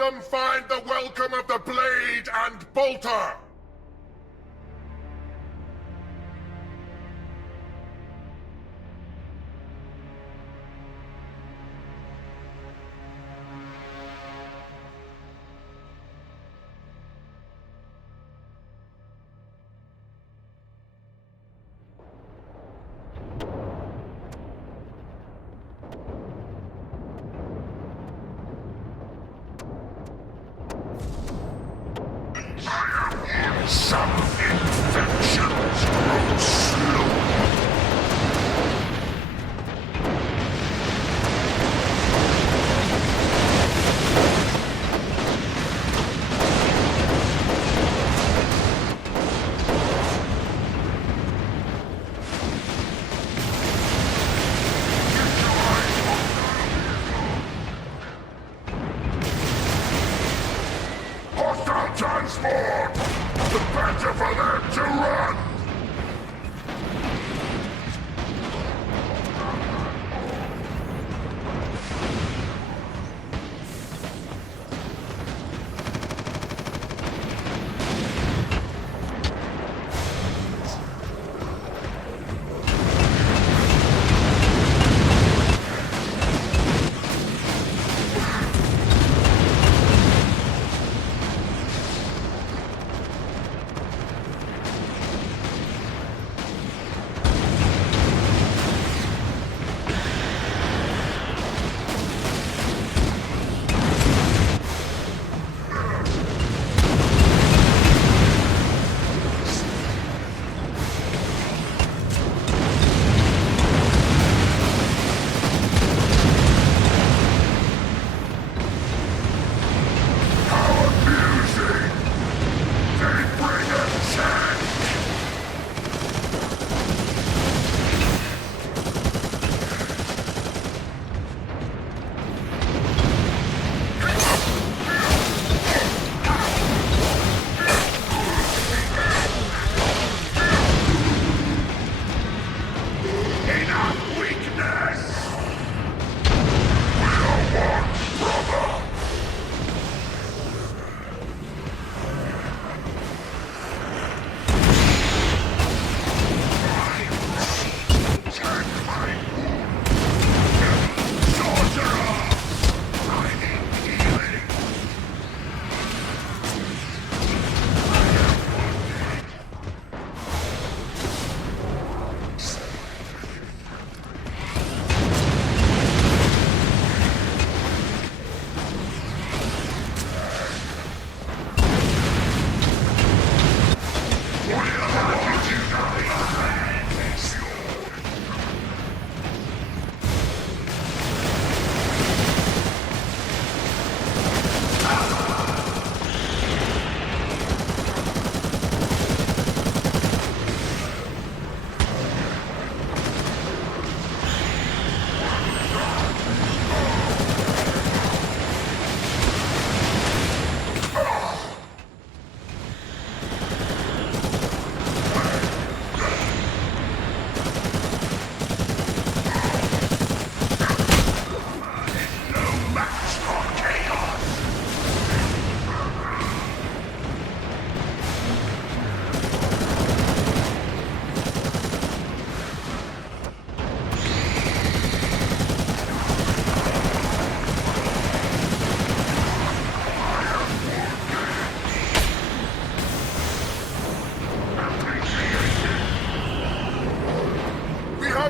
them find the welcome of the blade and bolter! Some infections grow slow. Hostile transport! The better for them to run!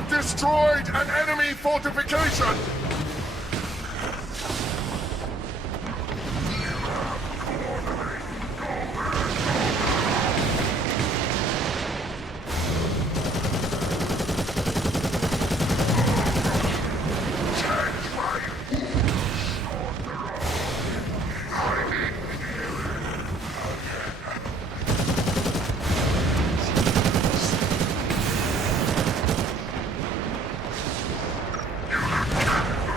Destroyed an enemy fortification! You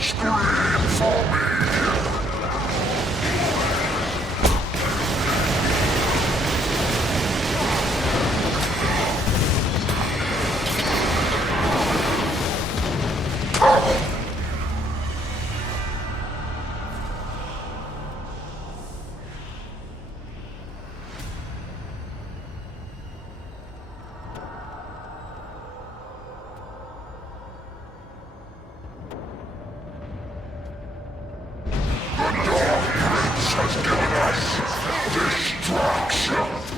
Scream for me! Has given us destruction!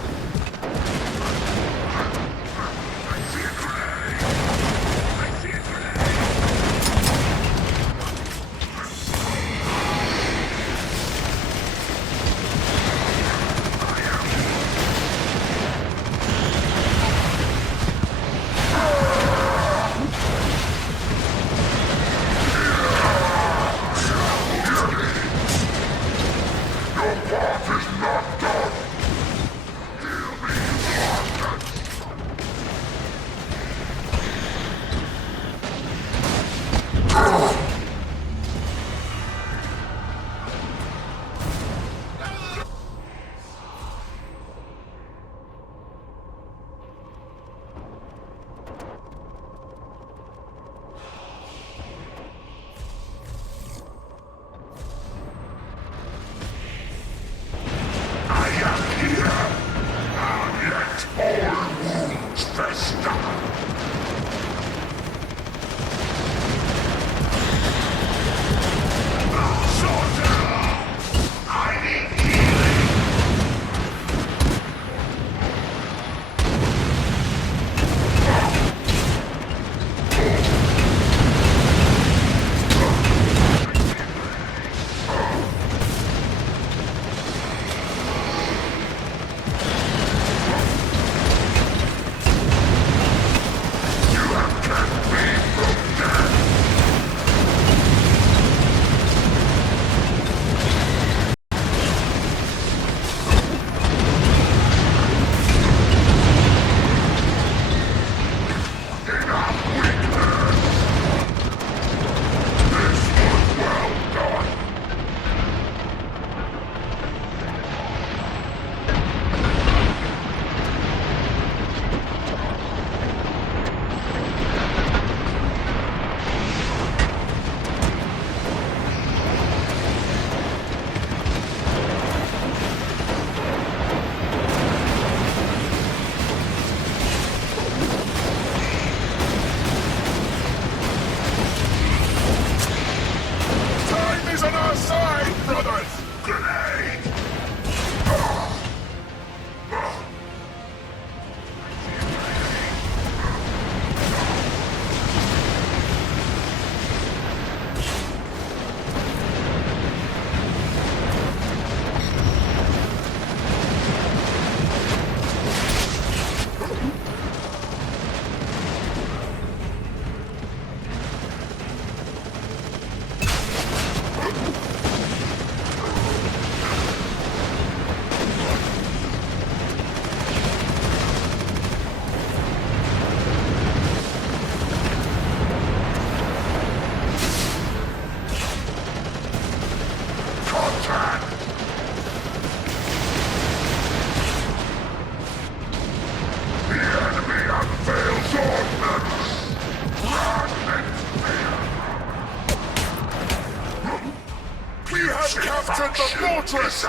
captured the fortress!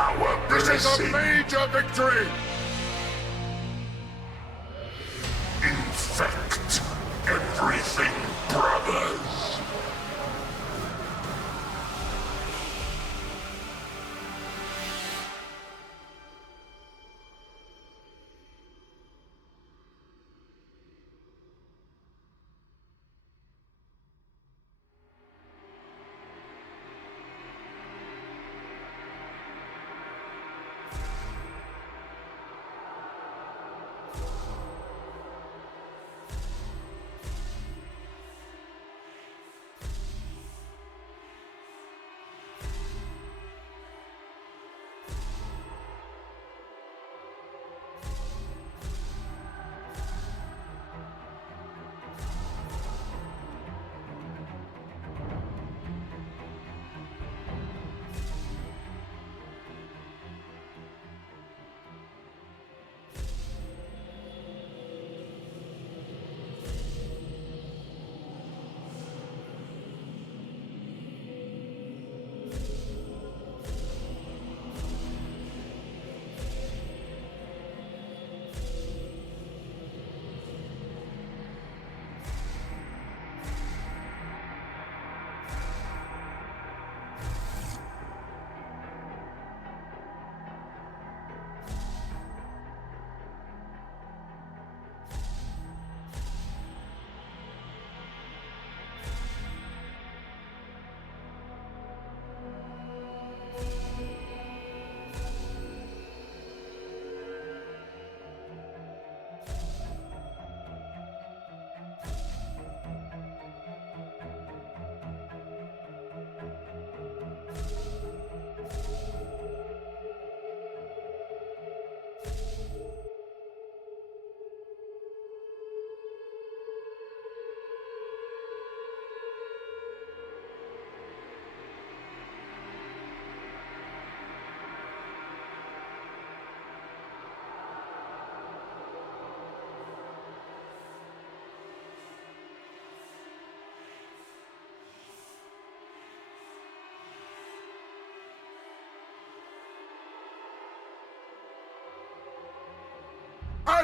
This is a major victory! Infect everything, brothers!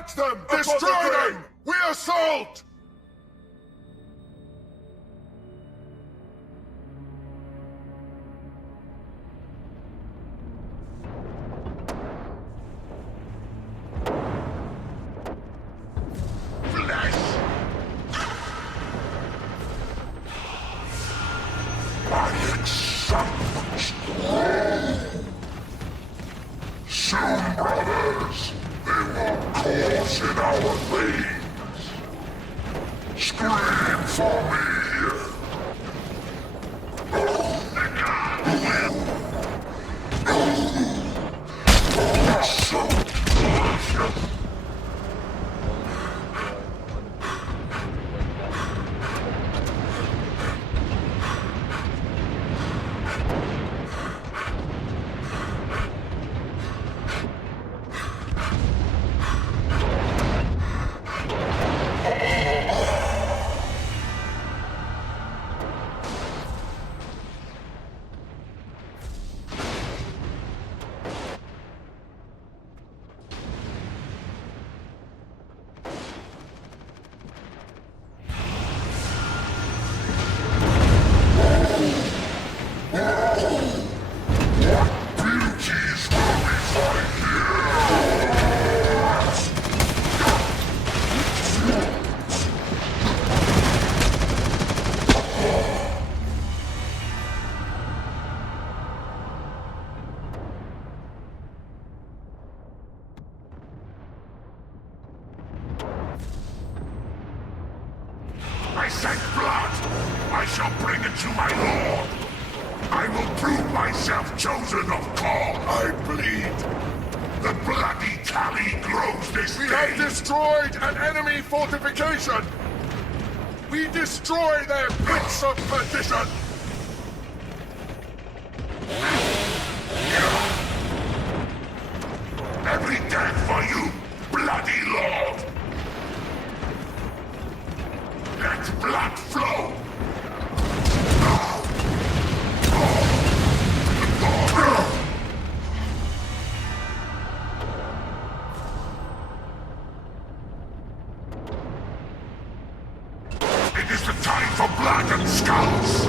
Attack them! Destroy them! We assault! Soon, brothers, they will course in our veins. Scream for me! So delicious! I scent blood! I shall bring it to my lord! I will prove myself chosen of God! I bleed! The bloody tally grows this We day! have destroyed an enemy fortification! We destroy their pits of perdition! Every death for you, bloody lord! Let blood flow! It is the time for blood and skulls!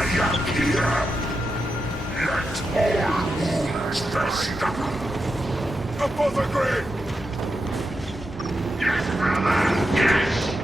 I am here. Let all wounds fester. Apothecary! Yes, brother, yes!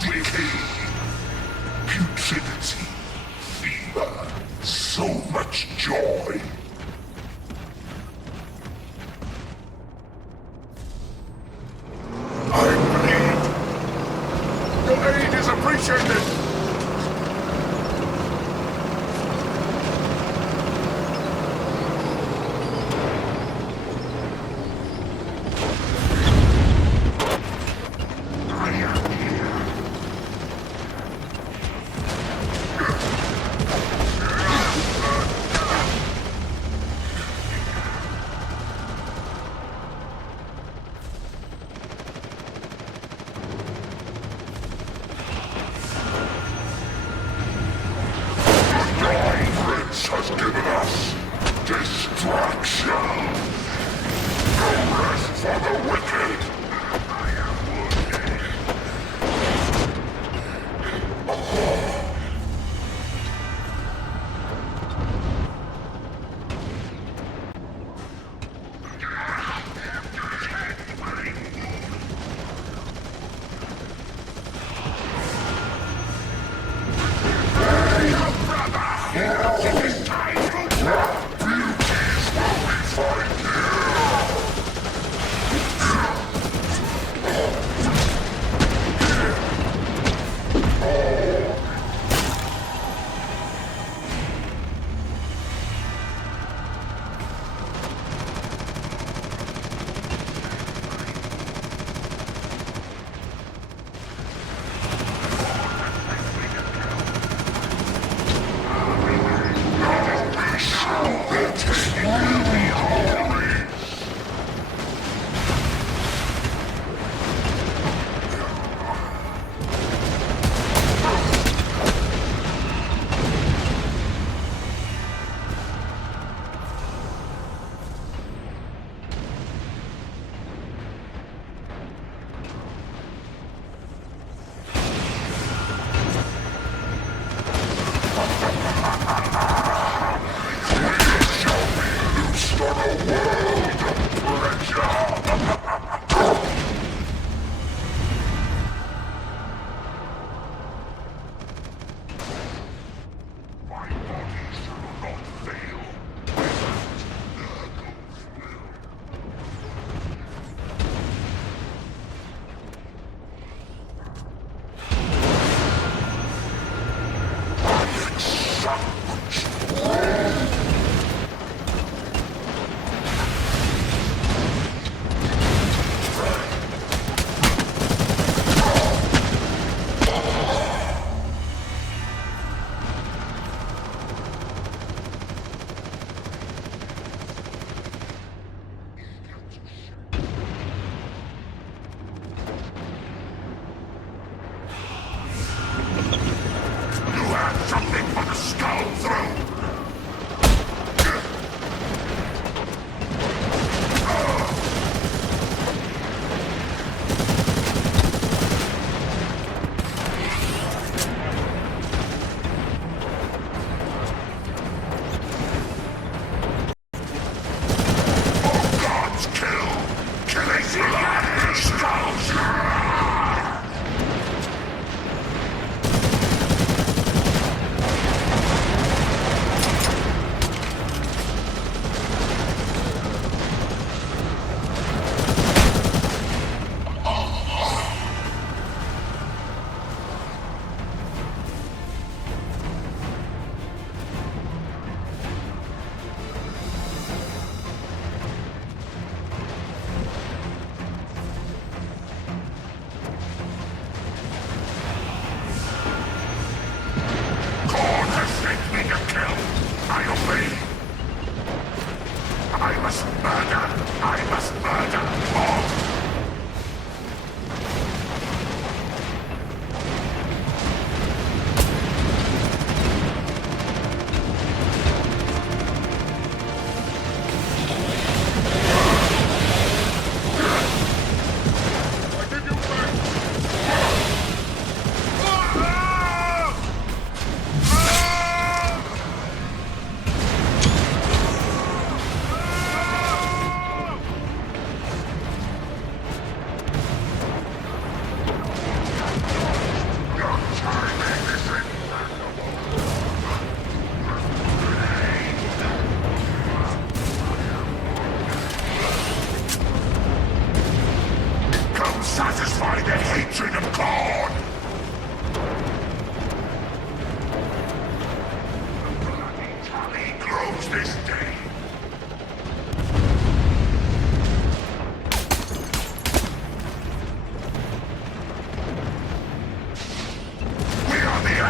Decay, putridity, fever, so much joy. I bleed. Your aid is appreciated. I am here.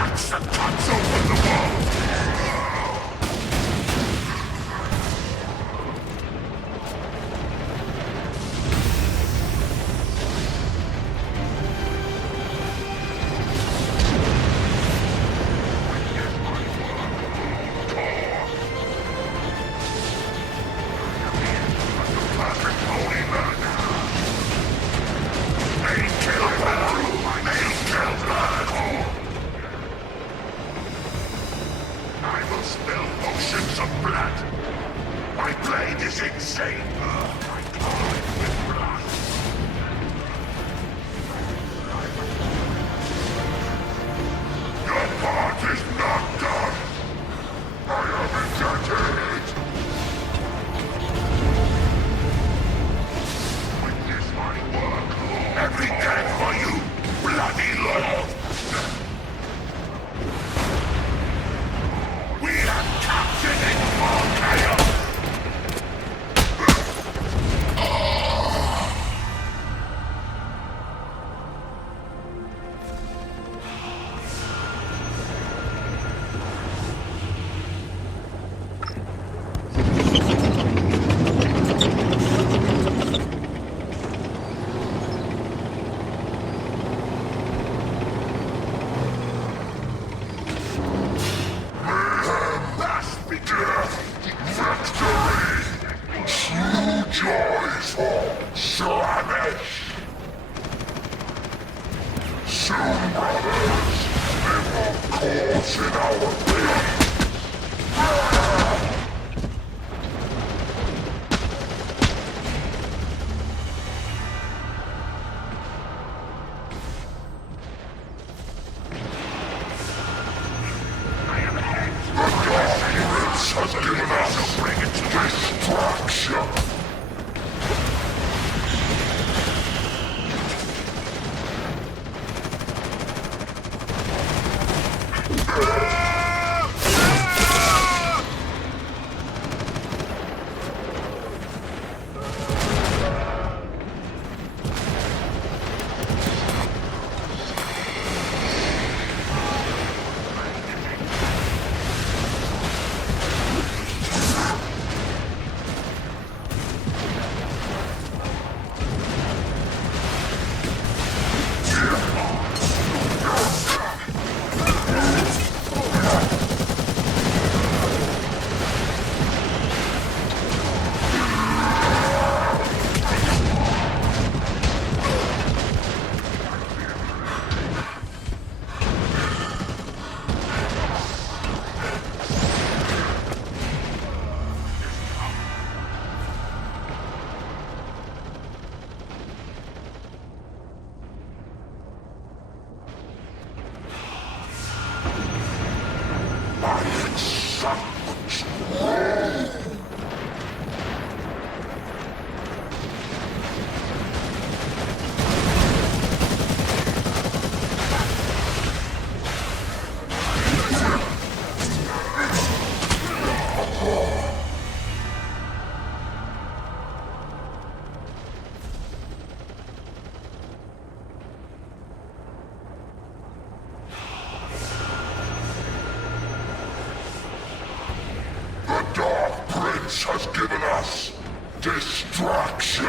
That's the cuts over the world! Has given us distraction.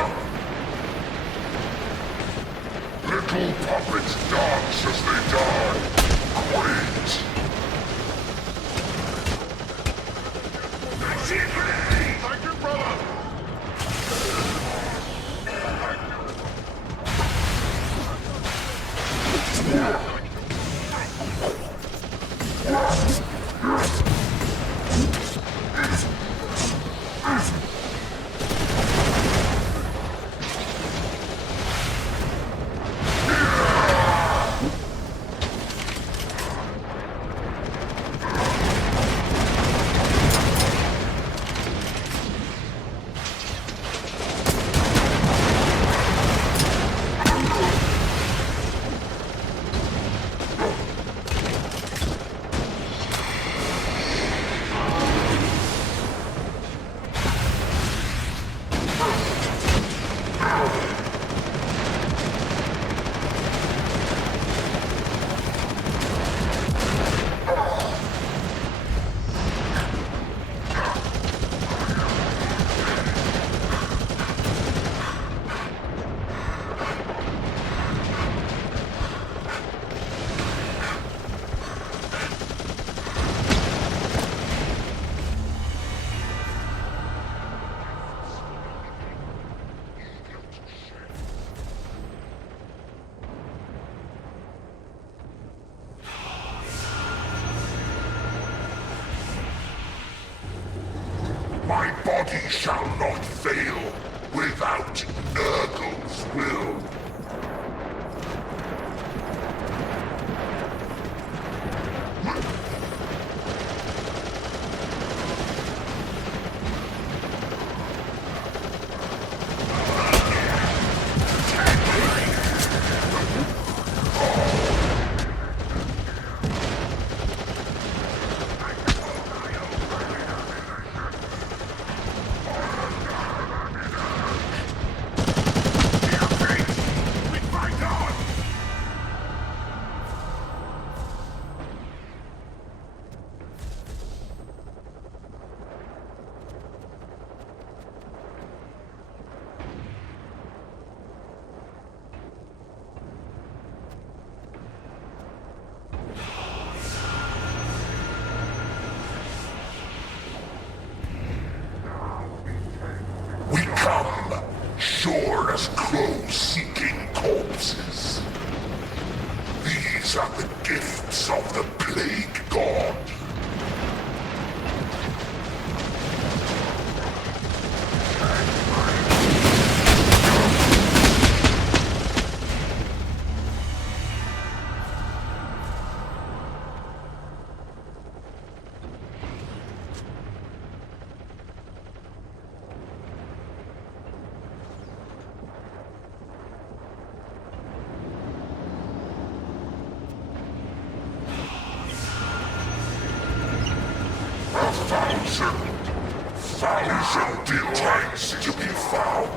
Little puppets dance as they die. Great. Thank you, brother. body shall not fail without Nurgle's will. Sure as crows seeking corpses. These are the gifts of the Plague God. Thousand delights to be found.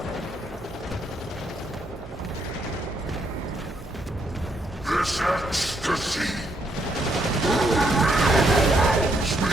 This ecstasy overwhelms me.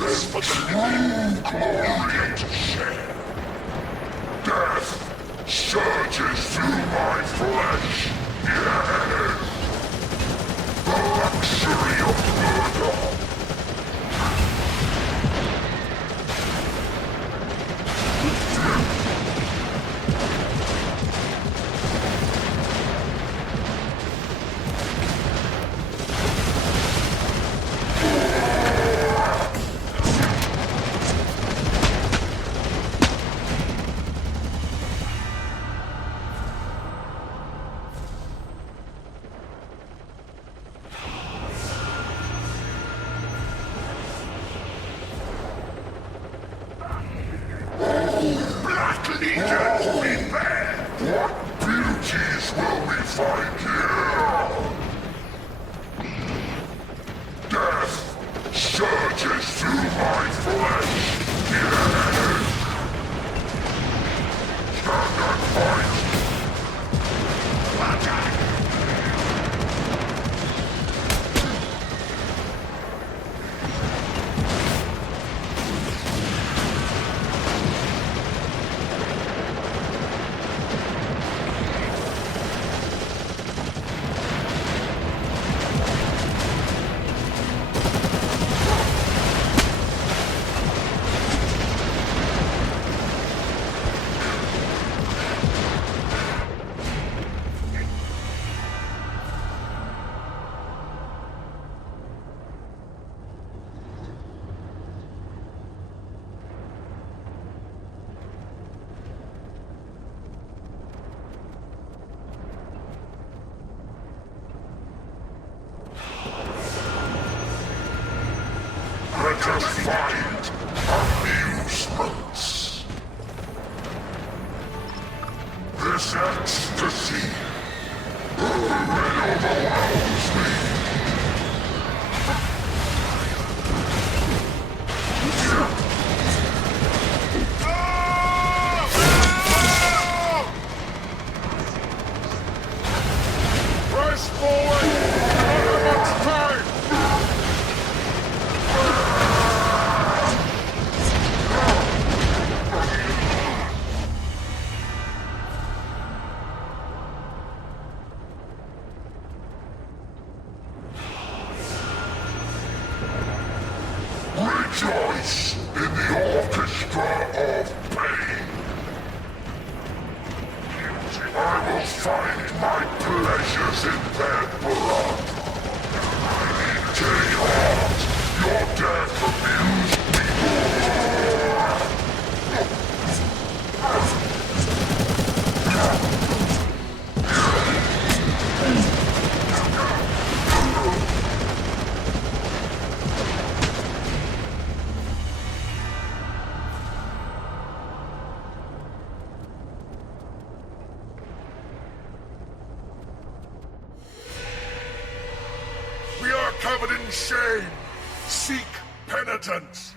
This for the living glory to share. Death surges through my flesh. Yes. The luxury of murder. Legions prepare! What beauties will we find here? Death surges through my flesh! Yes! Stand and fight! Attack! Let us find amusements. This ecstasy overwhelms me. covered in shame, seek penitence.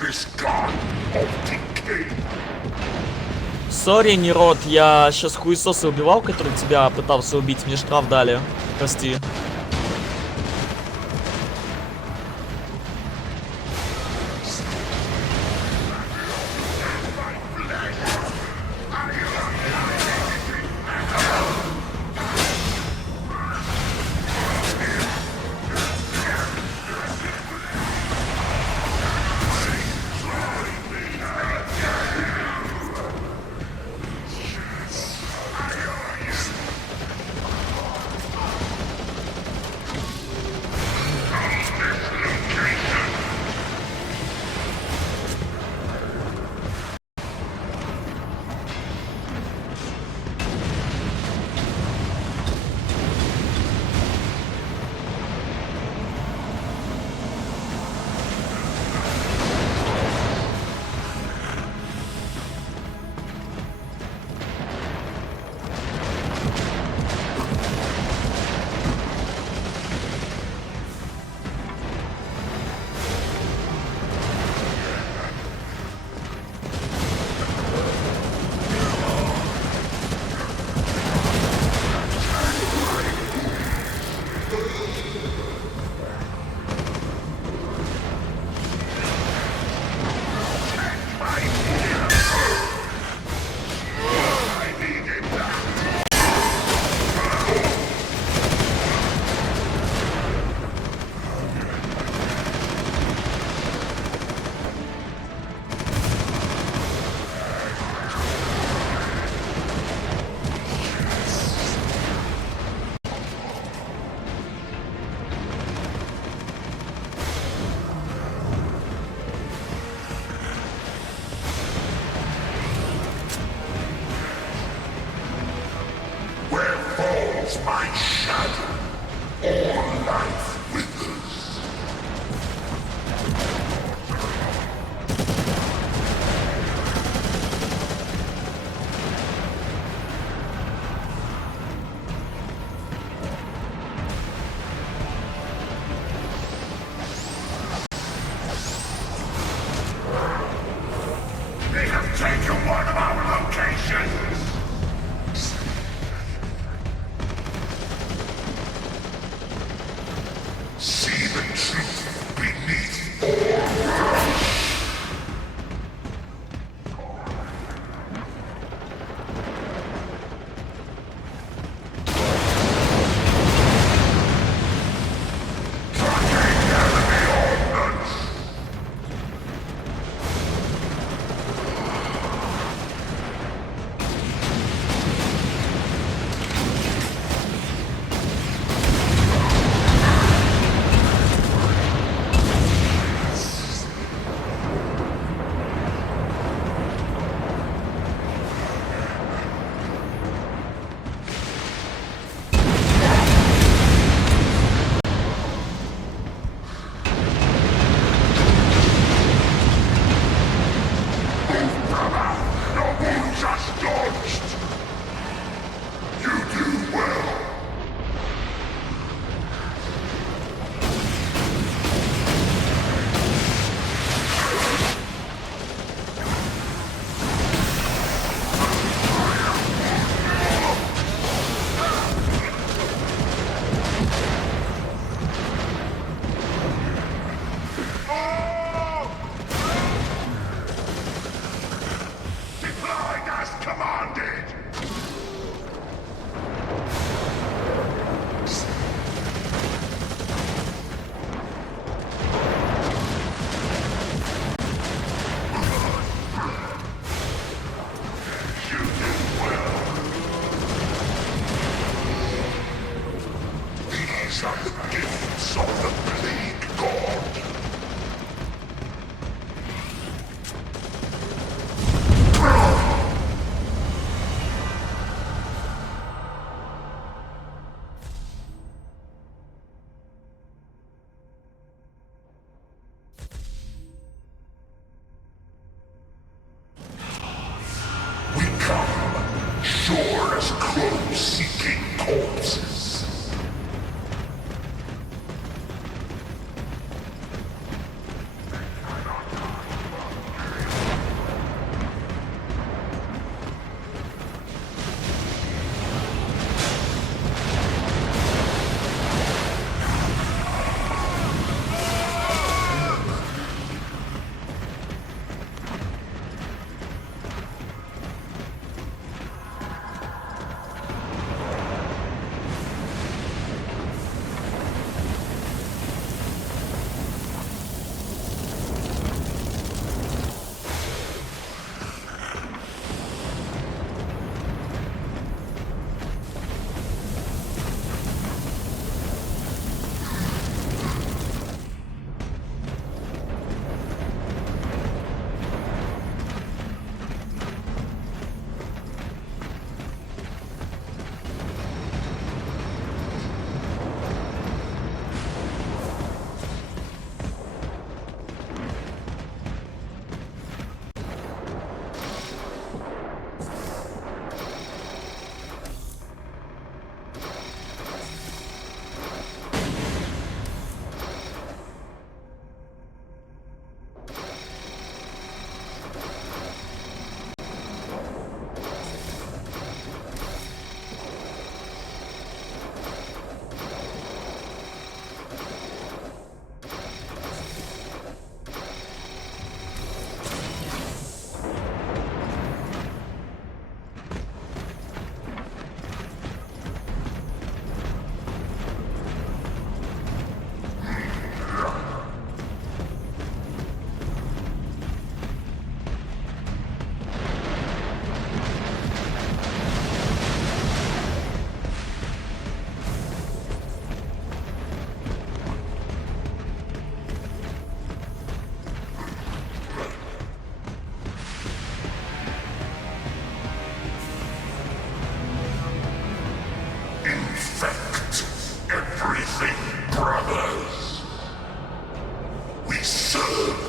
ruthless god of decay. Сори, Нерод, я сейчас хуесоса убивал, который тебя пытался убить, мне штраф дали. Прости.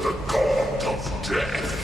the god of death.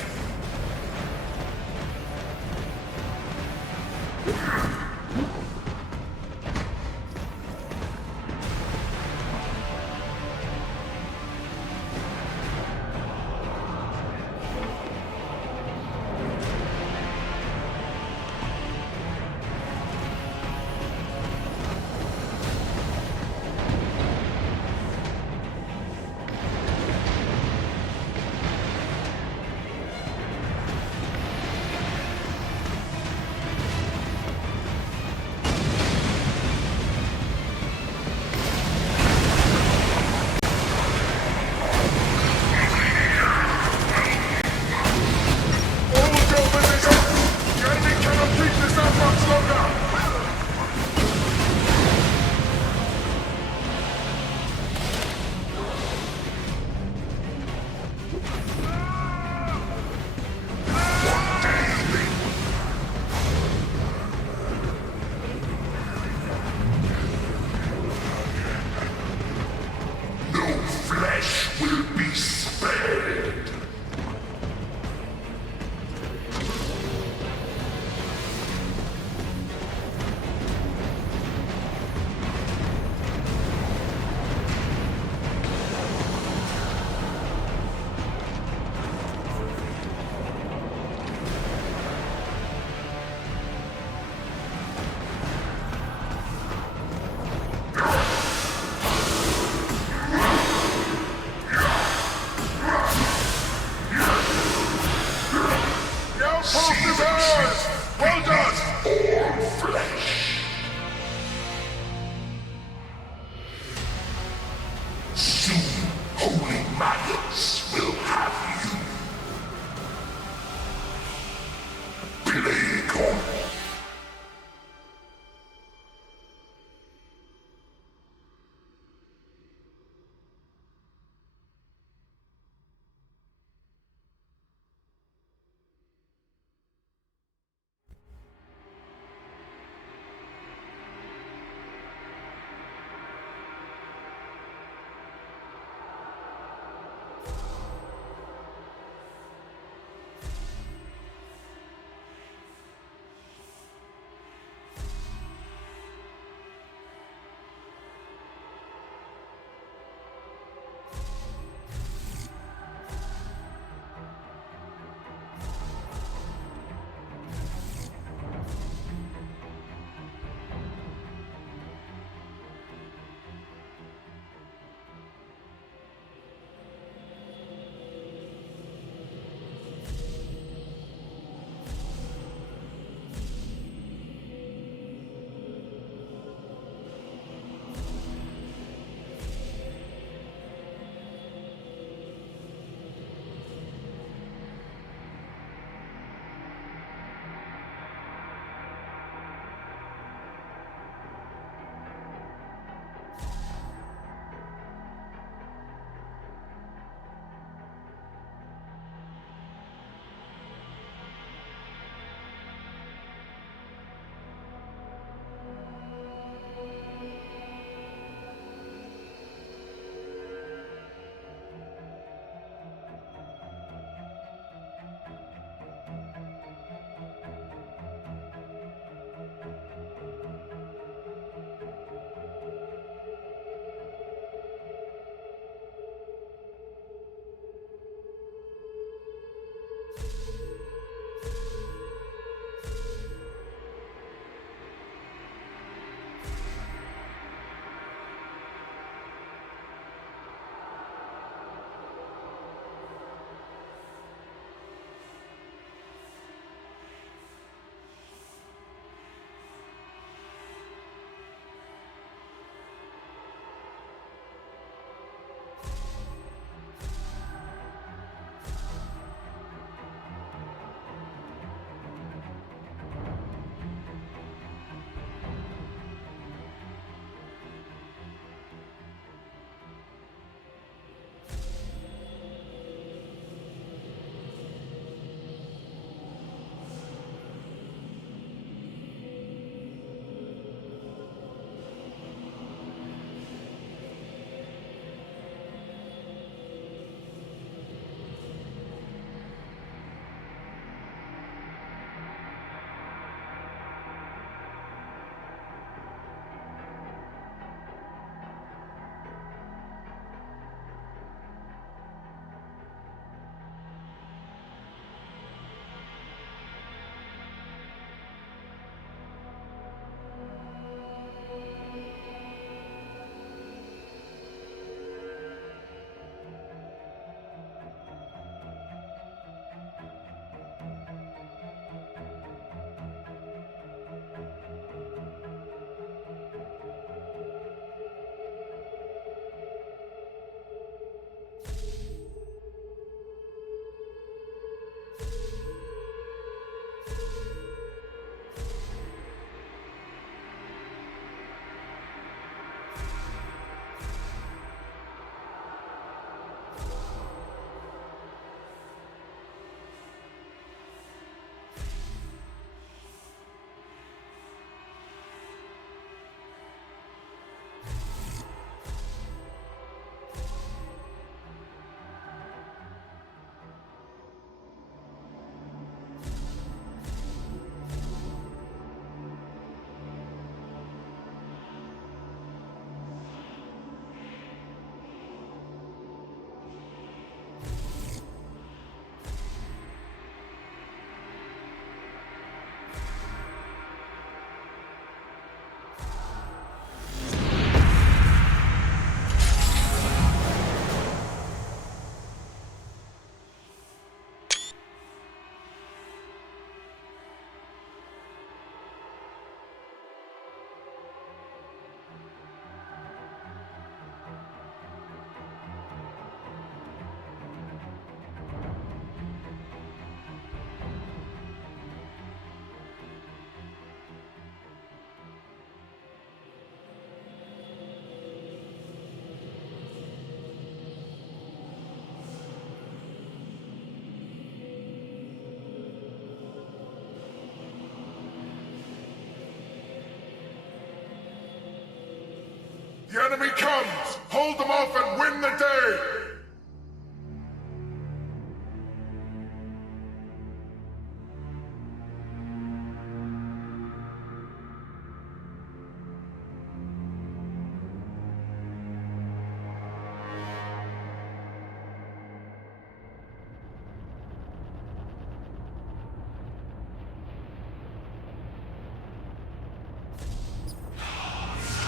The enemy comes! Hold them off and win the day!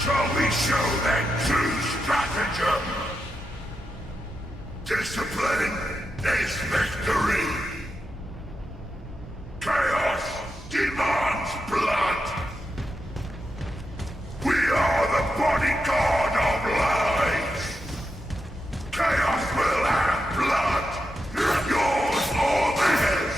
Shall we show them true stratagem? Discipline is victory. Chaos demands blood. We are the bodyguard of lies. Chaos will have blood. Yours or theirs.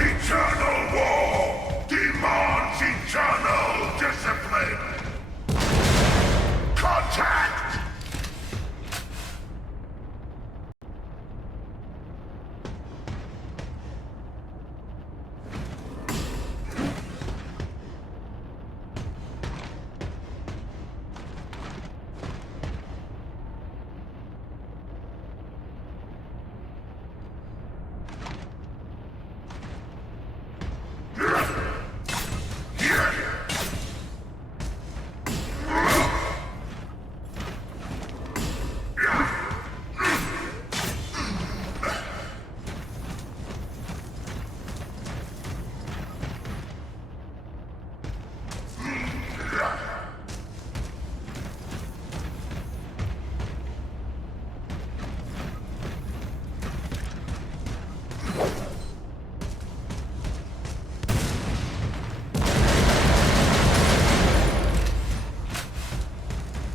Eternal war demands eternal discipline. Contact!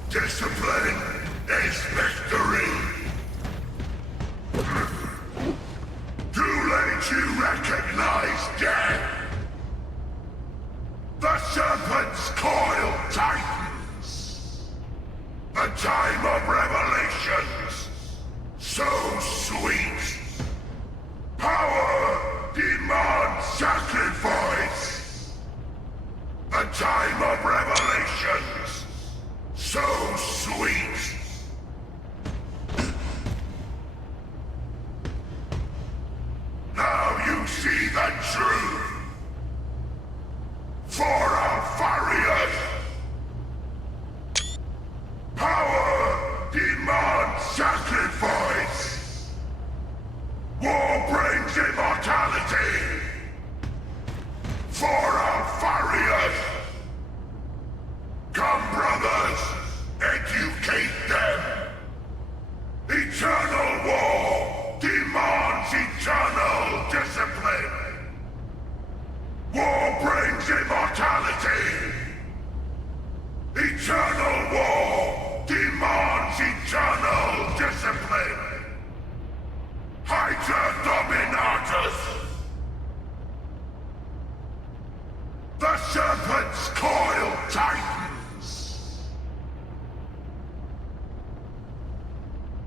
Discipline is victory. Too late to recognize death. The serpent's coil tightens. A time of revelations. So sweet. Power demands sacrifice. A time of revelations. So sweet. Now you see the truth. For Alpharius. Power demands sacrifice. War brings immortality. For Alpharius. Come, brothers, educate them. Eternal war demands eternal discipline. War brings immortality. Eternal war demands eternal discipline. Hydra Dominatus. The serpent's coil tightens.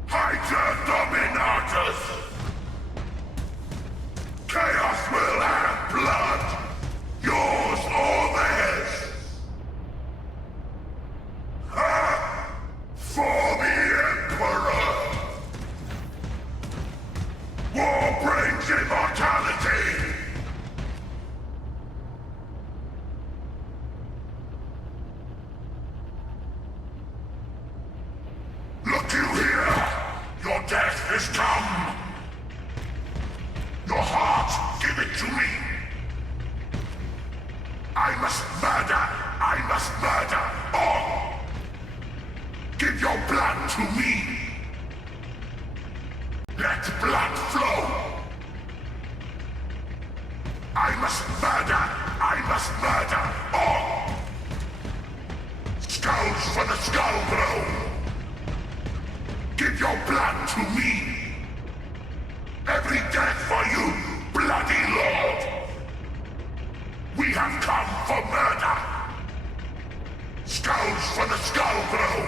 Hydra Dominatus. Chaos will have blood. Yours or theirs. For the Emperor. War brings immortality. Look you here! Your death is come! Your heart, give it to me! I must murder! I must murder all! Give your blood to me! Let blood flow! I must murder! I must murder all! Skulls for the skull blow! Give your blood to me! Every death for you, bloody lord! We have come for murder! Skulls for the skull blow!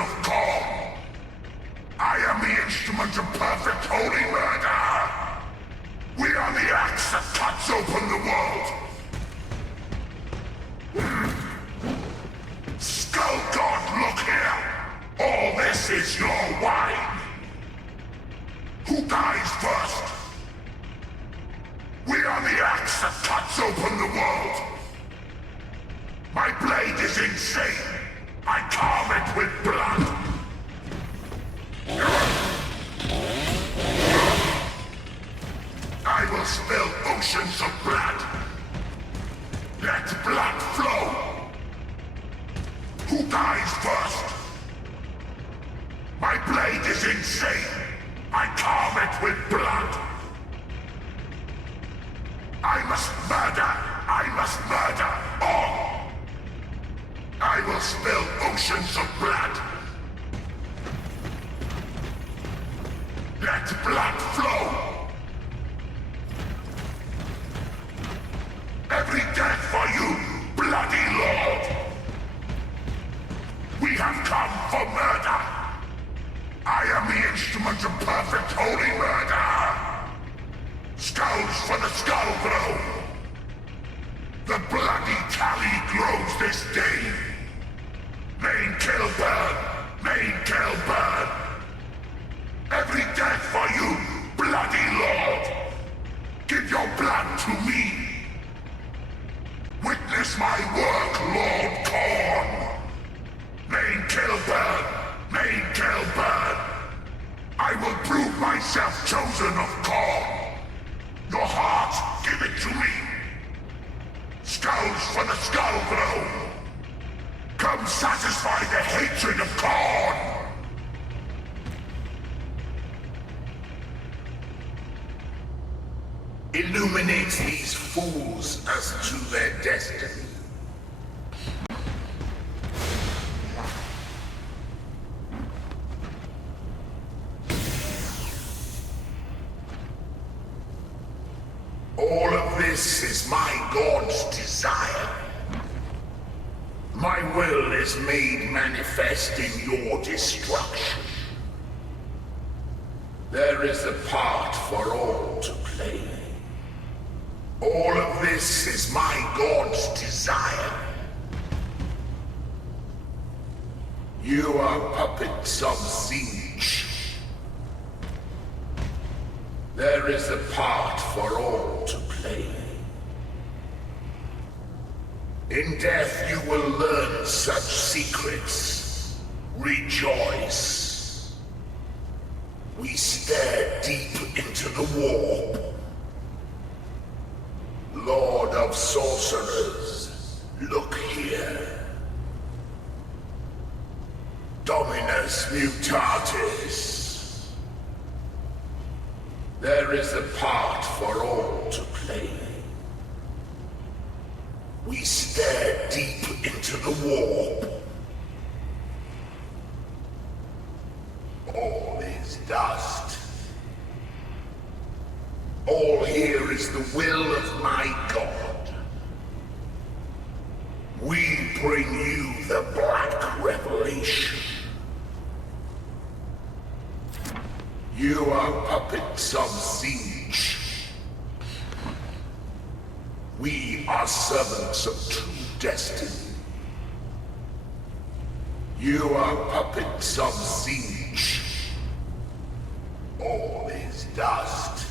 of calm. I am the instrument of perfect holy murder. We are the axe that cuts open the world. Skull God, look here. All this is your wine. Who dies first? We are the axe that cuts open the world. My blade is insane. I carve it with blood. I will spill oceans of blood. Let blood flow. Who dies first? My blade is insane. I carve it with blood. I must murder. I must murder all. I will spill oceans of blood. Let blood flow. Every death for you, bloody lord. We have come for murder. I am the instrument of perfect holy murder. Skulls for the skull throne. The bloody tally grows this day. Main kill burn. Main kill burn. Every death for you, bloody lord. Give your blood to me. Witness my work, Lord Korn. Main kill burn. Main kill burn. I will prove myself chosen of Korn. Your heart, give it to me. Skulls for the skull throne. Come satisfy the hatred of Korn. Illuminate these fools as to their destiny. All of this is my God's desire. My will is made manifest in your destruction. There is a part for all to play. All of this is my God's desire. You are puppets of Zinch. There is a part for all to play. In death you will learn such secrets. Rejoice. We stare deep into the warp. Lord of Sorcerers, look here. Dominus Mutatis. There is a part for all to play. We stare deep into the warp. All is dust. All here is the will of my God. We bring you the Black Revelation. You are puppets of Zinch. We are servants of true destiny. You are puppets of Zinch. All is dust.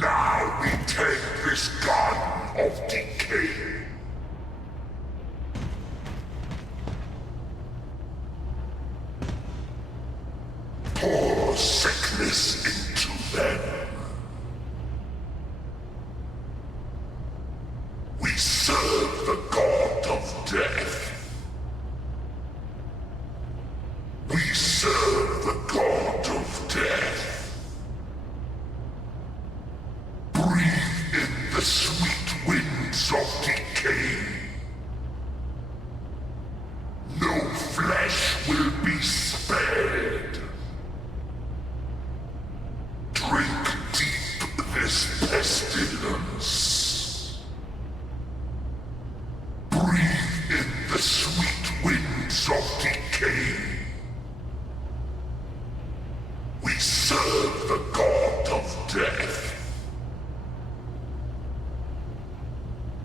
Now we take this garden of decay. Pour sickness into them. We serve the god of death. We serve the god of death. Breathe in the sweet winds of decay. No flesh will be spared. Drink this pestilence. Breathe in the sweet winds of decay. We serve the god of death.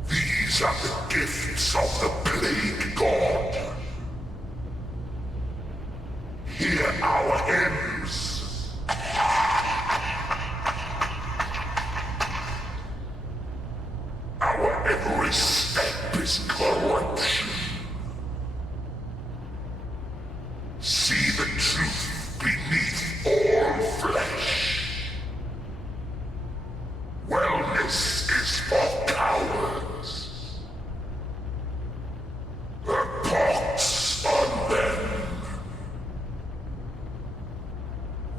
These are the gifts of the plague god. Hear our hymns. Our every step is corruption. See the truth beneath all flesh. Wellness is for cowards. A pox on them.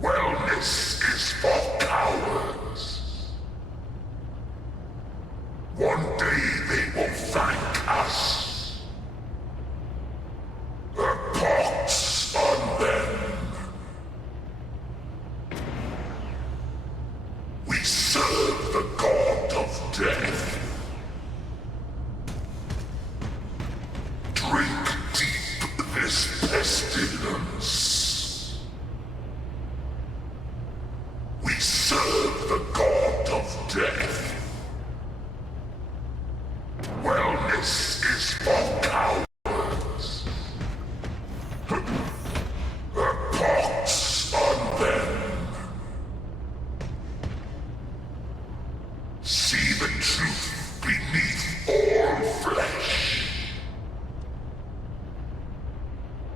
Wellness is for cowards. One day they will thank us. A pox on them. We serve the god of death. Drink deep this pestilence. We serve the god of death. Wellness is for cowards. A pox on them. See the truth beneath all flesh.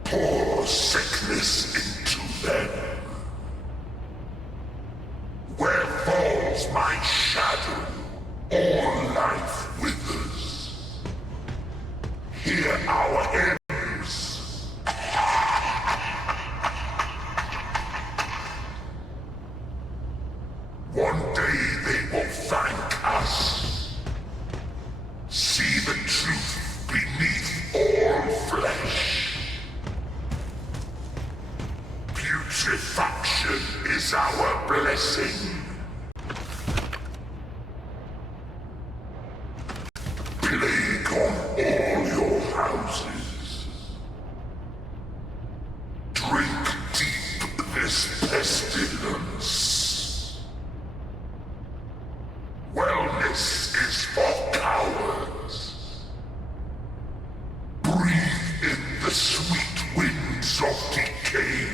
Pour sickness into them. Where falls my shadow, all life withers. Hear our hymns. One day they will thank us. See the truth beneath all flesh. Putrefaction is our blessing. Plague on all your houses. Drink deep this pestilence. Wellness is for cowards. Breathe in the sweet winds of decay.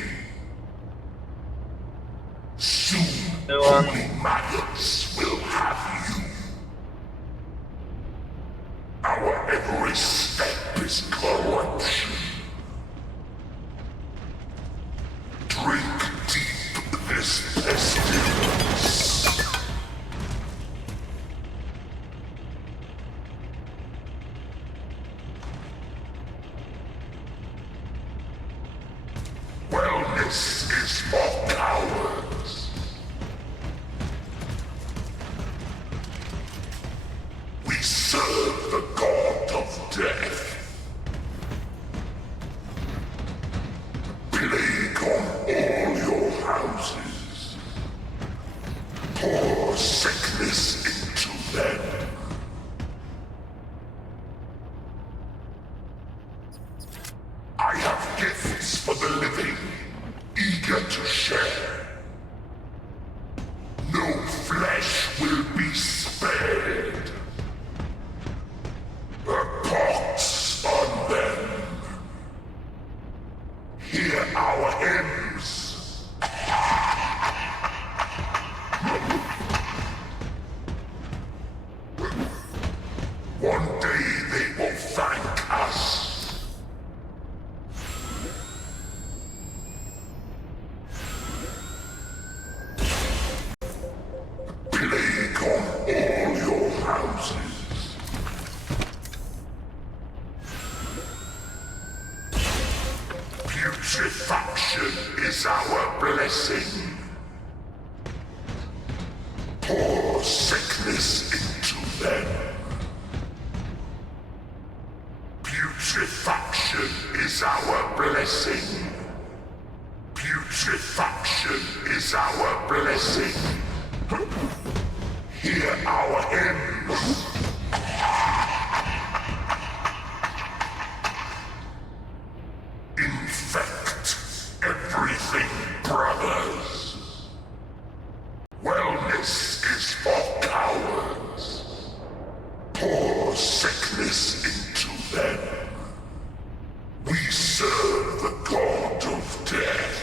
Soon holy maggots will have you. Our every step is corruption. Drink deep this pestilence. Wellness is for cowards. We serve the god of death. Plague on all your houses. Pour sickness into them. I have gifts for the living, eager to share. No flesh will be spared. A pox on them. Hear our hymns. One day they will thank us. Plague on all your houses. Putrefaction is our blessing. Pour sickness into them. Putrefaction is our blessing. Putrefaction is our blessing. hear our hymns. Infect everything, brothers. Wellness is for cowards. Pour sickness into them. We serve the god of death.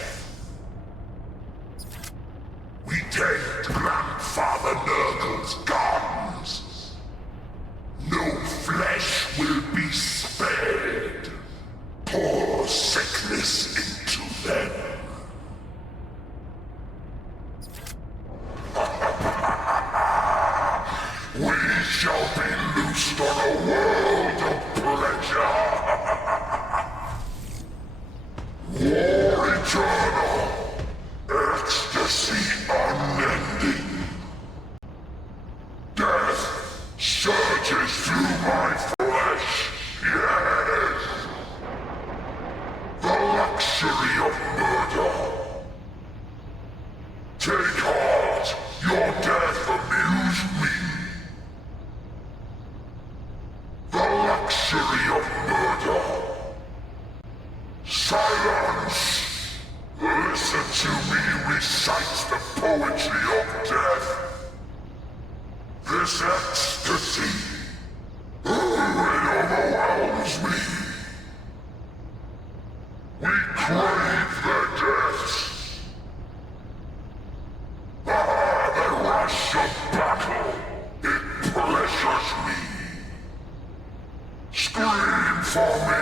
We take Grandfather Nurgle's gardens. No flesh will be spared. Pour sickness into them. We shall be loosed on a world of pleasure. War eternal. Ecstasy unending. Death surges through my flesh. Yes. The luxury of murder. Take heart. Your death amused me. The luxury of murder. Silence! Listen to me recite the poetry of death. This ecstasy, it overwhelms me. We crave their deaths. The rush of battle, it pleasures me. Scream for me.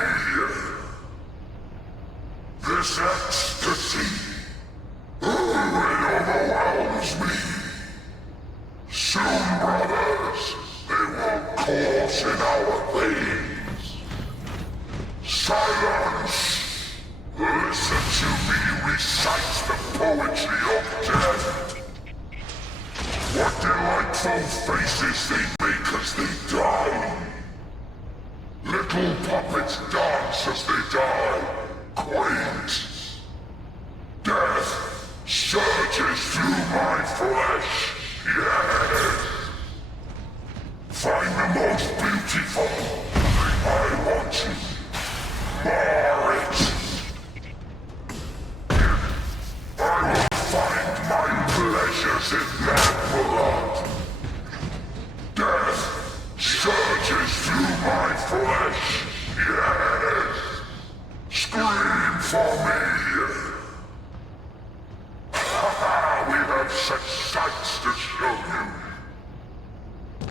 This ecstasy, it overwhelms me. Soon, brothers, they will course in our veins. Silence! Listen to me recite the poetry of death. What delightful faces they make as they die. Little puppets dance as they die. Quaint. Death surges through my flesh. Yes. Find the most beautiful. I want you. Mar it. I will find my pleasures in their blood. Death surges through my flesh. Yes. Scream for me! We have such sights to show you.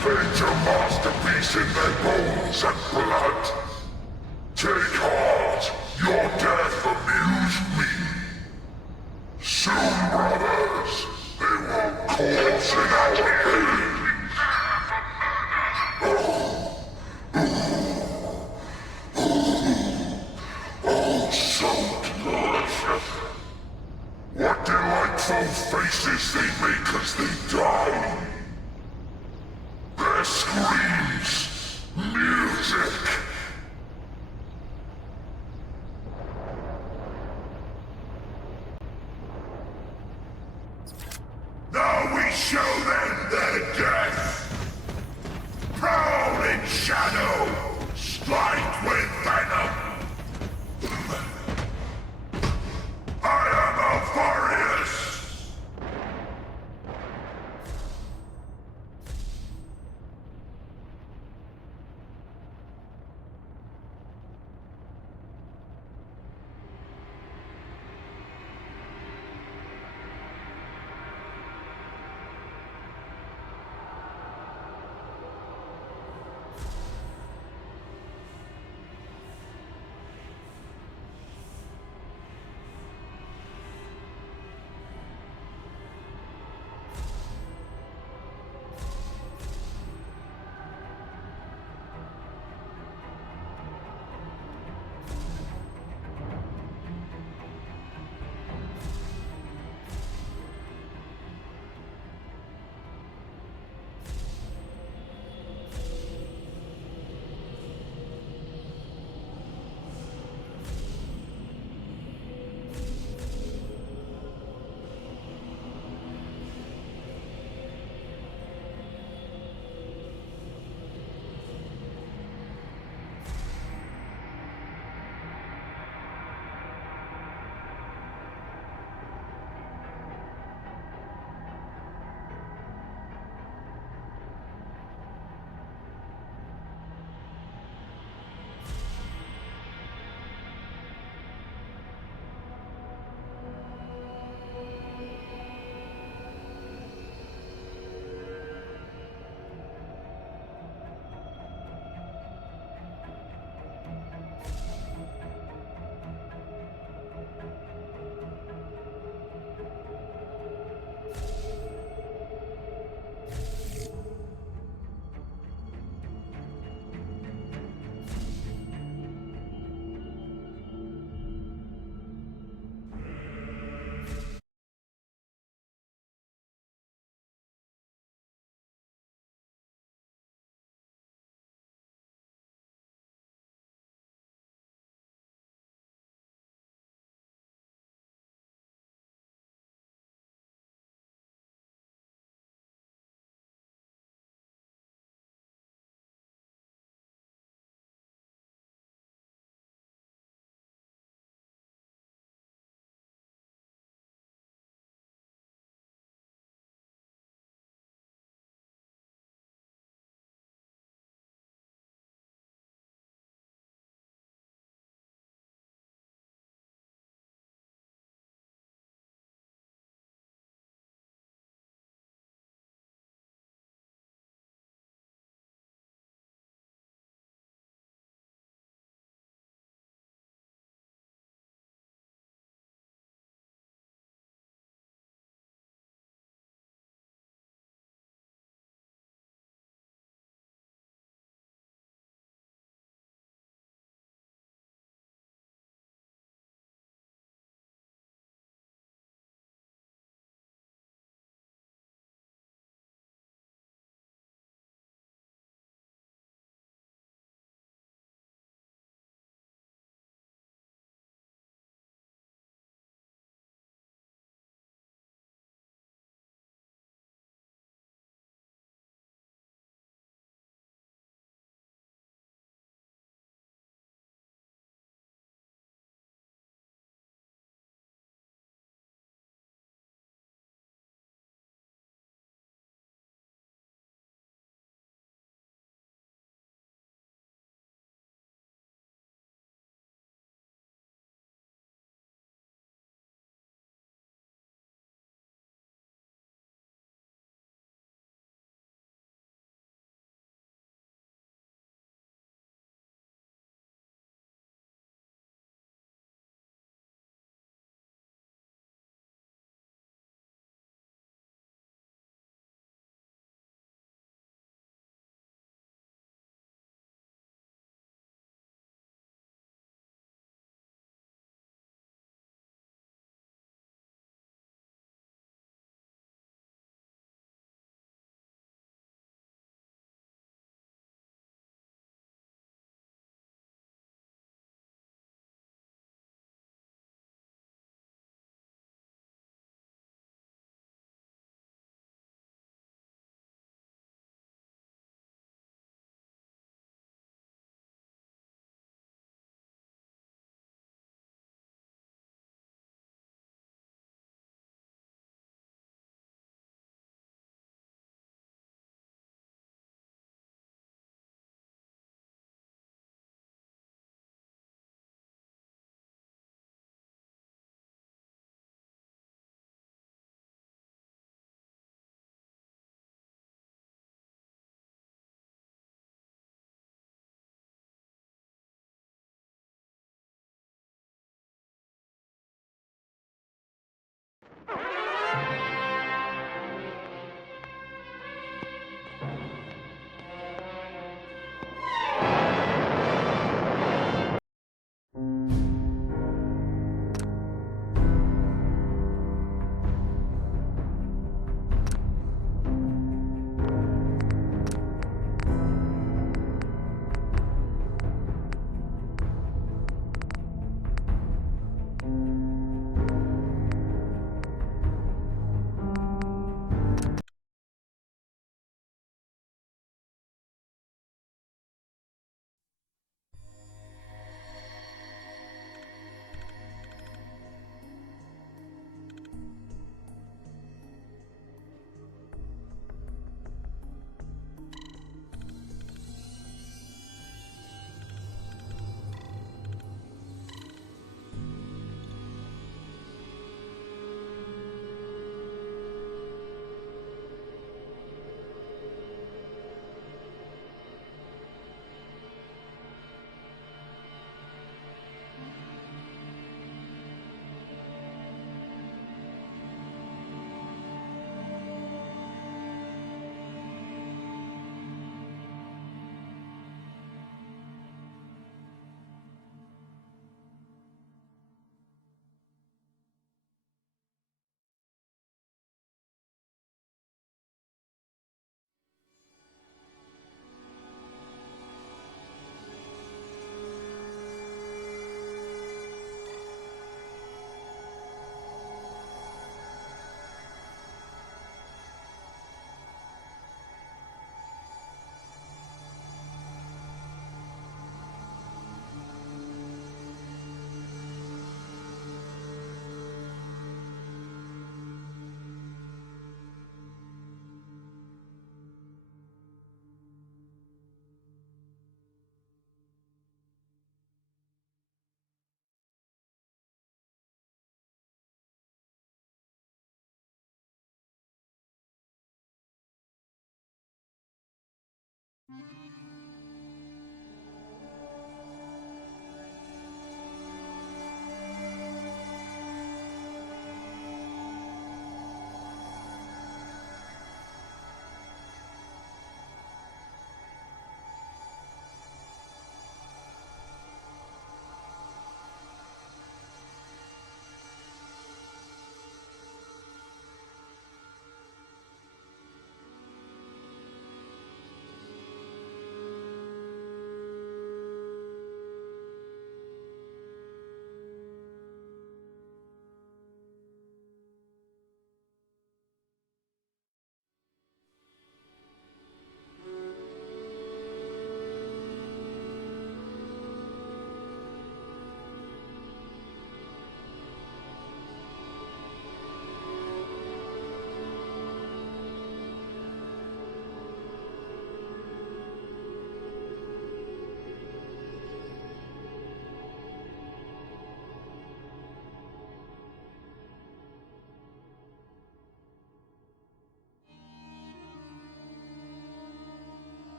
Paint your masterpiece in their bones and blood. Take heart, your death amused me. Soon, brothers, they will course in our veins. So delicious. What delightful faces they make as they die. Their screams, music. Now we show them their death. Prowl in shadow, strike with venom. I am a Varius!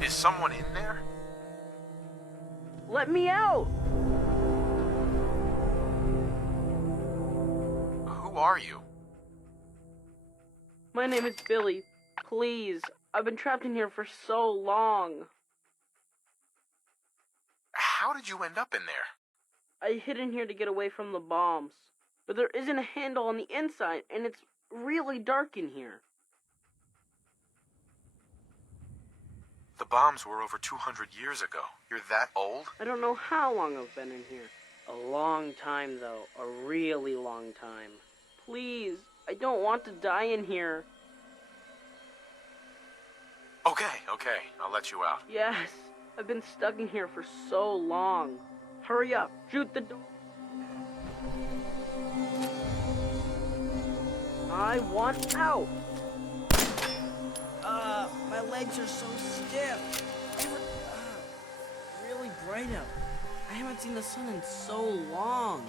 Is someone in there? Let me out! Who are you? My name is Billy. Please, I've been trapped in here for so long. How did you end up in there? I hid in here to get away from the bombs. But there isn't a handle on the inside, and it's really dark in here. The bombs were over 200 years ago. You're that old? I don't know how long I've been in here. A long time, though. A really long time. Please, I don't want to die in here. Okay, I'll let you out. Yes, I've been stuck in here for so long. Hurry up, shoot the door. I want out. My legs are so stiff. Really bright out. I haven't seen the sun in so long.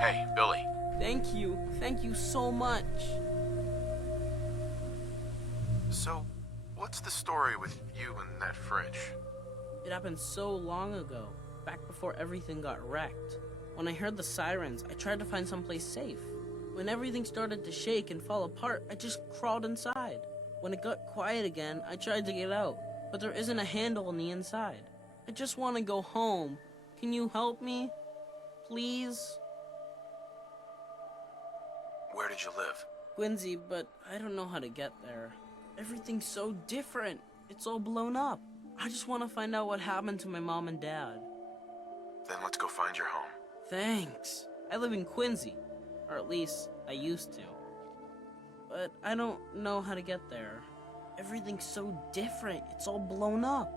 Hey, Billy. Thank you so much. So, what's the story with you and that fridge? It happened so long ago, back before everything got wrecked. When I heard the sirens, I tried to find someplace safe. When everything started to shake and fall apart, I just crawled inside. When it got quiet again, I tried to get out, but there isn't a handle on the inside. I just want to go home. Can you help me? Please? Where did you live? Quincy, but I don't know how to get there. Everything's so different. It's all blown up. I just want to find out what happened to my mom and dad. Then let's go find your home. Thanks. I live in Quincy. Or at least, I used to. But I don't know how to get there. Everything's so different. It's all blown up.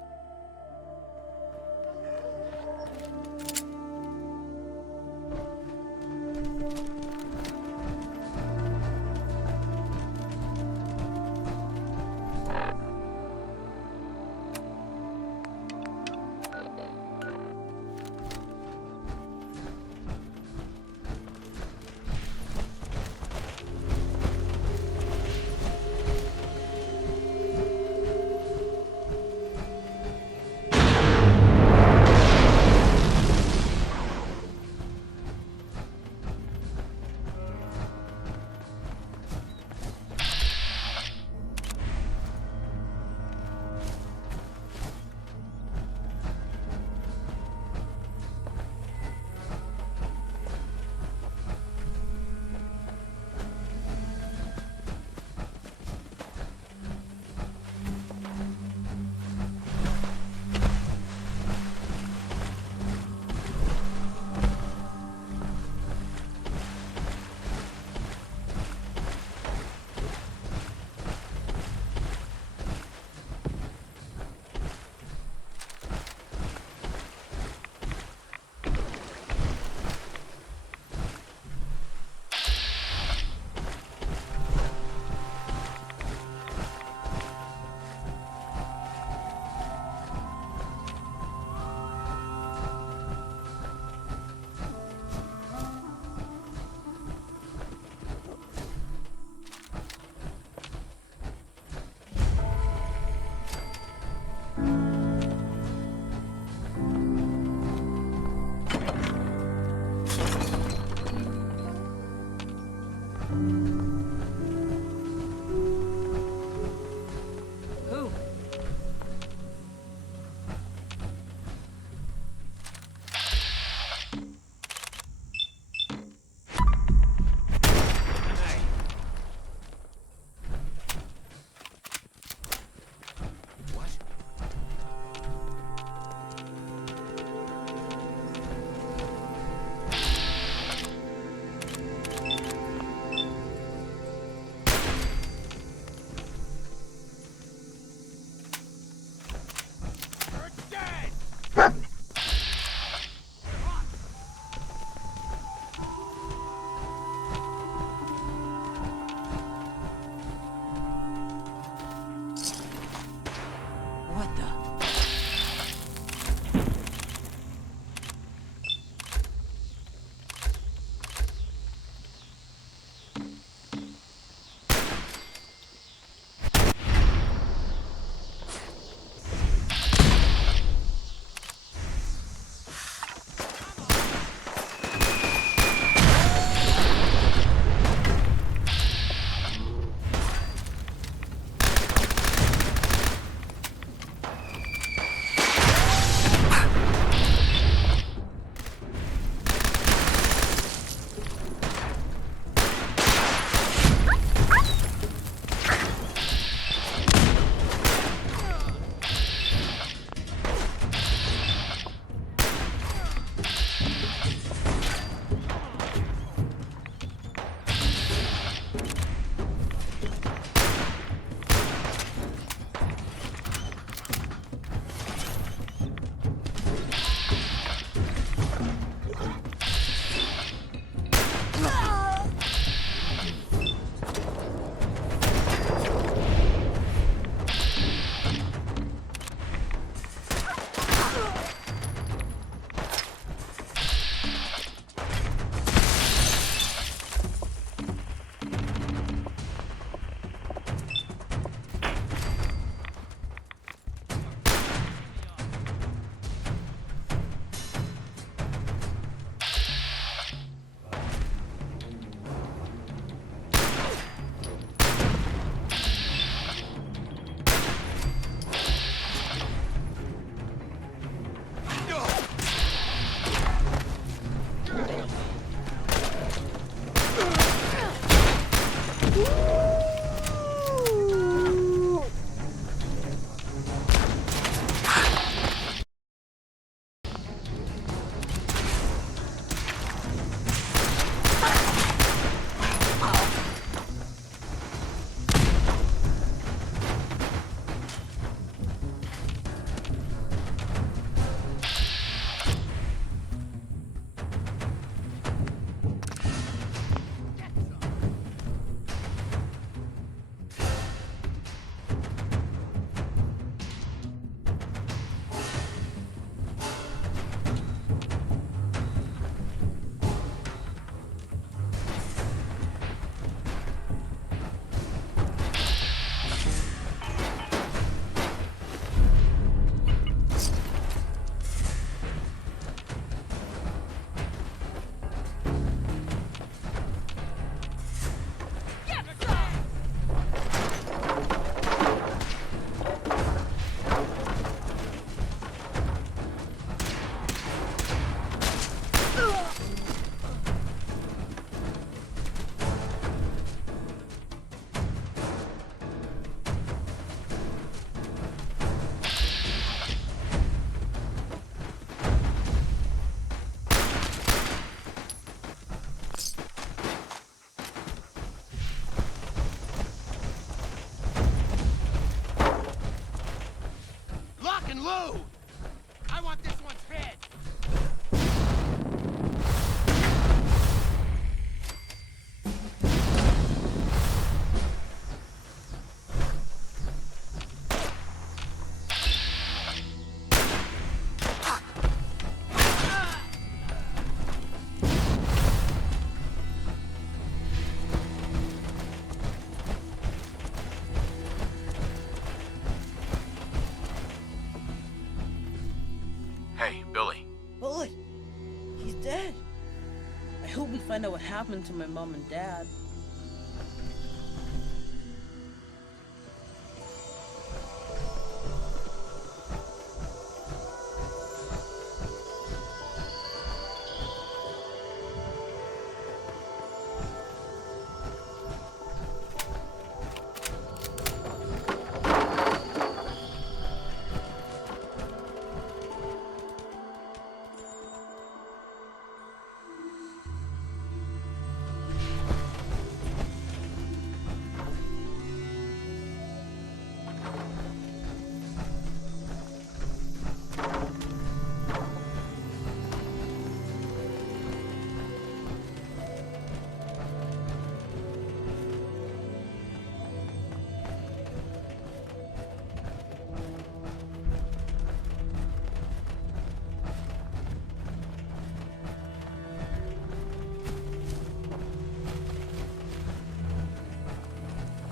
Blue! I want this one's head! Hey, Billy. Bullet! He's dead. I hope we find out what happened to my mom and dad.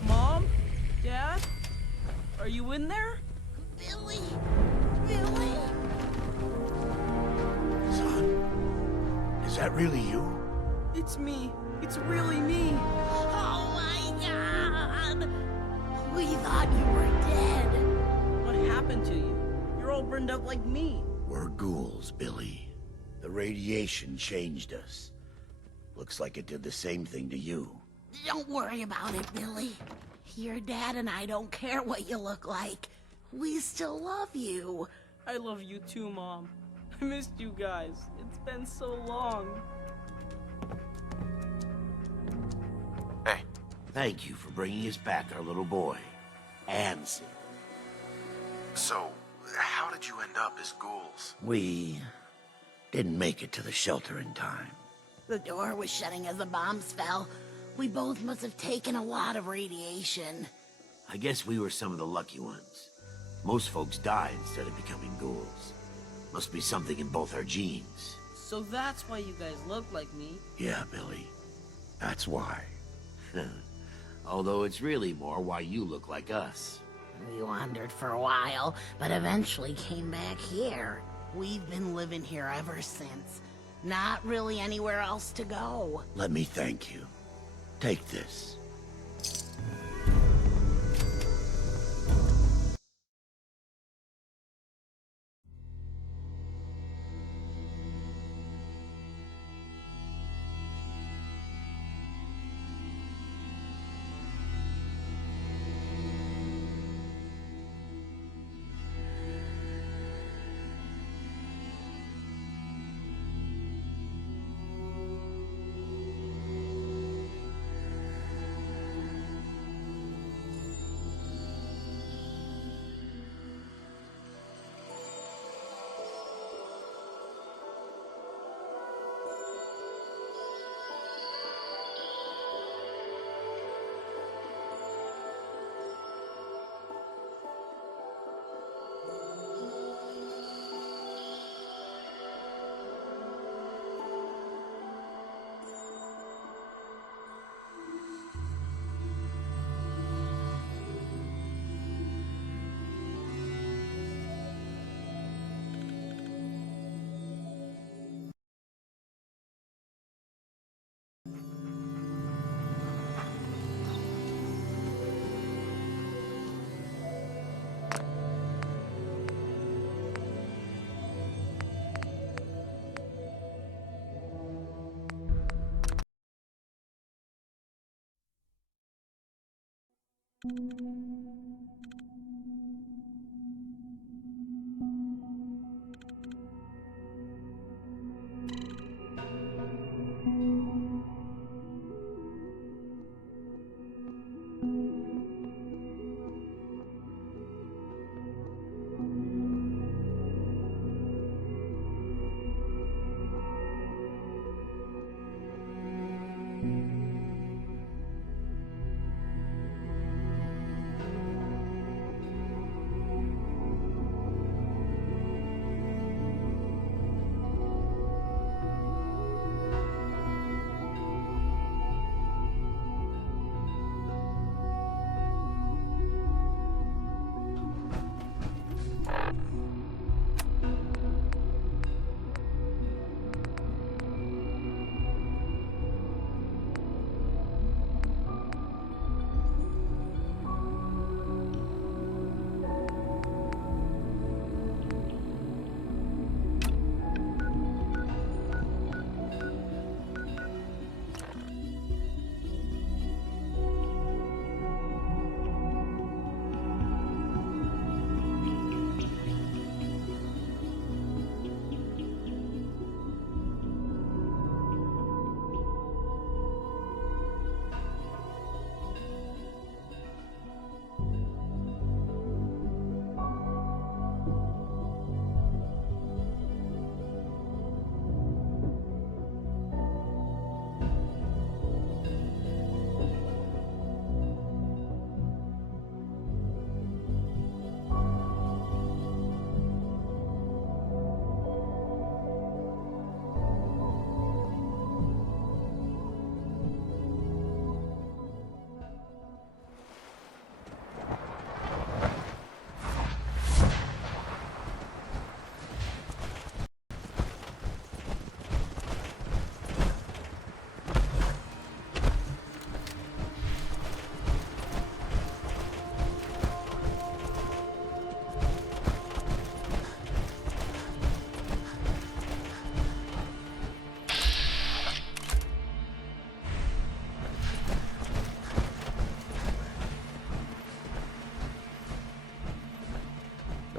Mom? Dad? Are you in there? Billy! Billy! Son, is that really you? It's me. It's really me. Oh my god! We thought you were dead. What happened to you? You're all burned up like me. We're ghouls, Billy. The radiation changed us. Looks like it did the same thing to you. Don't worry about it, Billy. Your dad and I don't care what you look like. We still love you. I love you too, Mom. I missed you guys. It's been so long. Hey, Thank you for bringing us back our little boy, Anson. so how did you end up as ghouls? We didn't make it to the shelter in time. The door was shutting as the bombs fell. We both must have taken a lot of radiation. I guess we were some of the lucky ones. Most folks die instead of becoming ghouls. Must be something in both our genes. So that's why you guys look like me. Yeah, Billy. That's why. Although it's really more why you look like us. We wandered for a while, but eventually came back here. We've been living here ever since. Not really anywhere else to go. Let me thank you. Take this.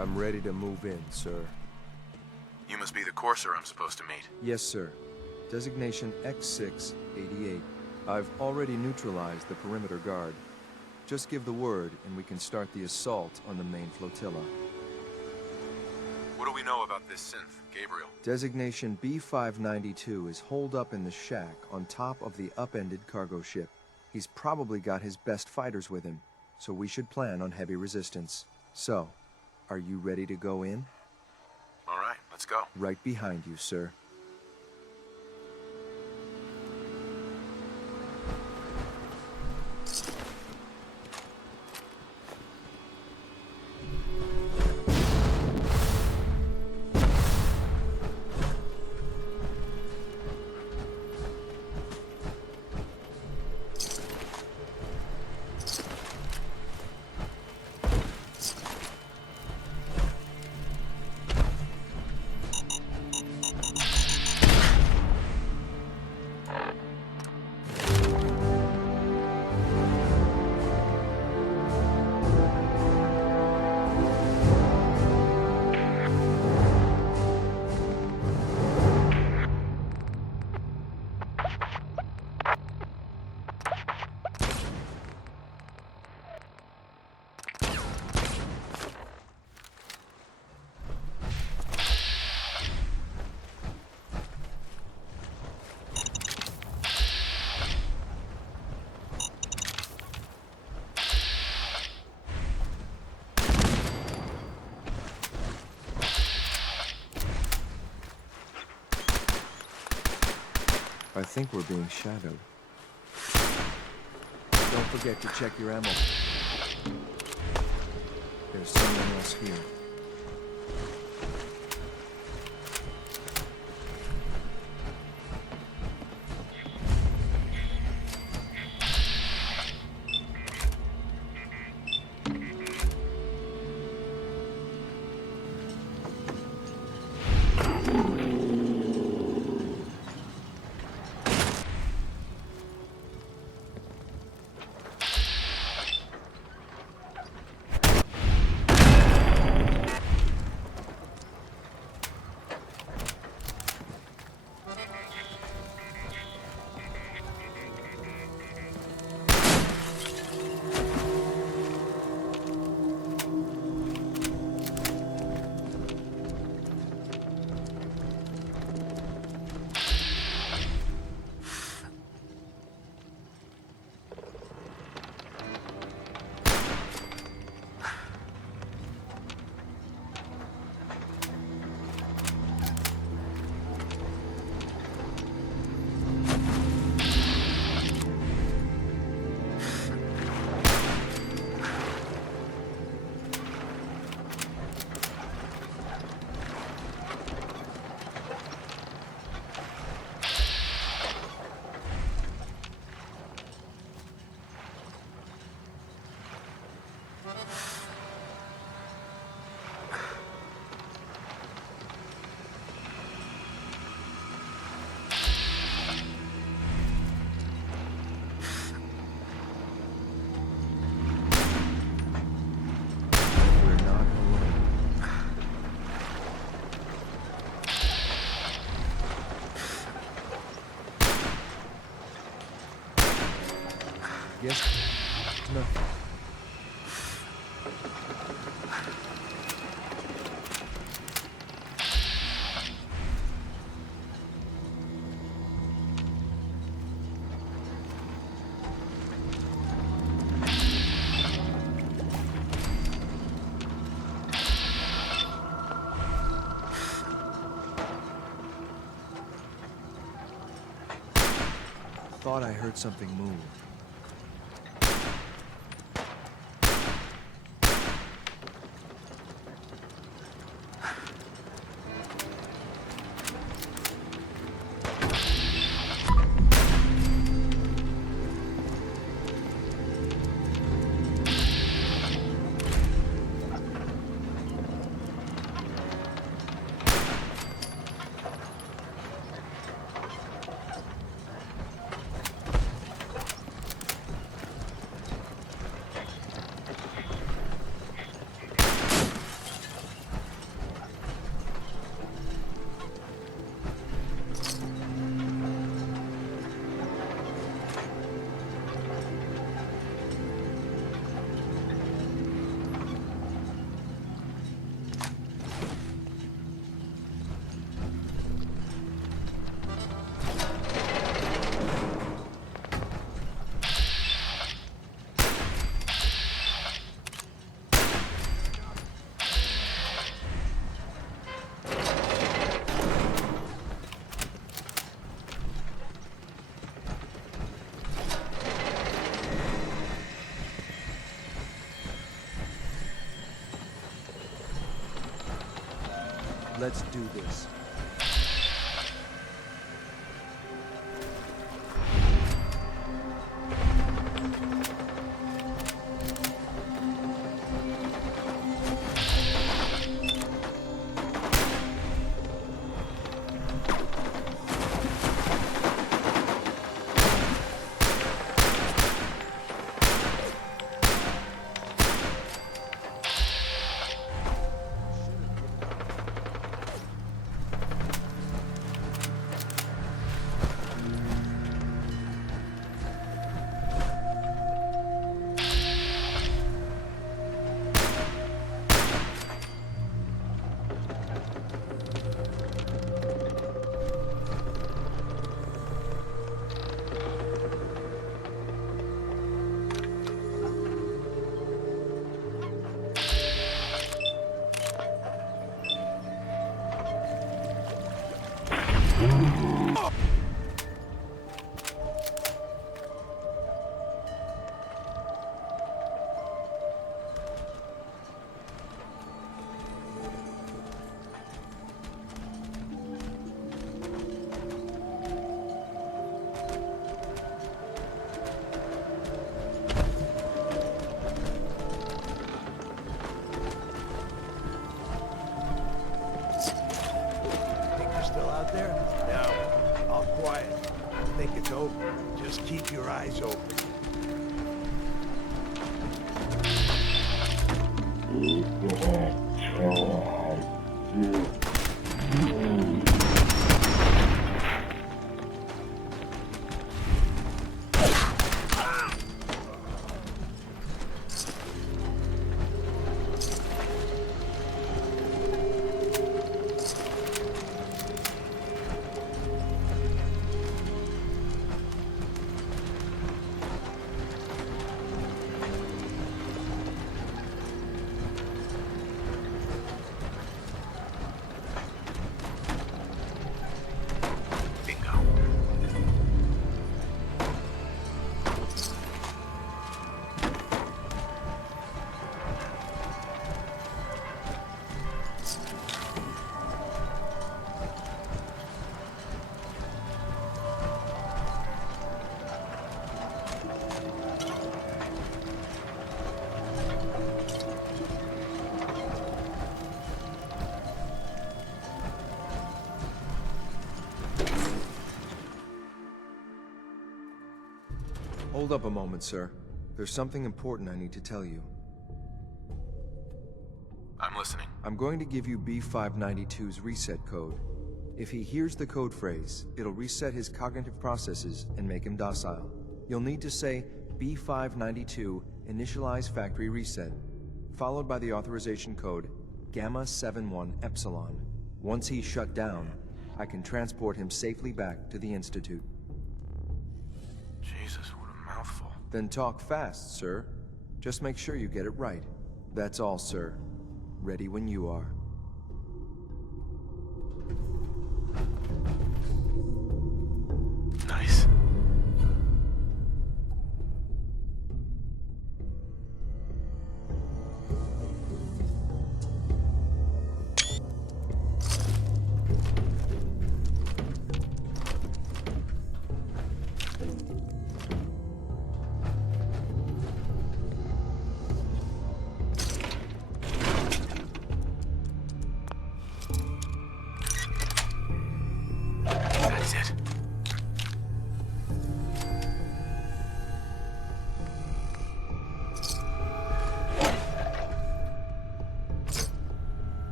I'm ready to move in, sir. You must be the courser I'm supposed to meet. Yes, sir. Designation X688. I've already neutralized the perimeter guard. Just give the word, and we can start the assault on the main flotilla. What do we know about this synth, Gabriel? Designation B592 is holed up in the shack on top of the upended cargo ship. He's probably got his best fighters with him, so we should plan on heavy resistance. So, are you ready to go in? All right, let's go. Right behind you, sir. I think we're being shadowed. Don't forget to check your ammo. There's someone else here. Yes? No. Thought I heard something move. Let's do this. Just keep your eyes open. Hold up a moment, sir. There's something important I need to tell you. I'm listening. I'm going to give you B592's reset code. If he hears the code phrase, it'll reset his cognitive processes and make him docile. You'll need to say B592 initialize factory reset, followed by the authorization code Gamma 71 Epsilon. Once he's shut down, I can transport him safely back to the Institute. Jesus, what a mouthful. Then talk fast, sir. Just make sure you get it right. That's all, sir. Ready when you are. Nice.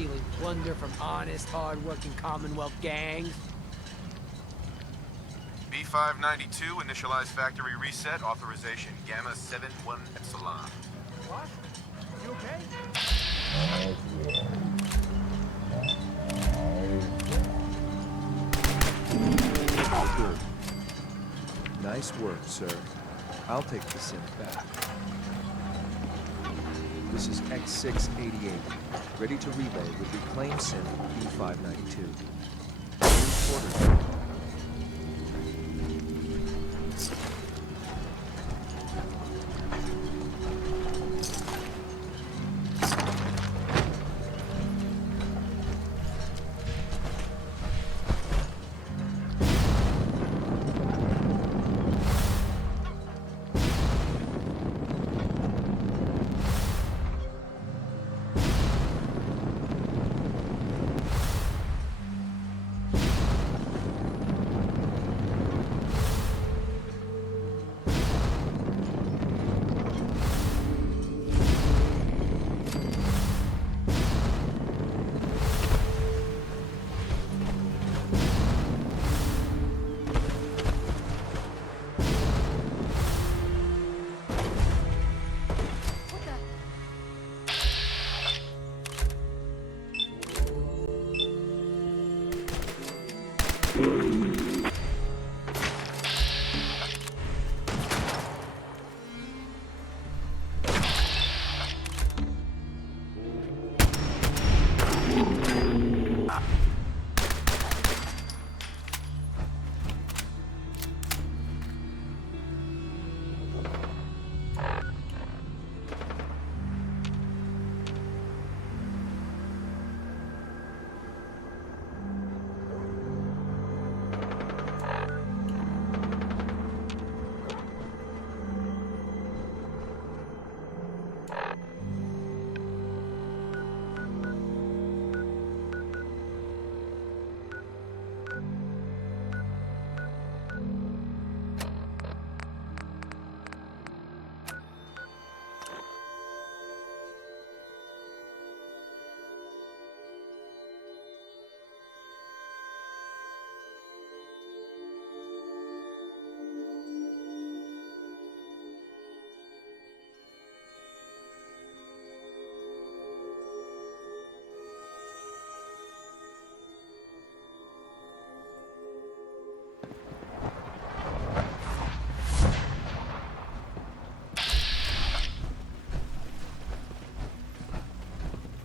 stealing plunder from honest, hard-working Commonwealth gangs. B592, initialize factory reset, authorization Gamma 71 Epsilon. What? You okay? Good. Nice work, sir. I'll take the synth back. This is X688, ready to relay with reclaimed synth B592. Quarters.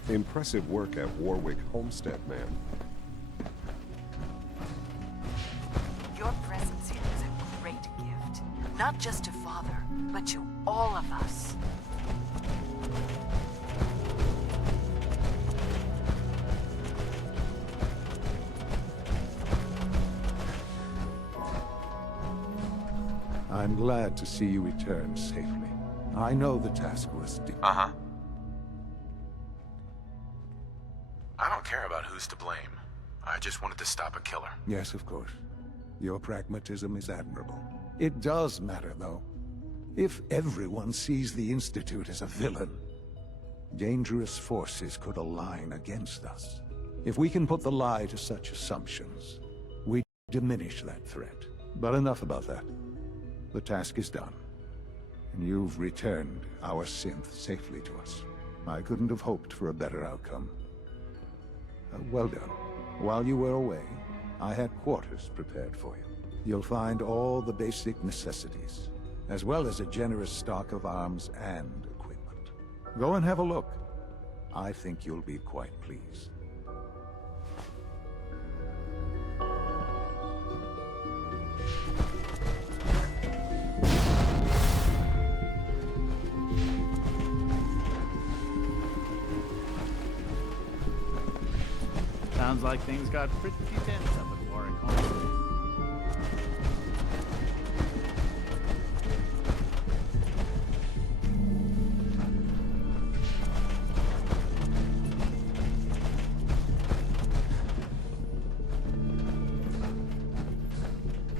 Impressive work at Warwick Homestead, ma'am. Your presence here is a great gift. Not just to Father, but to all of us. I'm glad to see you return safely. I know the task was Uh-huh. I don't care about who's to blame. I just wanted to stop a killer. Yes, of course. Your pragmatism is admirable. It does matter, though. If everyone sees the Institute as a villain, dangerous forces could align against us. If we can put the lie to such assumptions, we diminish that threat. But enough about that. The task is done. And you've returned our synth safely to us. I couldn't have hoped for a better outcome. Well done. While you were away, I had quarters prepared for you. You'll find all the basic necessities, as well as a generous stock of arms and equipment. Go and have a look. I think you'll be quite pleased. Sounds like things got pretty tense up at Warwick Homestead.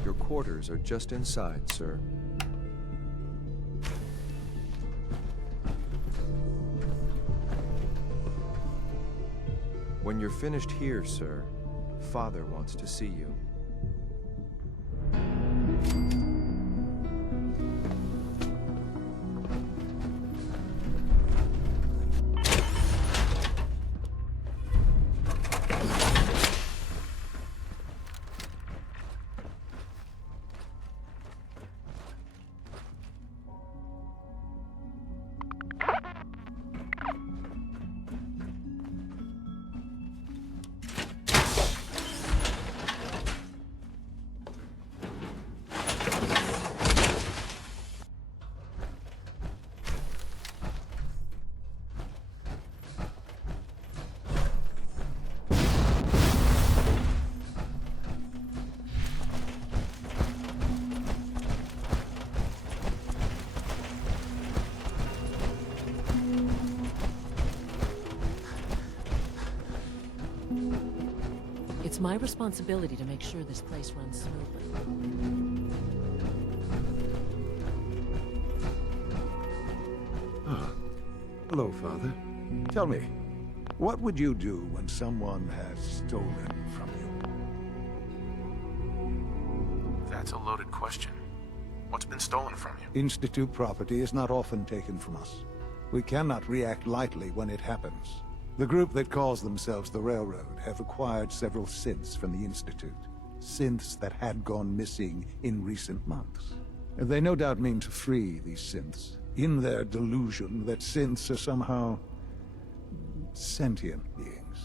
Your quarters are just inside, sir. When you're finished here, sir, Father wants to see you. It's my responsibility to make sure this place runs smoothly. Ah. Hello, Father. Tell me, what would you do when someone has stolen from you? That's a loaded question. What's been stolen from you? Institute property is not often taken from us. We cannot react lightly when it happens. The group that calls themselves the Railroad have acquired several synths from the Institute. Synths that had gone missing in recent months. They no doubt mean to free these synths, in their delusion that synths are somehow sentient beings.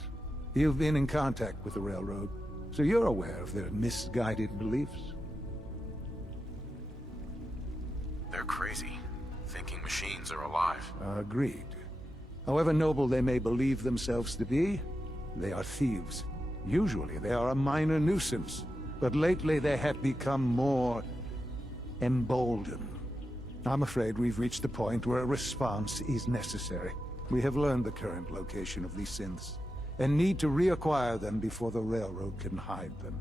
You've been in contact with the Railroad, so you're aware of their misguided beliefs. They're crazy, thinking machines are alive. Agreed. However noble they may believe themselves to be, they are thieves. Usually they are a minor nuisance, but lately they have become more emboldened. I'm afraid we've reached the point where a response is necessary. We have learned the current location of these synths, and need to reacquire them before the Railroad can hide them.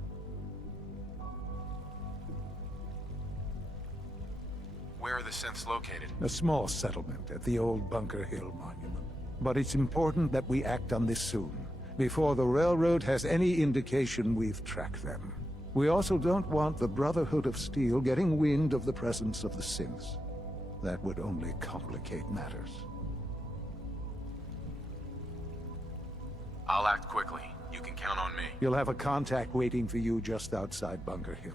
Where are the synths located? A small settlement at the old Bunker Hill Monument. But it's important that we act on this soon, before the Railroad has any indication we've tracked them. We also don't want the Brotherhood of Steel getting wind of the presence of the synths. That would only complicate matters. I'll act quickly. You can count on me. You'll have a contact waiting for you just outside Bunker Hill.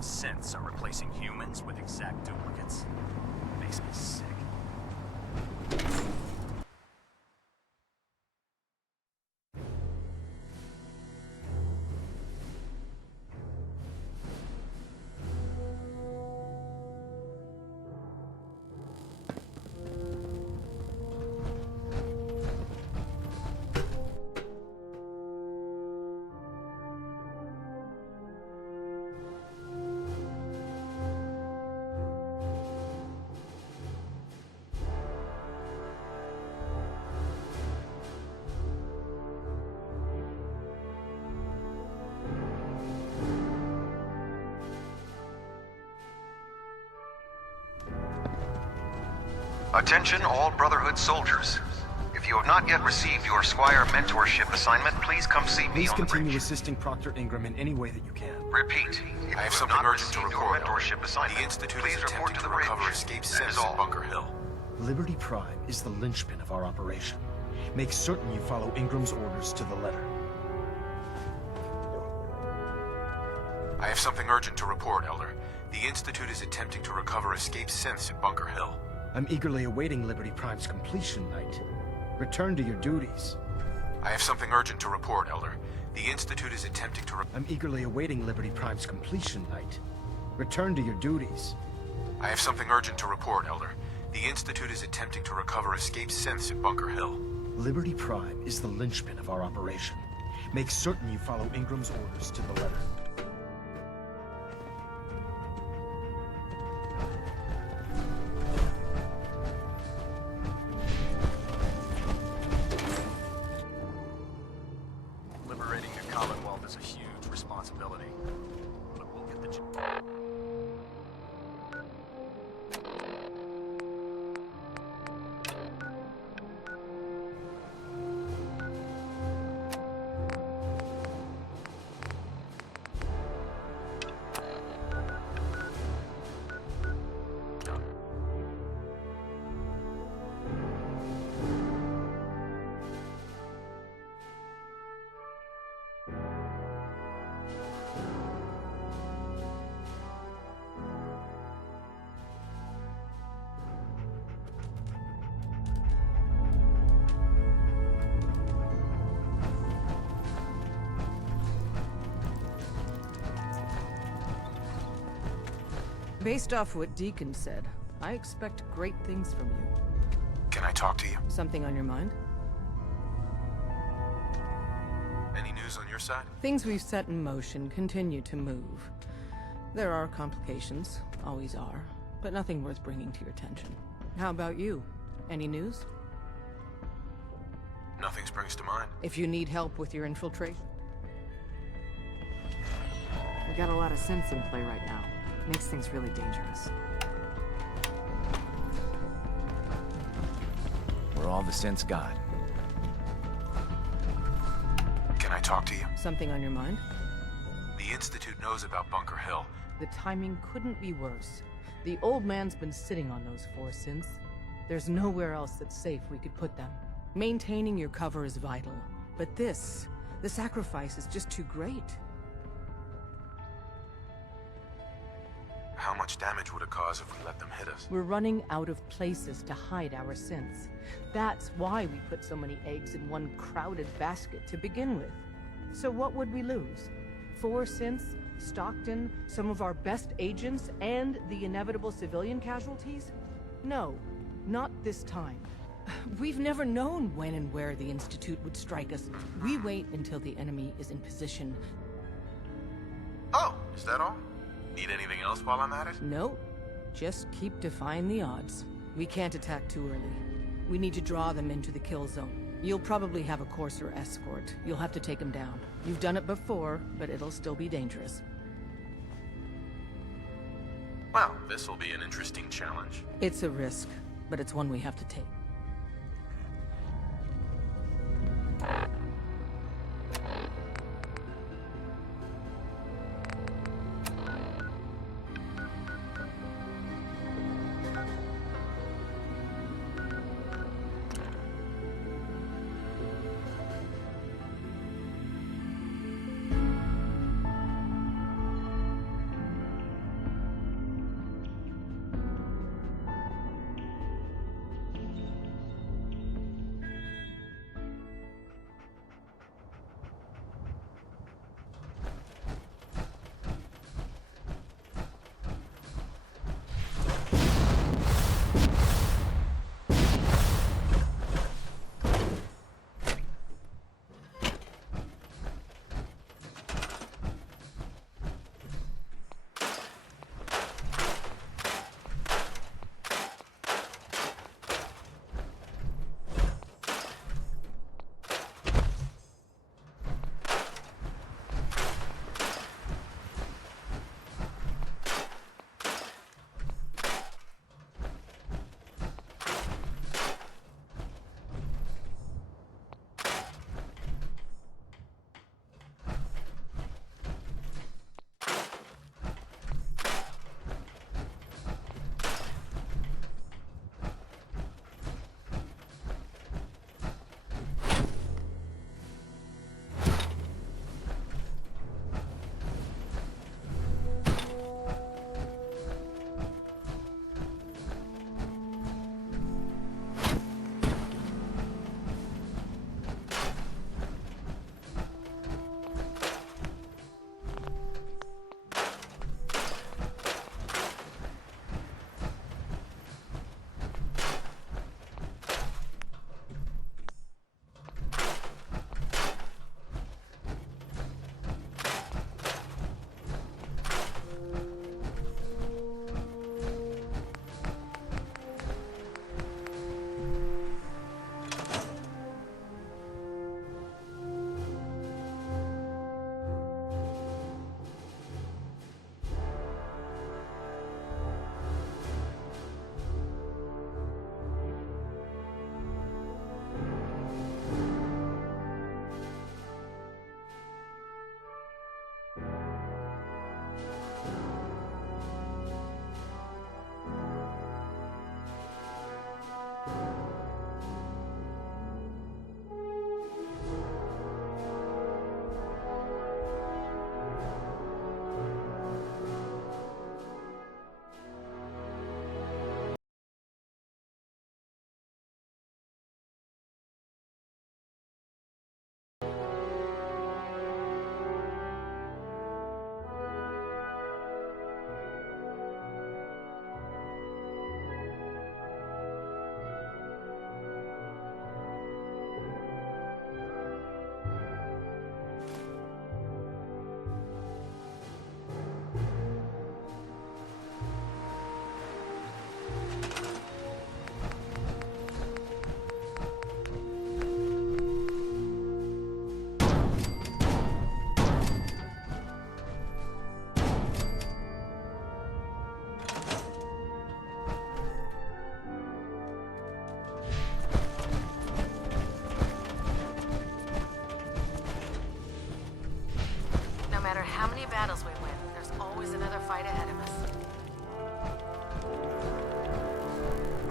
Synths are replacing humans with exact duplicates. Makes me sick. Attention all Brotherhood soldiers. If If you have not yet received your Squire mentorship assignment, please come see me Please on the continue bridge. assisting Proctor Ingram in any way that you can. Repeat. If I have you something not urgent to received report. your mentorship assignment, The Institute please is report attempting to to the bridge. recover escaped That is synths all. at Bunker Hill. Liberty Prime is the linchpin of our operation. Make certain you follow Ingram's orders to the letter. I have something urgent to report, Elder. The Institute is attempting to recover escaped synths at Bunker Hill. I'm eagerly awaiting Liberty Prime's completion, Knight. Return to your duties. I have something urgent to report, Elder. The Institute is attempting to I'm eagerly awaiting Liberty Prime's completion, Knight. Return to your duties. I have something urgent to report, Elder. The Institute is attempting to recover escaped synths at Bunker Hill. Liberty Prime is the linchpin of our operation. Make certain you follow Ingram's orders to the letter. Liberating the Commonwealth is a huge responsibility. But we'll get the job. Based off what Deacon said, I expect great things from you. Can I talk to you? Something on your mind? Any news on your side? Things we've set in motion continue to move. There are complications, always are, but nothing worth bringing to your attention. How about you? Any news? Nothing springs to mind. If you need help with your infiltration. We got a lot of synths in play right now. Makes things really dangerous. We're all the synths got. Can I talk to you? Something on your mind? The Institute knows about Bunker Hill. The timing couldn't be worse. The old man's been sitting on those 4 synths. There's nowhere else that's safe we could put them. Maintaining your cover is vital. But the sacrifice is just too great. How much damage would it cause if we let them hit us? We're running out of places to hide our synths. That's why we put so many eggs in one crowded basket to begin with. So what would we lose? 4 synths, Stockton, some of our best agents, and the inevitable civilian casualties? No, not this time. We've never known when and where the Institute would strike us. We wait until the enemy is in position. Oh, is that all? Need anything else while I'm at it? No, just keep defying the odds. We can't attack too early. We need to draw them into the kill zone. You'll probably have a Courser escort. You'll have to take them down. You've done it before, but it'll still be dangerous. Well, this will be an interesting challenge. It's a risk, but it's one we have to take.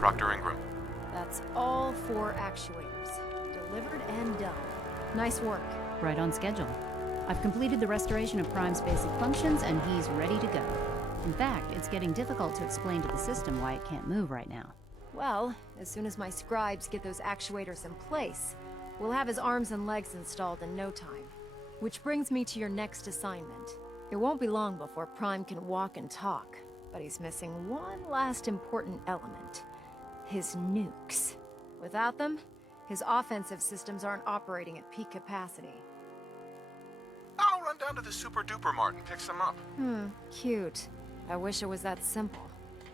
Proctor Ingram. That's all 4 actuators. Delivered and done. Nice work. Right on schedule. I've completed the restoration of Prime's basic functions, and he's ready to go. In fact, it's getting difficult to explain to the system why it can't move right now. Well, as soon as my scribes get those actuators in place, we'll have his arms and legs installed in no time. Which brings me to your next assignment. It won't be long before Prime can walk and talk, but he's missing one last important element. His nukes. Without them, his offensive systems aren't operating at peak capacity. I'll run down to the Super Duper Mart and pick some up. Cute. I wish it was that simple.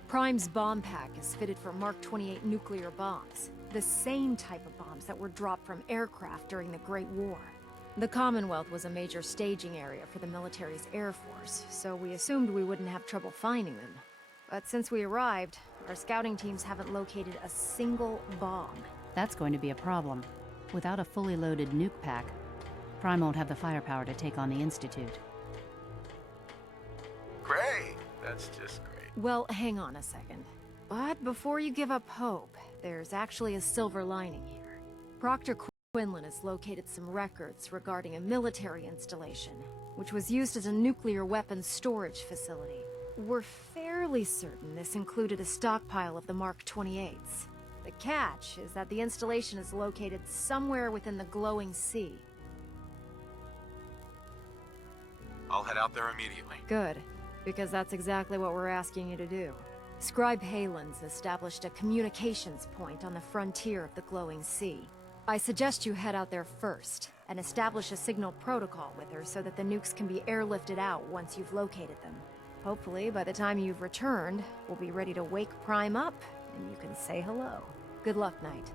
Prime's bomb pack is fitted for Mark 28 nuclear bombs. The same type of bombs that were dropped from aircraft during the Great War. The Commonwealth was a major staging area for the military's Air Force, so we assumed we wouldn't have trouble finding them. But since we arrived, our scouting teams haven't located a single bomb. That's going to be a problem. Without a fully loaded nuke pack, Prime won't have the firepower to take on the Institute. Great. That's just great. Well, hang on a second. But before you give up hope, there's actually a silver lining here. Proctor Quinlan has located some records regarding a military installation, which was used as a nuclear weapons storage facility. We're fairly certain this included a stockpile of the Mark 28s. The catch is that the installation is located somewhere within the glowing sea. I'll head out there immediately. Good, because that's exactly what we're asking you to do. Scribe Halen's established a communications point on the frontier of the glowing sea. I suggest you head out there first, and establish a signal protocol with her so that the nukes can be airlifted out once you've located them. Hopefully, by the time you've returned, we'll be ready to wake Prime up, and you can say hello. Good luck, Knight.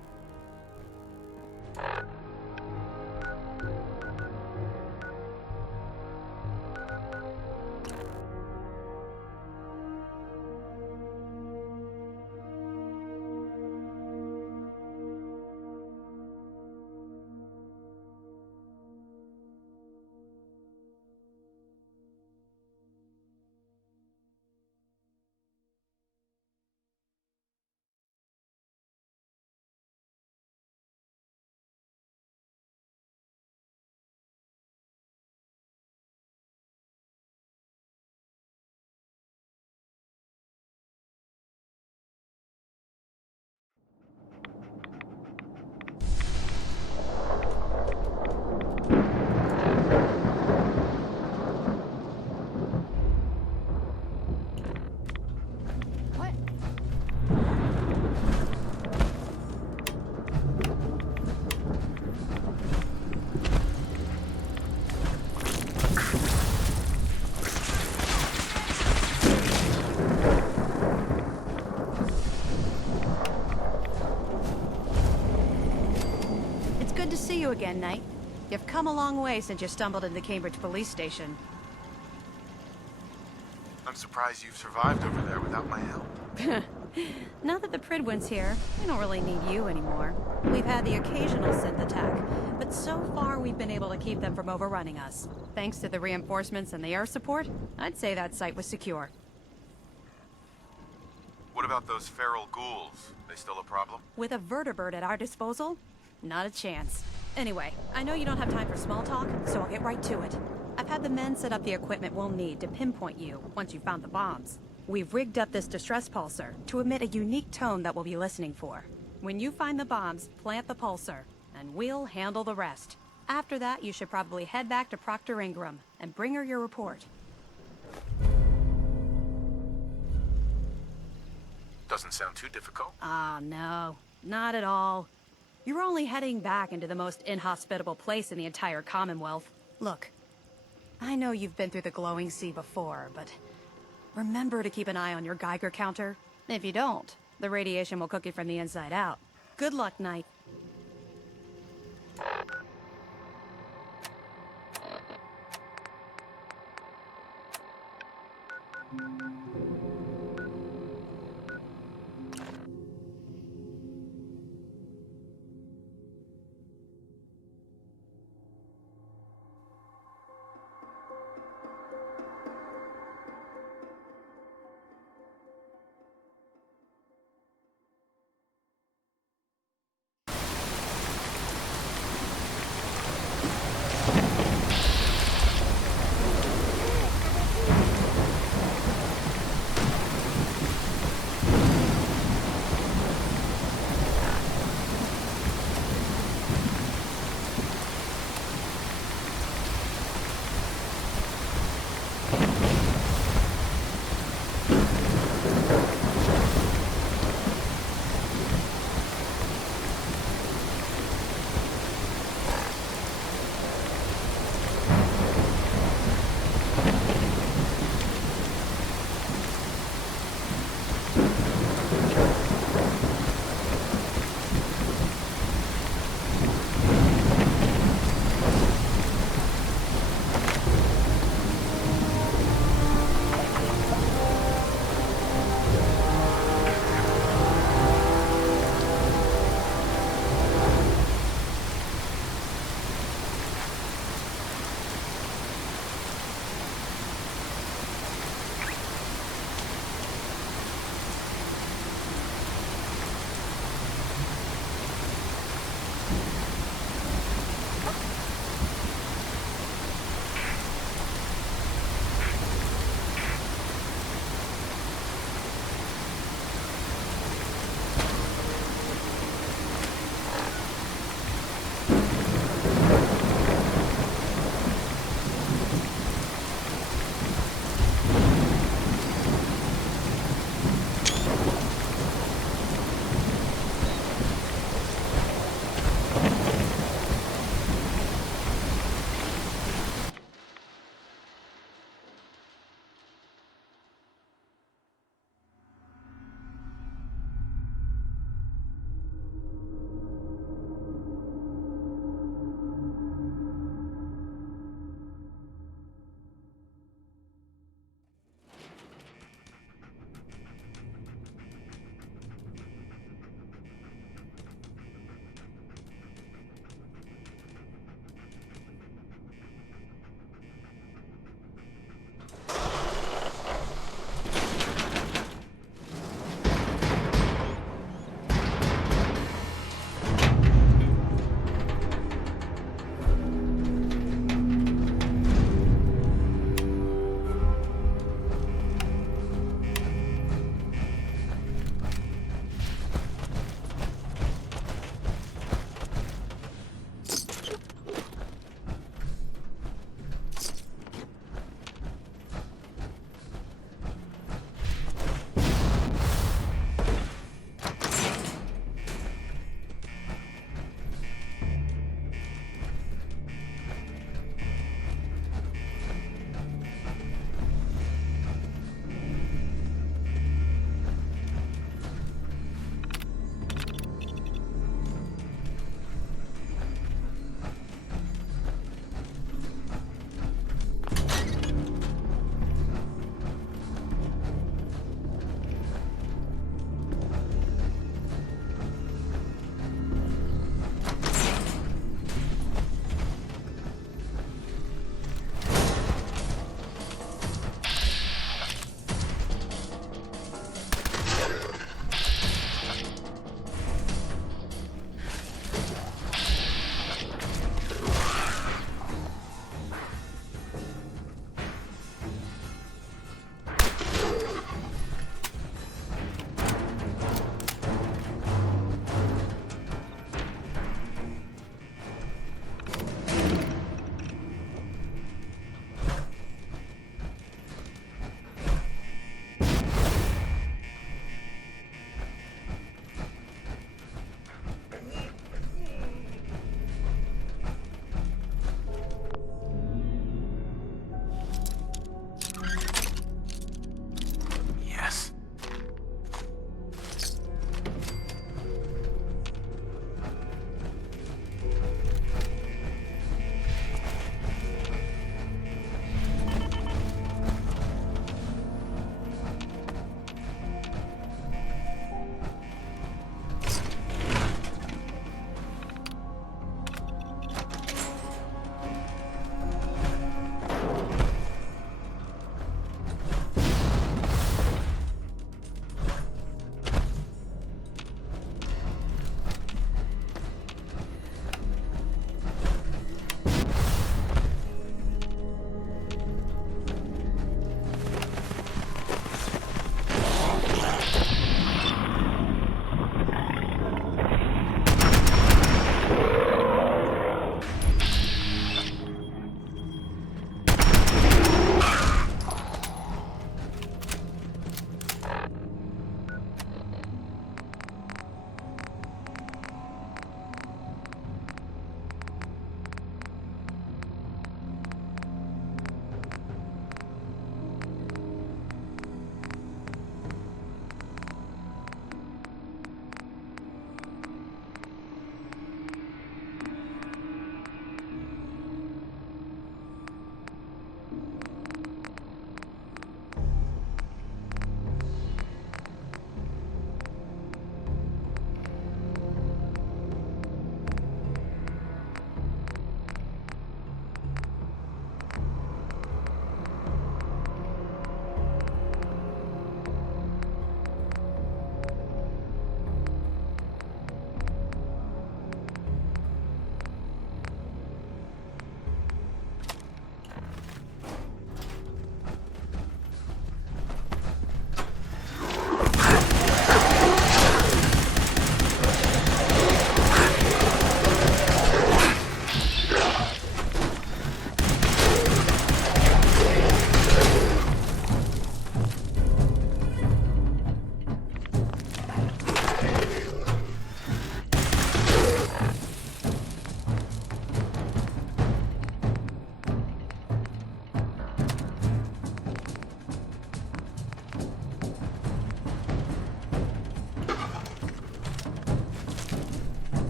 See you again, Knight. You've come a long way since you stumbled into the Cambridge police station. I'm surprised you've survived over there without my help. Now that the Pridwin's here, we don't really need you anymore. We've had the occasional synth attack, but so far we've been able to keep them from overrunning us. Thanks to the reinforcements and the air support, I'd say that site was secure. What about those feral ghouls? They still a problem? With a vertibird at our disposal? Not a chance. Anyway, I know you don't have time for small talk, so I'll get right to it. I've had the men set up the equipment we'll need to pinpoint you once you've found the bombs. We've rigged up this distress pulsar to emit a unique tone that we'll be listening for. When you find the bombs, plant the pulsar, and we'll handle the rest. After that, you should probably head back to Proctor Ingram and bring her your report. Doesn't sound too difficult. Ah, no. Not at all. You're only heading back into the most inhospitable place in the entire Commonwealth. Look, I know you've been through the glowing sea before, but remember to keep an eye on your Geiger counter. If you don't, the radiation will cook you from the inside out. Good luck, Knight.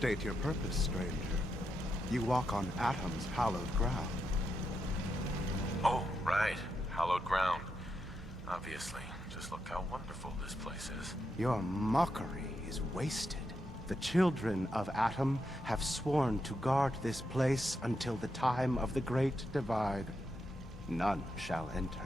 State your purpose, stranger. You walk on Atom's hallowed ground. Oh, right. Hallowed ground. Obviously. Just look how wonderful this place is. Your mockery is wasted. The children of Atom have sworn to guard this place until the time of the Great Divide. None shall enter.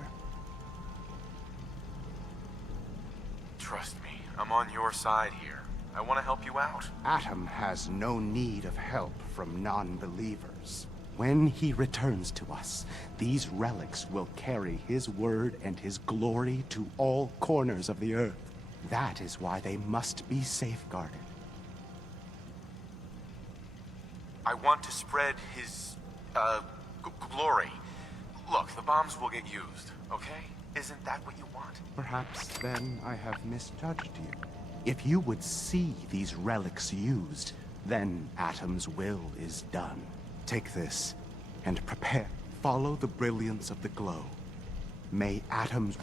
Trust me, I'm on your side here. I want to help you out. Atom has no need of help from non-believers. When he returns to us, these relics will carry his word and his glory to all corners of the earth. That is why they must be safeguarded. I want to spread his, glory. Look, the bombs will get used, okay? Isn't that what you want? Perhaps then I have misjudged you. If you would see these relics used, then Atom's will is done. Take this, and prepare. Follow the brilliance of the glow. May Atom's...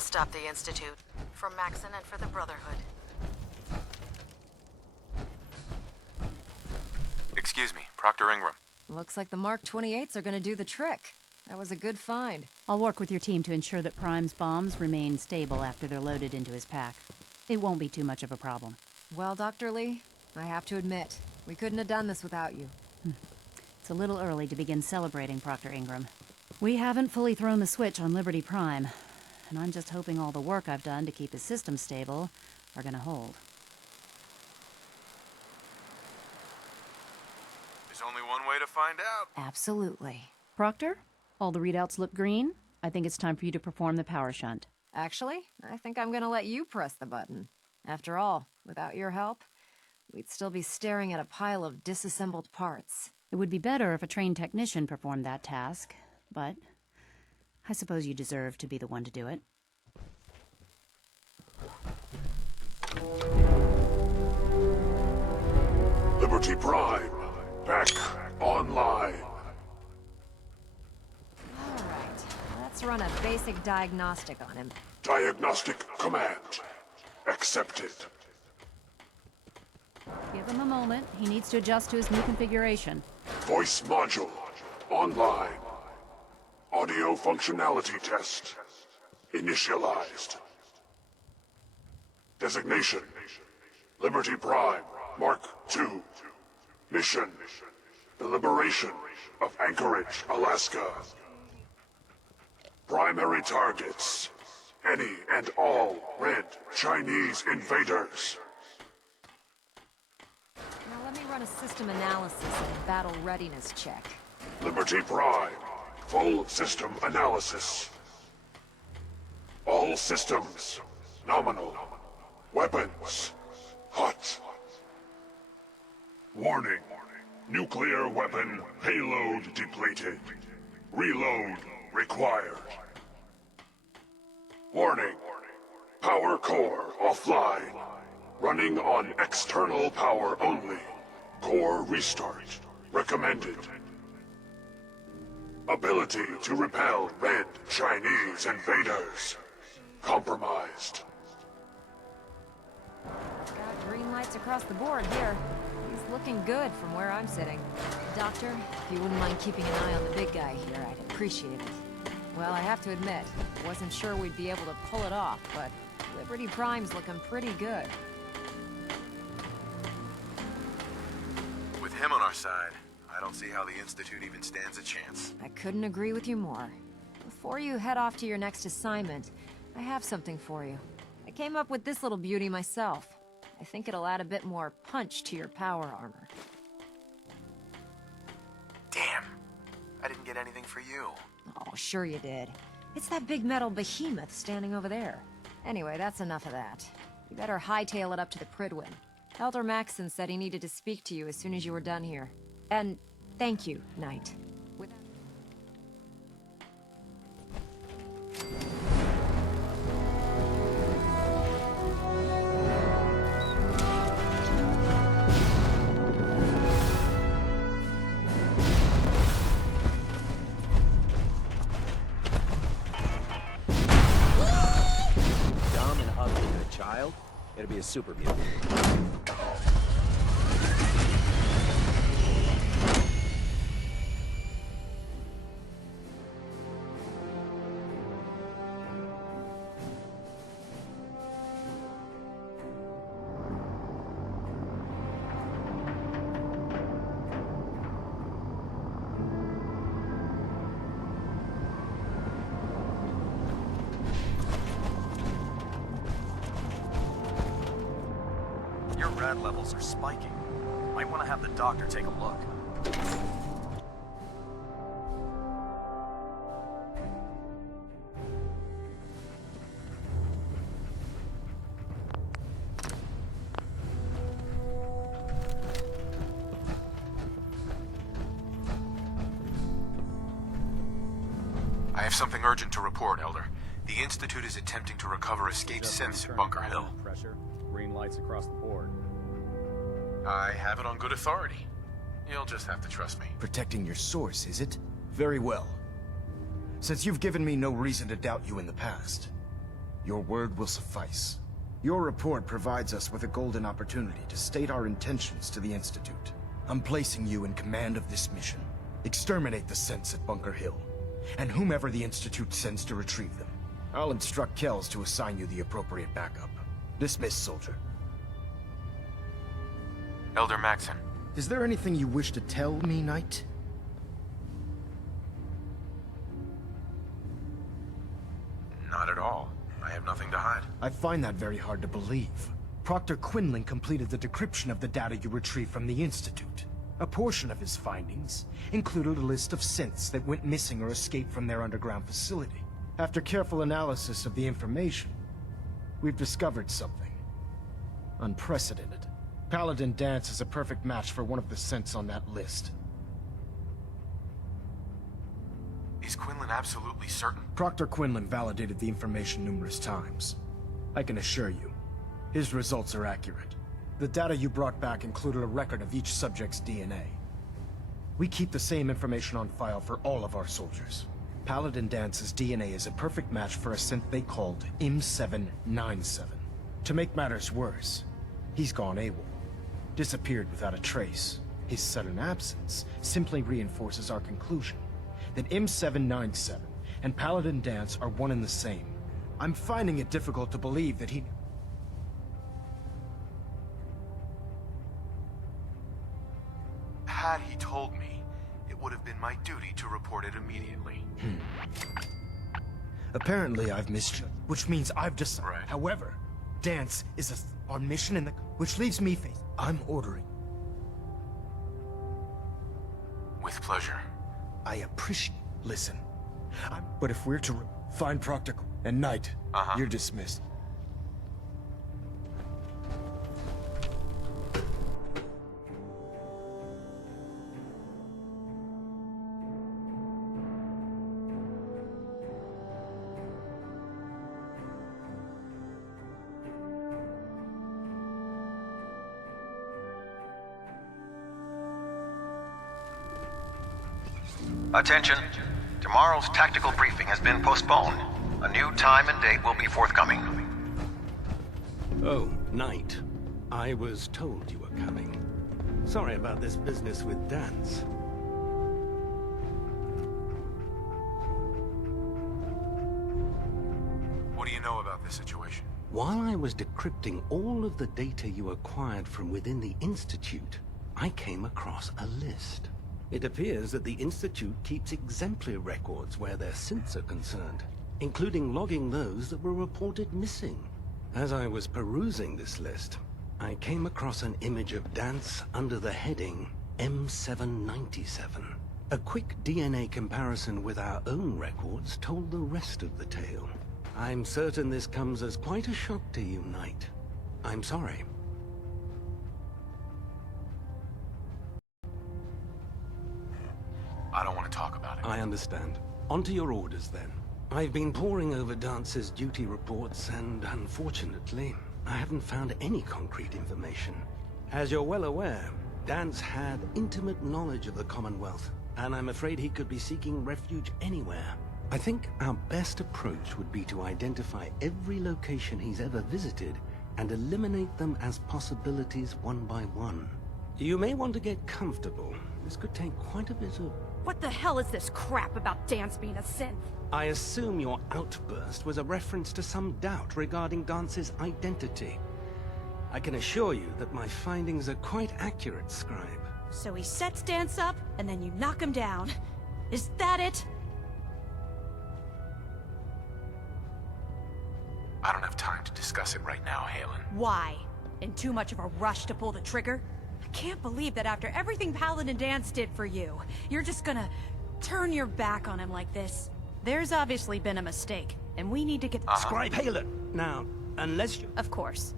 We'll stop the Institute. For Maxon and for the Brotherhood. Excuse me, Proctor Ingram. Looks like the Mark 28s are gonna do the trick. That was a good find. I'll work with your team to ensure that Prime's bombs remain stable after they're loaded into his pack. It won't be too much of a problem. Well, Dr. Lee, I have to admit, we couldn't have done this without you. It's a little early to begin celebrating, Proctor Ingram. We haven't fully thrown the switch on Liberty Prime, and I'm just hoping all the work I've done to keep his system stable are gonna hold. There's only one way to find out. Absolutely. Proctor, all the readouts look green. I think it's time for you to perform the power shunt. Actually, I think I'm gonna let you press the button. After all, without your help, we'd still be staring at a pile of disassembled parts. It would be better if a trained technician performed that task, but I suppose you deserve to be the one to do it. Liberty Prime, back online. Alright, let's run a basic diagnostic on him. Diagnostic command accepted. Give him a moment. He needs to adjust to his new configuration. Voice module online. Audio functionality test initialized. Designation: Liberty Prime Mark II. Mission: the liberation of Anchorage, Alaska. Primary targets: any and all red Chinese invaders. Now let me run a system analysis and battle readiness check. Liberty Prime, full system analysis. All systems nominal. Weapons hot. Warning: nuclear weapon payload depleted. Reload required. Warning: power core offline. Running on external power only. Core restart recommended. Ability to repel red Chinese invaders compromised. Got green lights across the board here. He's looking good from where I'm sitting. Doctor, if you wouldn't mind keeping an eye on the big guy here, I'd appreciate it. Well, I have to admit, I wasn't sure we'd be able to pull it off, but Liberty Prime's looking pretty good. With him on our side, I don't see how the Institute even stands a chance. I couldn't agree with you more. Before you head off to your next assignment, I have something for you. I came up with this little beauty myself. I think it'll add a bit more punch to your power armor. Damn. I didn't get anything for you. Oh, sure you did. It's that big metal behemoth standing over there. Anyway, that's enough of that. You better hightail it up to the Pridwin. Elder Maxon said he needed to speak to you as soon as you were done here. And thank you, Knight. Dumb and ugly to a child, it'll be a super mutant. Your rad levels are spiking. Might want to have the doctor take a look. I have something urgent to report, Elder. The Institute is attempting to recover escaped synths at Bunker Hill. Pressure. Green lights across the board. I have it on good authority. You'll just have to trust me. Protecting your source, is it? Very well. Since you've given me no reason to doubt you in the past, Your word will suffice. Your report provides us with a golden opportunity to state our intentions to the Institute. I'm placing you in command of this mission. Exterminate the Synths at Bunker Hill, and whomever the Institute sends to retrieve them. I'll instruct Kells to assign you the appropriate backup. Dismissed, soldier. Elder Maxon. Is there anything you wish to tell me, Knight? Not at all. I have nothing to hide. I find that very hard to believe. Proctor Quinlan completed the decryption of the data you retrieved from the Institute. A portion of his findings included a list of synths that went missing or escaped from their underground facility. After careful analysis of the information, we've discovered something unprecedented. Paladin Danse is a perfect match for one of the synths on that list. Is Quinlan absolutely certain? Proctor Quinlan validated the information numerous times. I can assure you, his results are accurate. The data you brought back included a record of each subject's DNA. We keep the same information on file for all of our soldiers. Paladin Dance's DNA is a perfect match for a synth they called M797. To make matters worse, he's gone AWOL. Disappeared without a trace. His sudden absence simply reinforces our conclusion that M797 and Paladin Danse are one and the same. I'm finding it difficult to believe that he... Had he told me, it would have been my duty to report it immediately. Apparently I've misjudged, which means I've decided. Right. However, Danse is on mission in the... Which leaves me faced. I'm ordering. With pleasure. I appreciate... Listen. But if we're to find Proctor and Knight, you're dismissed. Attention. Tomorrow's tactical briefing has been postponed. A new time and date will be forthcoming. Oh, Knight. I was told you were coming. Sorry about this business with Danse. What do you know about this situation? While I was decrypting all of the data you acquired from within the Institute, I came across a list. It appears that the Institute keeps exemplary records where their synths are concerned, including logging those that were reported missing. As I was perusing this list, I came across an image of Danse under the heading M797. A quick DNA comparison with our own records told the rest of the tale. I'm certain this comes as quite a shock to you, Knight. I'm sorry. I don't want to talk about it. I understand. On to your orders, then. I've been poring over Dance's duty reports, and unfortunately, I haven't found any concrete information. As you're well aware, Danse had intimate knowledge of the Commonwealth, and I'm afraid he could be seeking refuge anywhere. I think our best approach would be to identify every location he's ever visited and eliminate them as possibilities one by one. You may want to get comfortable. This could take quite a bit of... What the hell is this crap about Danse being a synth? I assume your outburst was a reference to some doubt regarding Dance's identity. I can assure you that my findings are quite accurate, Scribe. So he sets Danse up, and then you knock him down. Is that it? I don't have time to discuss it right now, Halen. Why? In too much of a rush to pull the trigger? I can't believe that after everything Paladin Danse did for you, you're just gonna turn your back on him like this. There's obviously been a mistake, and we need to get... Scribe Halen! Now, unless you... Of course.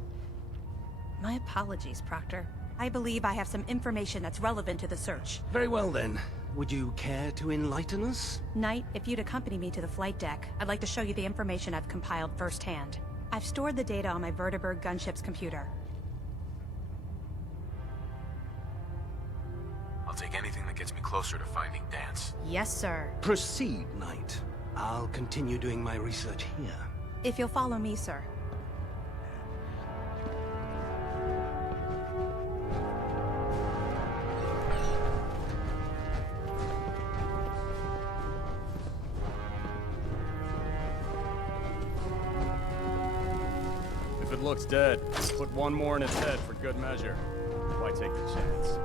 My apologies, Proctor. I believe I have some information that's relevant to the search. Very well, then. Would you care to enlighten us? Knight, if you'd accompany me to the flight deck, I'd like to show you the information I've compiled firsthand. I've stored the data on my Vertibird gunship's computer. I'll take anything that gets me closer to finding Danse. Yes, sir. Proceed, Knight. I'll continue doing my research here. If you'll follow me, sir. If it looks dead, put one more in its head for good measure. Why take the chance?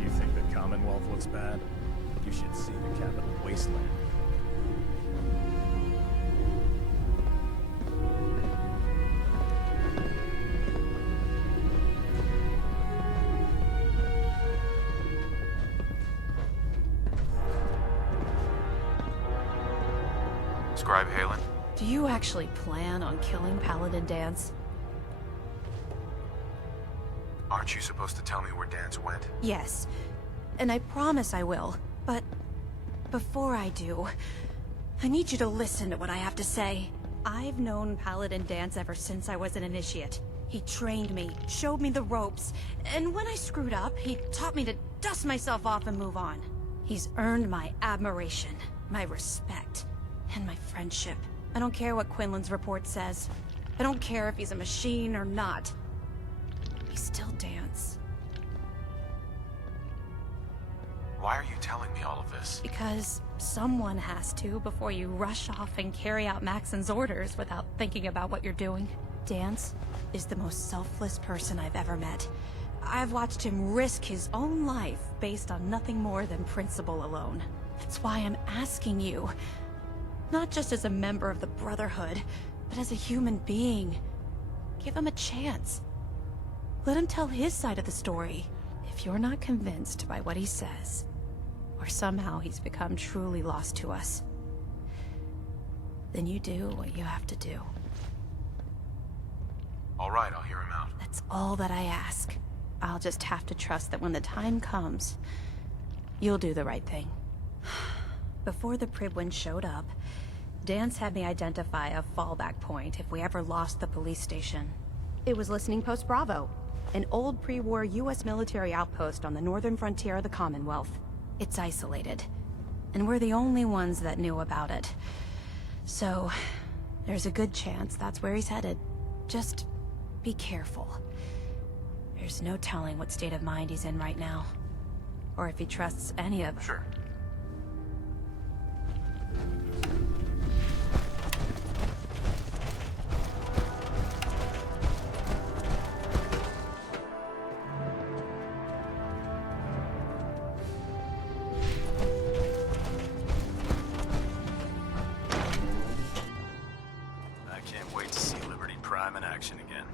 You think the Commonwealth looks bad? You should see the capital wasteland. Scribe Halen? Do you actually plan on killing Paladin Dance? Aren't you supposed to tell me where Dance went? Yes. And I promise I will. But before I do, I need you to listen to what I have to say. I've known Paladin Dance ever since I was an initiate. He trained me, showed me the ropes, and when I screwed up, he taught me to dust myself off and move on. He's earned my admiration, my respect, and my friendship. I don't care what Quinlan's report says. I don't care if he's a machine or not. He's still Dance. Why are you telling me all of this? Because someone has to before you rush off and carry out Maxon's orders without thinking about what you're doing. Dance is the most selfless person I've ever met. I've watched him risk his own life based on nothing more than principle alone. That's why I'm asking you. Not just as a member of the Brotherhood, but as a human being. Give him a chance. Let him tell his side of the story. If you're not convinced by what he says, or somehow he's become truly lost to us, then you do what you have to do. All right, I'll hear him out. That's all that I ask. I'll just have to trust that when the time comes, you'll do the right thing. Before the Pribwin showed up, Dance had me identify a fallback point if we ever lost the police station. It was Listening Post Bravo, an old pre-war US military outpost on the northern frontier of the Commonwealth. It's isolated, and we're the only ones that knew about it. So, there's a good chance that's where he's headed. Just be careful. There's no telling what state of mind he's in right now. Or if he trusts any of... Sure. I can't wait to see Liberty Prime in action again.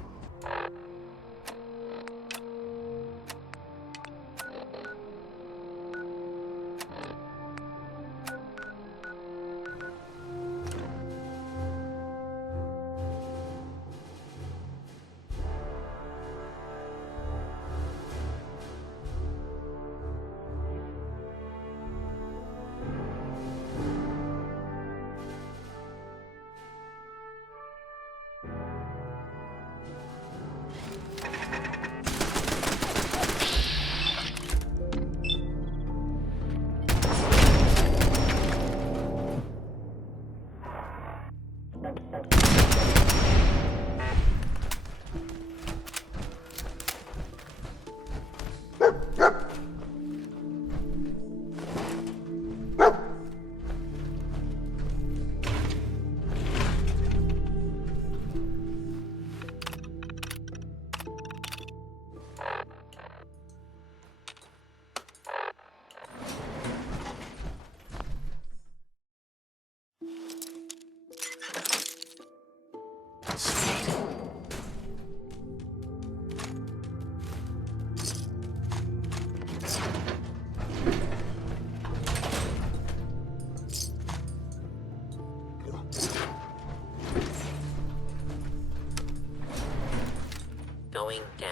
Going down.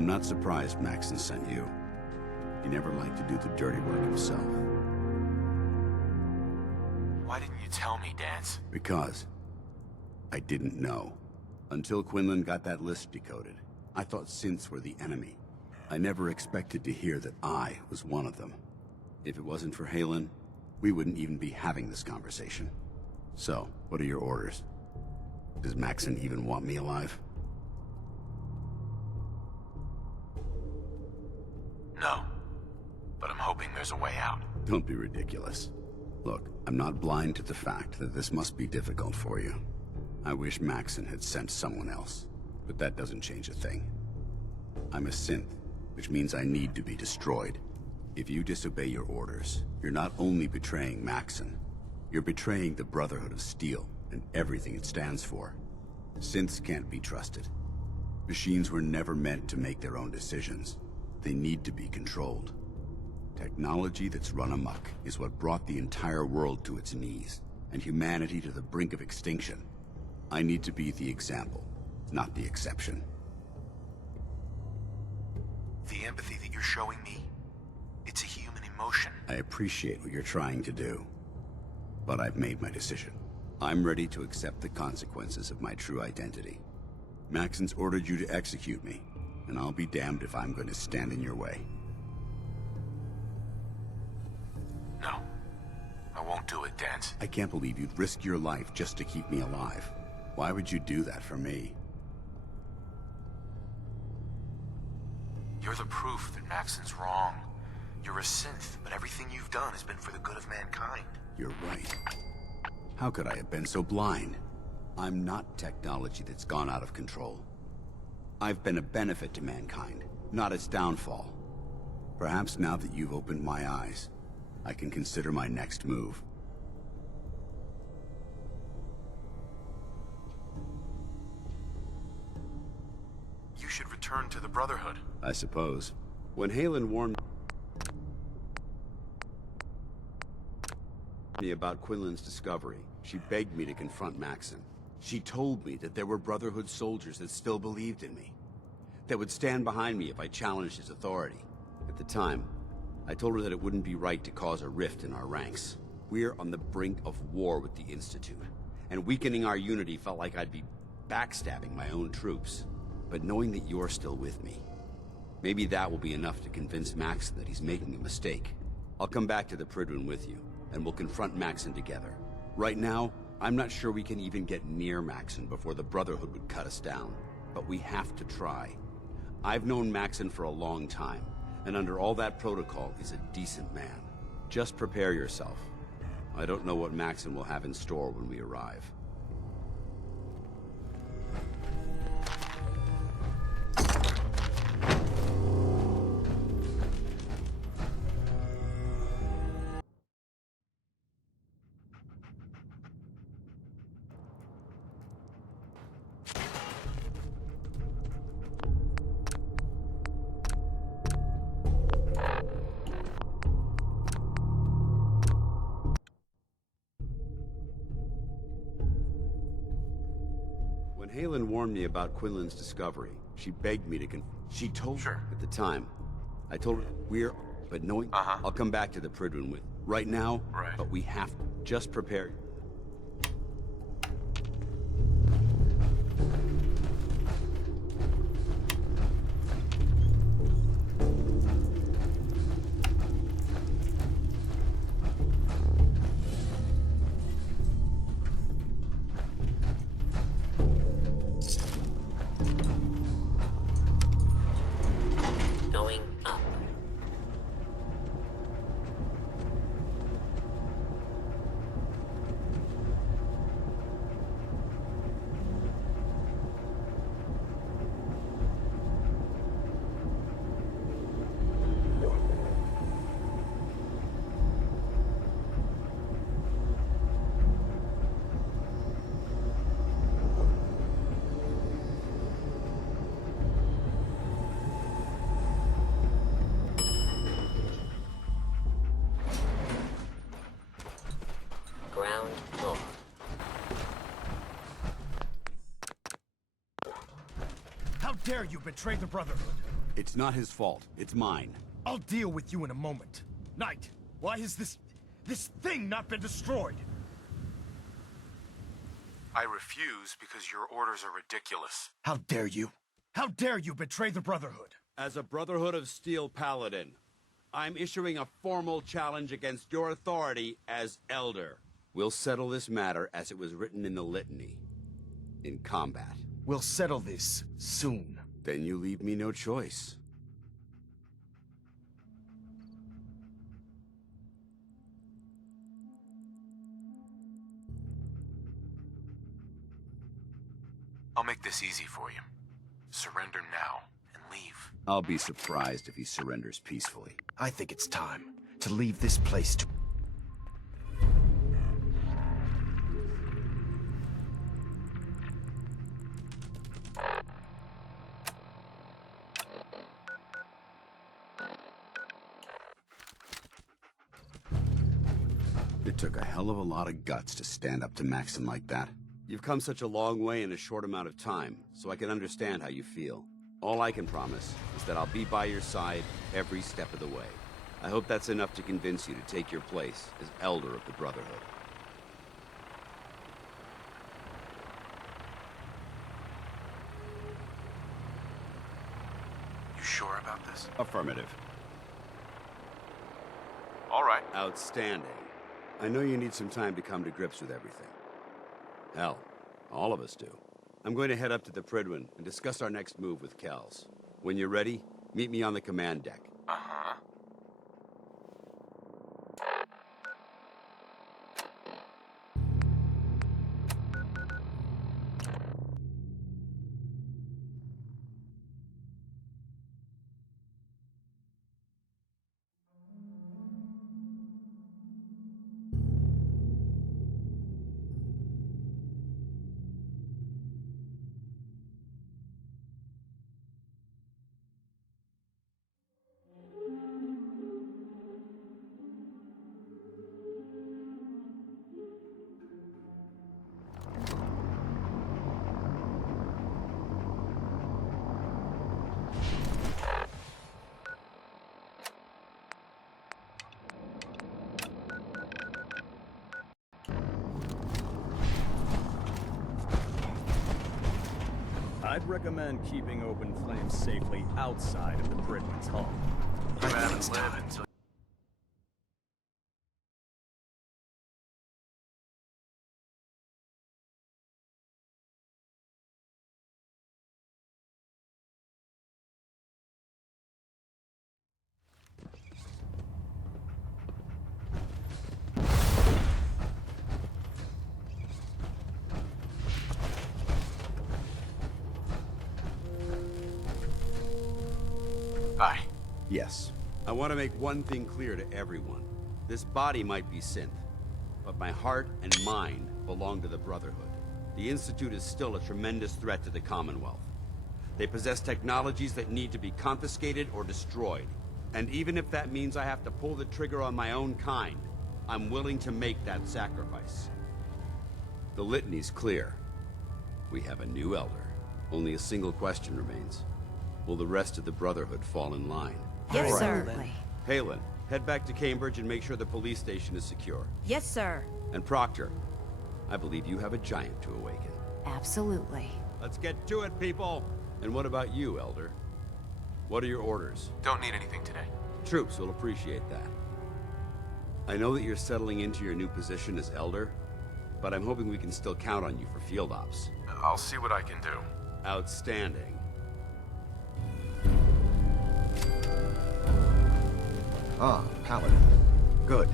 I'm not surprised Maxon sent you. He never liked to do the dirty work himself. Why didn't you tell me, Dance? Because I didn't know. Until Quinlan got that list decoded, I thought synths were the enemy. I never expected to hear that I was one of them. If it wasn't for Halen, we wouldn't even be having this conversation. So, what are your orders? Does Maxon even want me alive? No. But I'm hoping there's a way out. Don't be ridiculous. Look, I'm not blind to the fact that this must be difficult for you. I wish Maxon had sent someone else, but that doesn't change a thing. I'm a synth, which means I need to be destroyed. If you disobey your orders, you're not only betraying Maxon, you're betraying the Brotherhood of Steel and everything it stands for. Synths can't be trusted. Machines were never meant to make their own decisions. They need to be controlled. Technology that's run amok is what brought the entire world to its knees, and humanity to the brink of extinction. I need to be the example, not the exception. The empathy that you're showing me, it's a human emotion. I appreciate what you're trying to do, but I've made my decision. I'm ready to accept the consequences of my true identity. Maxon's ordered you to execute me, and I'll be damned if I'm going to stand in your way. No. I won't do it, Dance. I can't believe you'd risk your life just to keep me alive. Why would you do that for me? You're the proof that Maxon's wrong. You're a synth, but everything you've done has been for the good of mankind. You're right. How could I have been so blind? I'm not technology that's gone out of control. I've been a benefit to mankind, not its downfall. Perhaps now that you've opened my eyes, I can consider my next move. You should return to the Brotherhood. I suppose. When Halen warned me about Quinlan's discovery, she begged me to confront Maxon. She told me that there were Brotherhood soldiers that still believed in me, that would stand behind me if I challenged his authority. At the time, I told her that it wouldn't be right to cause a rift in our ranks. We're on the brink of war with the Institute, and weakening our unity felt like I'd be backstabbing my own troops. But knowing that you're still with me, maybe that will be enough to convince Maxon that he's making a mistake. I'll come back to the Prydwen with you, and we'll confront Maxon together. Right now, I'm not sure we can even get near Maxon before the Brotherhood would cut us down. But we have to try. I've known Maxon for a long time, and under all that protocol is a decent man. Just prepare yourself. I don't know what Maxon will have in store when we arrive. When Halen warned me about Quinlan's discovery, she begged me to she told Sure. At the time, I told her but knowing I'll come back to the Prydwen with right now, Right. but we have to just prepare. Going up. Ground floor. How dare you betray the Brotherhood? It's not his fault. It's mine. I'll deal with you in a moment. Knight, why has this thing not been destroyed? I refuse because your orders are ridiculous. How dare you? How dare you betray the Brotherhood? As a Brotherhood of Steel Paladin, I'm issuing a formal challenge against your authority as Elder. We'll settle this matter as it was written in the litany. In combat. We'll settle this soon. Then you leave me no choice. I'll make this easy for you. Surrender now and leave. I'll be surprised if he surrenders peacefully. I think it's time to leave this place to... It took a hell of a lot of guts to stand up to Maxim like that. You've come such a long way in a short amount of time, so I can understand how you feel. All I can promise is that I'll be by your side every step of the way. I hope that's enough to convince you to take your place as Elder of the Brotherhood. You sure about this? Affirmative. All right. Outstanding. I know you need some time to come to grips with everything. Hell, all of us do. I'm going to head up to the Pridwin and discuss our next move with Kells. When you're ready, meet me on the command deck. Uh-huh. I'd recommend keeping open flames safely outside of the Pridwin's hull. You haven't lived until... Hi. Yes. I want to make one thing clear to everyone. This body might be synth, but my heart and mind belong to the Brotherhood. The Institute is still a tremendous threat to the Commonwealth. They possess technologies that need to be confiscated or destroyed. And even if that means I have to pull the trigger on my own kind, I'm willing to make that sacrifice. The litany's clear. We have a new Elder. Only a single question remains. Will the rest of the Brotherhood fall in line? Yes, sir. Halen, head back to Cambridge and make sure the police station is secure. Yes, sir. And Proctor, I believe you have a giant to awaken. Absolutely. Let's get to it, people! And what about you, Elder? What are your orders? Don't need anything today. Troops will appreciate that. I know that you're settling into your new position as Elder, but I'm hoping we can still count on you for field ops. I'll see what I can do. Outstanding. Ah, Paladin. Good.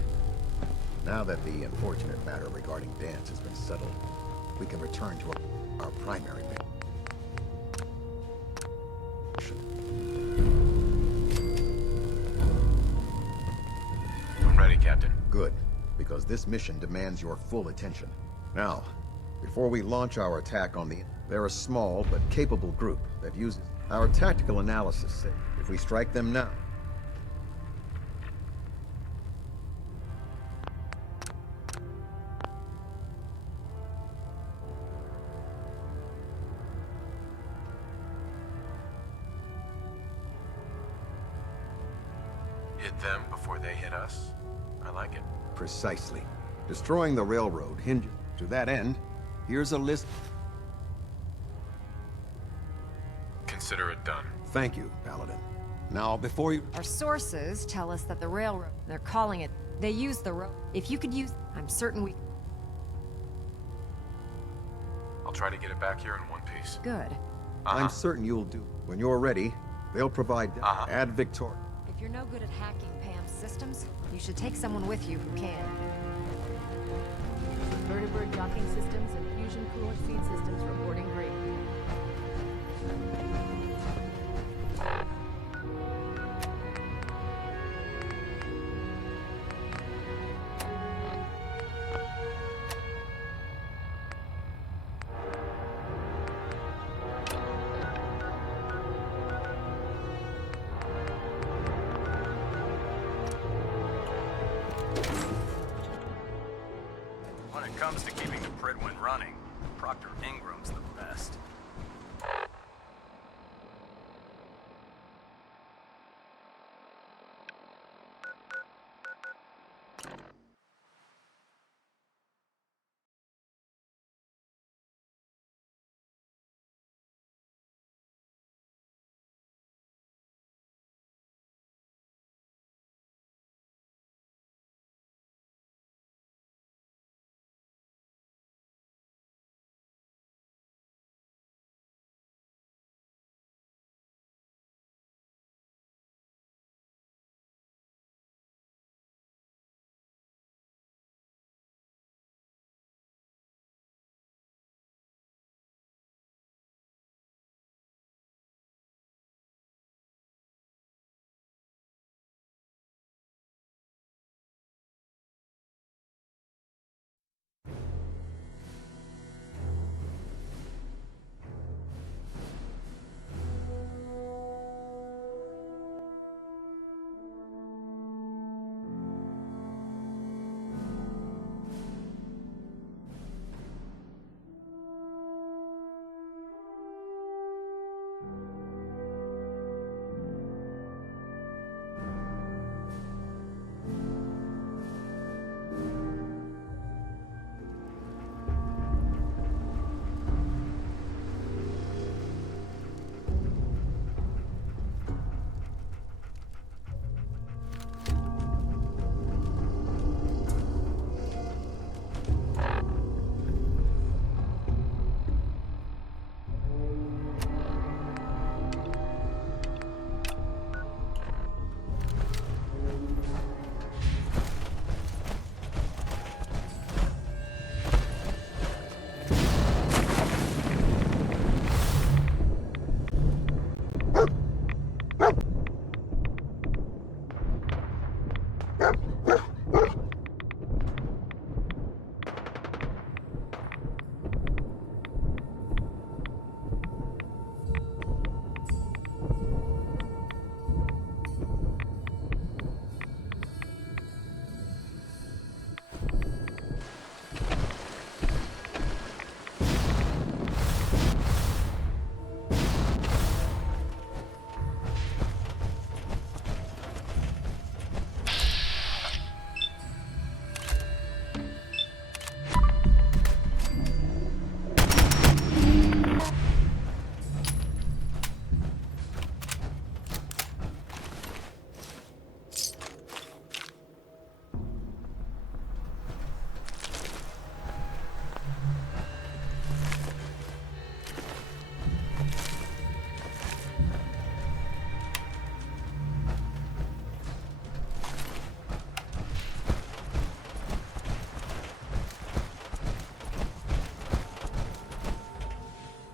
Now that the unfortunate matter regarding Dance has been settled, we can return to our primary mission. I'm ready, Captain. Good, because this mission demands your full attention. Now, before we launch our attack on they're a small but capable group that uses our tactical analysis. If we strike them now, hit them before they hit us. I like it. Precisely. Destroying the railroad hinges. To that end, here's a list. Consider it done. Thank you, Paladin. Now, before you... Our sources tell us that the railroad, they're calling it, they use the road. If you could use, I'm certain we... I'll try to get it back here in one piece. Good. I'm certain you'll do. When you're ready, they'll provide... Ad Victor. If you're no good at hacking Pam's systems, you should take someone with you who can. Vertibird docking systems and fusion coolant feed systems reporting green. When it comes to keeping the Pridwin running, Proctor Ingram's the best.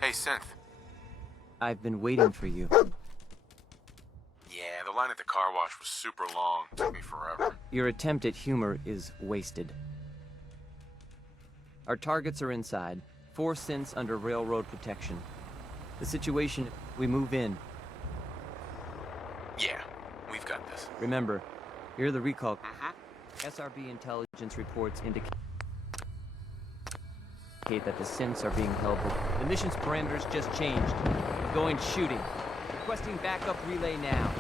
Hey, Synth. I've been waiting for you. Yeah, the line at the car wash was super long. Took me forever. Your attempt at humor is wasted. Our targets are inside. 4 synths under railroad protection. The situation, we move in. Yeah, we've got this. Remember, you're the recall. SRB intelligence reports indicate that the synths are being held. The mission's parameters just changed. Going shooting. Requesting backup relay now.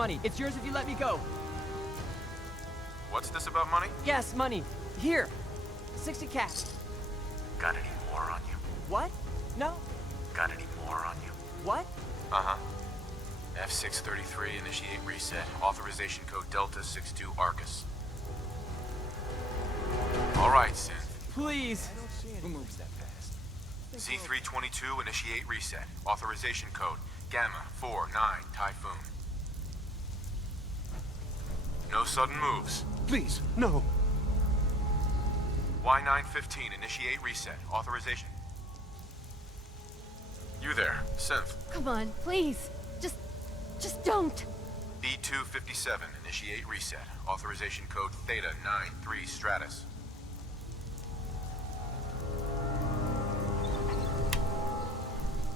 money. It's yours if you let me go. What's this about money? Yes, money. Here. 60 cash. Got any more on you? What? No. Got any more on you? What? Uh-huh. F633, initiate reset. Authorization code Delta 62 Arcus. All right, Synth. Please. Who moves that fast? Z322, initiate reset. Authorization code Gamma 49 Typhoon. No sudden moves. Please, no. Y915, initiate reset. Authorization. You there, Synth. Come on, please. Just don't. B257, initiate reset. Authorization code Theta 93 Stratus.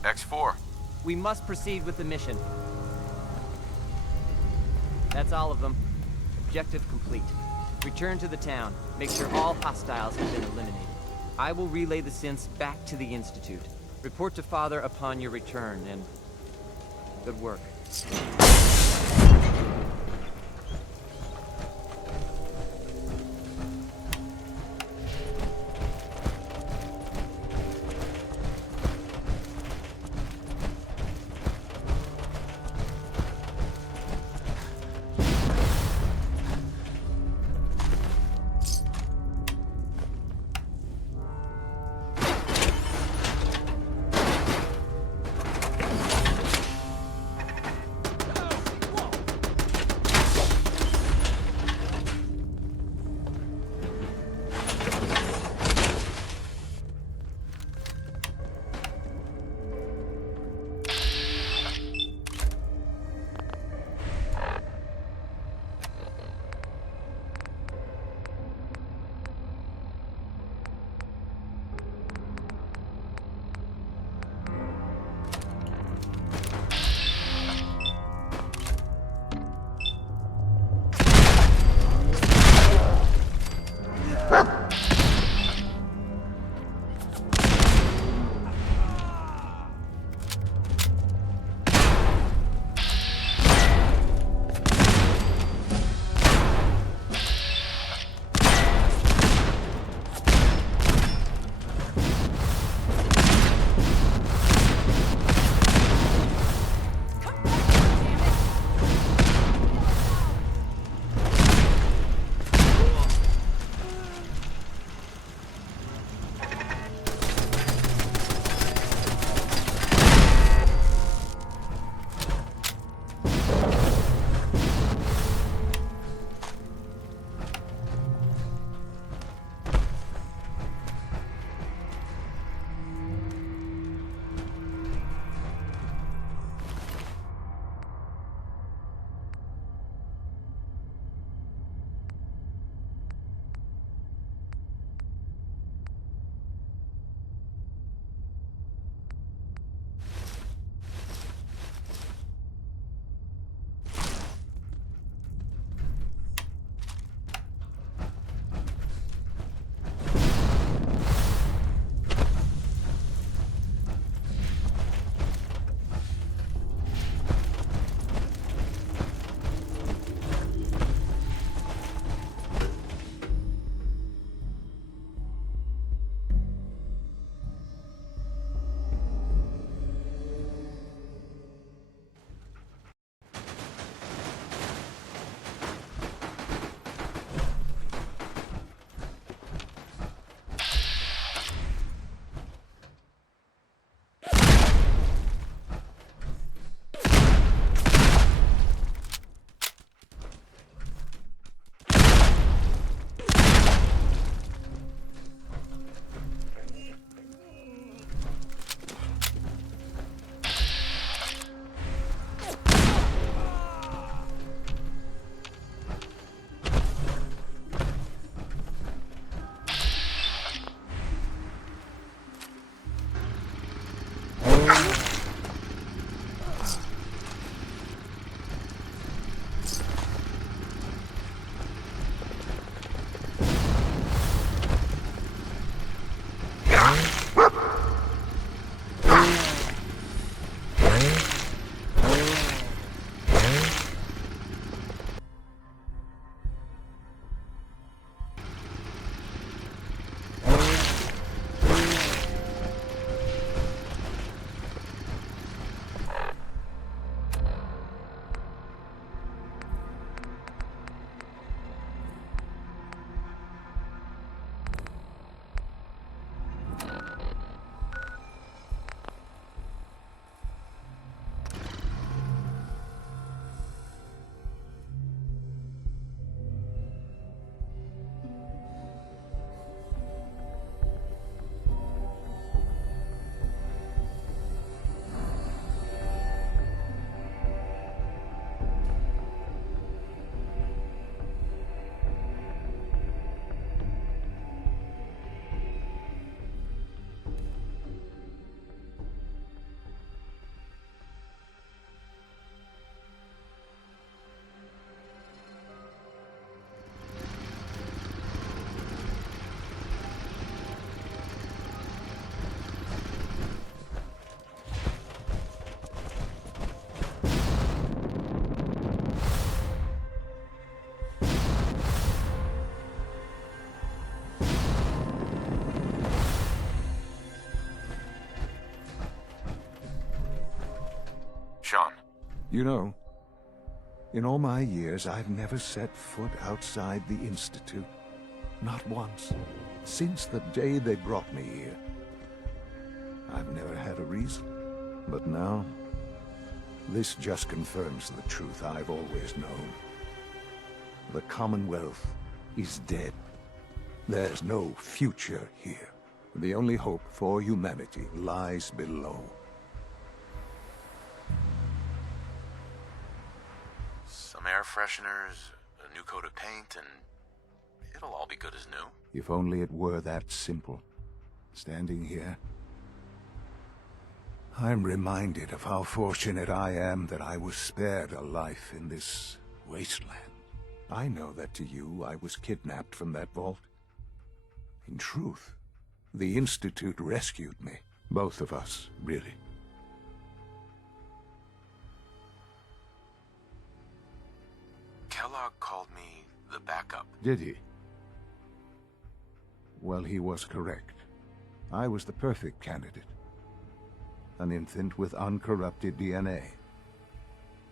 X4. We must proceed with the mission. That's all of them. Objective complete. Return to the town. Make sure all hostiles have been eliminated. I will relay the synths back to the Institute. Report to Father upon your return, and good work. You know, in all my years, I've never set foot outside the Institute. Not once. Since the day they brought me here. I've never had a reason. But now, this just confirms the truth I've always known. The Commonwealth is dead. There's no future here. The only hope for humanity lies below. Some air fresheners, a new coat of paint, and it'll all be good as new. If only it were that simple. Standing here, I'm reminded of how fortunate I am that I was spared a life in this wasteland. I know that to you, I was kidnapped from that vault. In truth, the Institute rescued me. Both of us, really. Kellogg called me the backup. Did he? Well, he was correct. I was the perfect candidate. An infant with uncorrupted DNA.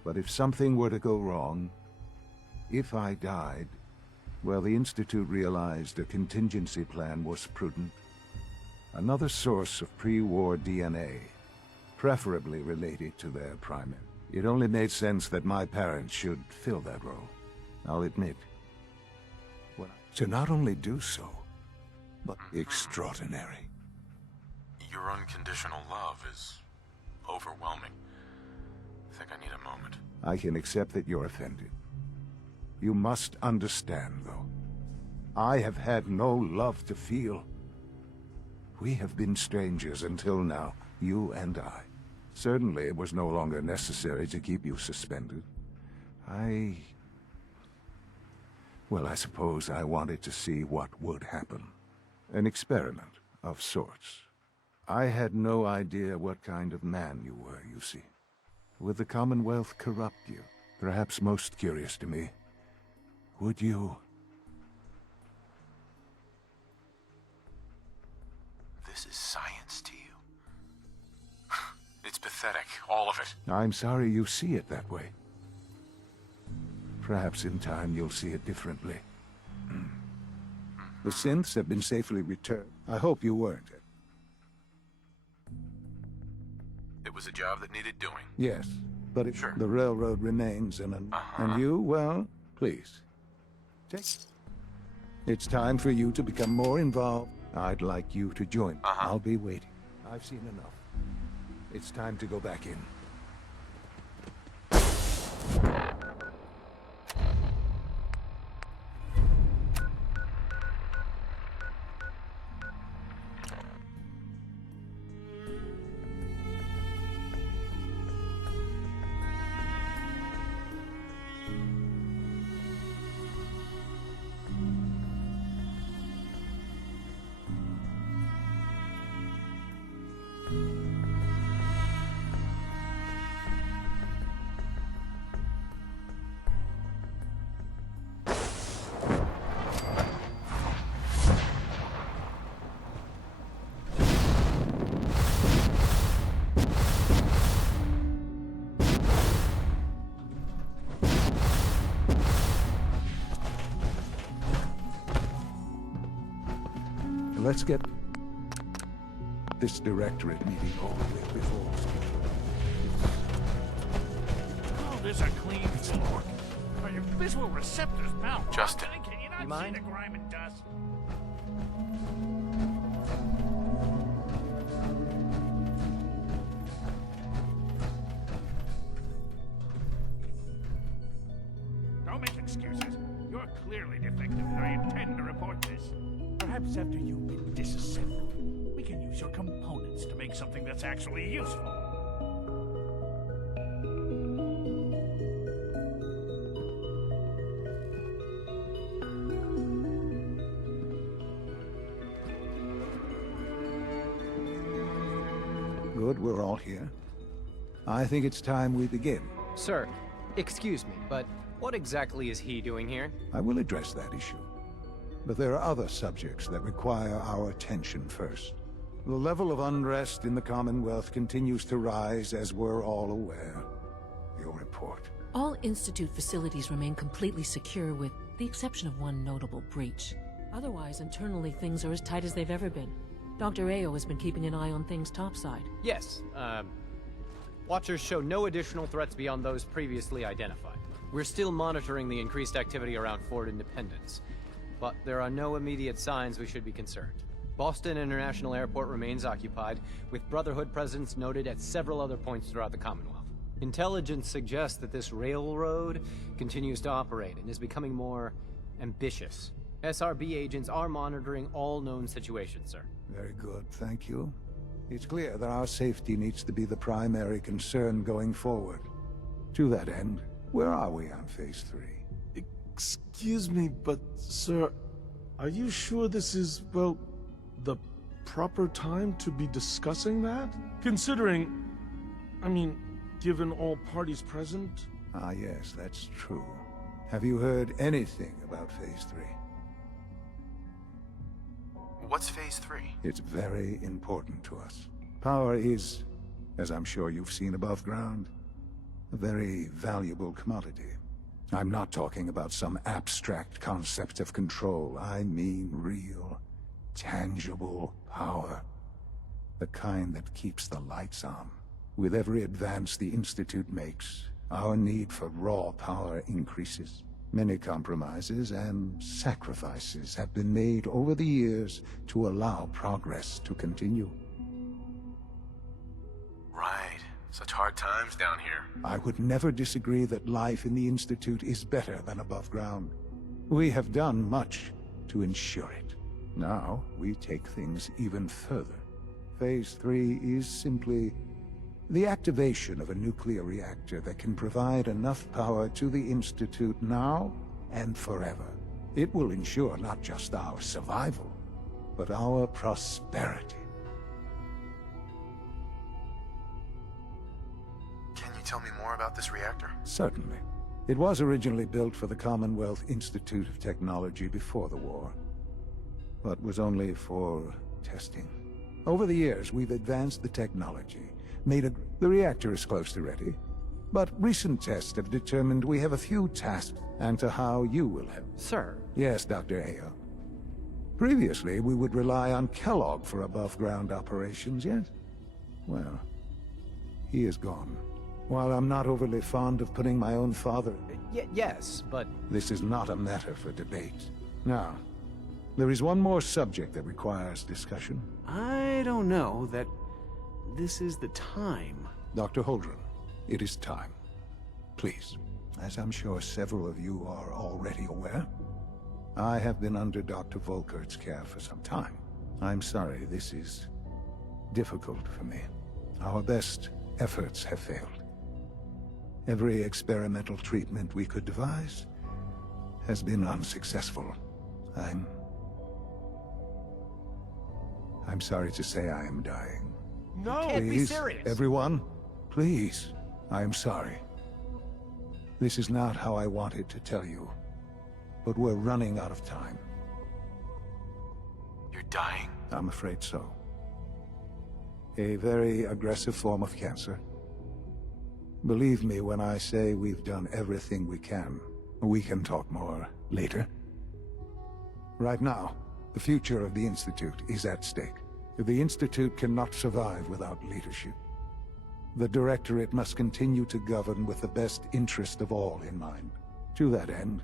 But if something were to go wrong, if I died, well, the Institute realized a contingency plan was prudent. Another source of pre-war DNA, preferably related to their primate. It only made sense that my parents should fill that role. I'll admit. To not only do so, but extraordinary. Your unconditional love is overwhelming. I think I need a moment. I can accept that you're offended. You must understand, though. I have had no love to feel. We have been strangers until now, you and I. Certainly it was no longer necessary to keep you suspended. Well, I suppose I wanted to see what would happen. An experiment of sorts. I had no idea what kind of man you were, you see. Would the Commonwealth corrupt you? Perhaps most curious to me, would you... This is science to you? It's pathetic, all of it. I'm sorry you see it that way. Perhaps in time you'll see it differently. The synths have been safely returned. I hope you weren't. It was a job that needed doing. Yes, but the railroad remains, and you, well, please. It's time for you to become more involved. I'd like you to join me. I'll be waiting. I've seen enough. It's time to go back in. Let's get this directorate meeting over with before. Oh, there's a clean floor. Are your visual receptors malfunctioning? Justin. Can you not You mind? see the grime and dust? Don't make excuses. You're clearly defective, and I intend to report this. Perhaps after you've been disassembled, we can use your components to make something that's actually useful. Good, we're all here. I think it's time we begin. Sir, excuse me, but what exactly is he doing here? I will address that issue. But there are other subjects that require our attention first. The level of unrest in the Commonwealth continues to rise, as we're all aware. your report. All Institute facilities remain completely secure with the exception of one notable breach. Otherwise, internally, things are as tight as they've ever been. Dr. Ayo has been keeping an eye on things topside. Yes, Watchers show no additional threats beyond those previously identified. We're still monitoring the increased activity around Fort Independence, but there are no immediate signs we should be concerned. Boston International Airport remains occupied, with Brotherhood presence noted at several other points throughout the Commonwealth. Intelligence suggests that this railroad continues to operate and is becoming more ambitious. SRB agents are monitoring all known situations, sir. Very good, thank you. It's clear that our safety needs to be the primary concern going forward. To that end, where are we on Phase 3? Excuse me, but, sir, are you sure this is, well, the proper time to be discussing that? Considering, I mean, given all parties present? Ah, yes, that's true. Have you heard anything about Phase 3? What's Phase 3? It's very important to us. Power is, as I'm sure you've seen above ground, a very valuable commodity. I'm not talking about some abstract concept of control. I mean real, tangible power. The kind that keeps the lights on. With every advance the Institute makes, our need for raw power increases. Many compromises and sacrifices have been made over the years to allow progress to continue. Right. Such hard times down here. I would never disagree that life in the Institute is better than above ground. We have done much to ensure it. Now, we take things even further. Phase 3 is simply the activation of a nuclear reactor that can provide enough power to the Institute now and forever. It will ensure not just our survival, but our prosperity. Can you tell me more about this reactor? Certainly. It was originally built for the Commonwealth Institute of Technology before the war, but was only for testing. Over the years, we've advanced the technology, the reactor is close to ready, but recent tests have determined we have a few tasks and to how you will help. Sir? Yes, Dr. Ayo. Previously, we would rely on Kellogg for above-ground operations, yes? Well, he is gone. While I'm not overly fond of putting my own father... Yes, but... This is not a matter for debate. Now, there is one more subject that requires discussion. I don't know that this is the time. Dr. Holdren, it is time. Please, as I'm sure several of you are already aware, I have been under Dr. Volkert's care for some time. I'm sorry this is difficult for me. Our best efforts have failed. Every experimental treatment we could devise has been unsuccessful. I'm sorry to say I am dying. No! Can't be serious! Everyone, please. I am sorry. This is not how I wanted to tell you, but we're running out of time. You're dying? I'm afraid so. A very aggressive form of cancer. Believe me when I say we've done everything we can. We can talk more later. Right now, the future of the Institute is at stake. The Institute cannot survive without leadership. The Directorate must continue to govern with the best interest of all in mind. To that end,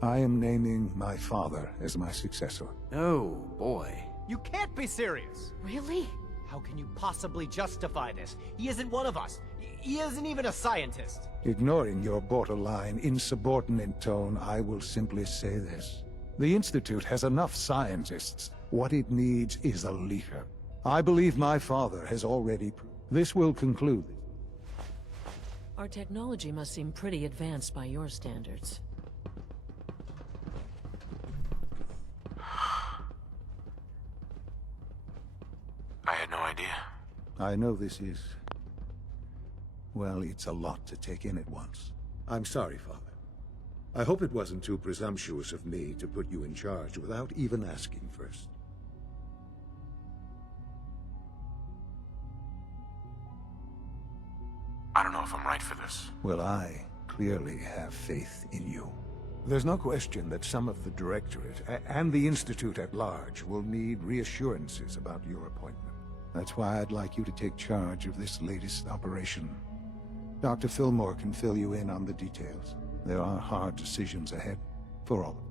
I am naming my father as my successor. Oh, boy. You can't be serious! Really? How can you possibly justify this? He isn't one of us. He isn't even a scientist. Ignoring your borderline, insubordinate tone, I will simply say this. The Institute has enough scientists. What it needs is a leader. I believe my father has already... This will conclude. Our technology must seem pretty advanced by your standards. I had no idea. I know this is... Well, it's a lot to take in at once. I'm sorry, Father. I hope it wasn't too presumptuous of me to put you in charge without even asking first. I don't know know if I'm right for this. Well, I clearly have faith in you. There's no question that some of the Directorate and the Institute at large will need reassurances about your appointment. That's why I'd like you to take charge of this latest operation. Dr. Fillmore can fill you in on the details. There are hard decisions ahead for all of us.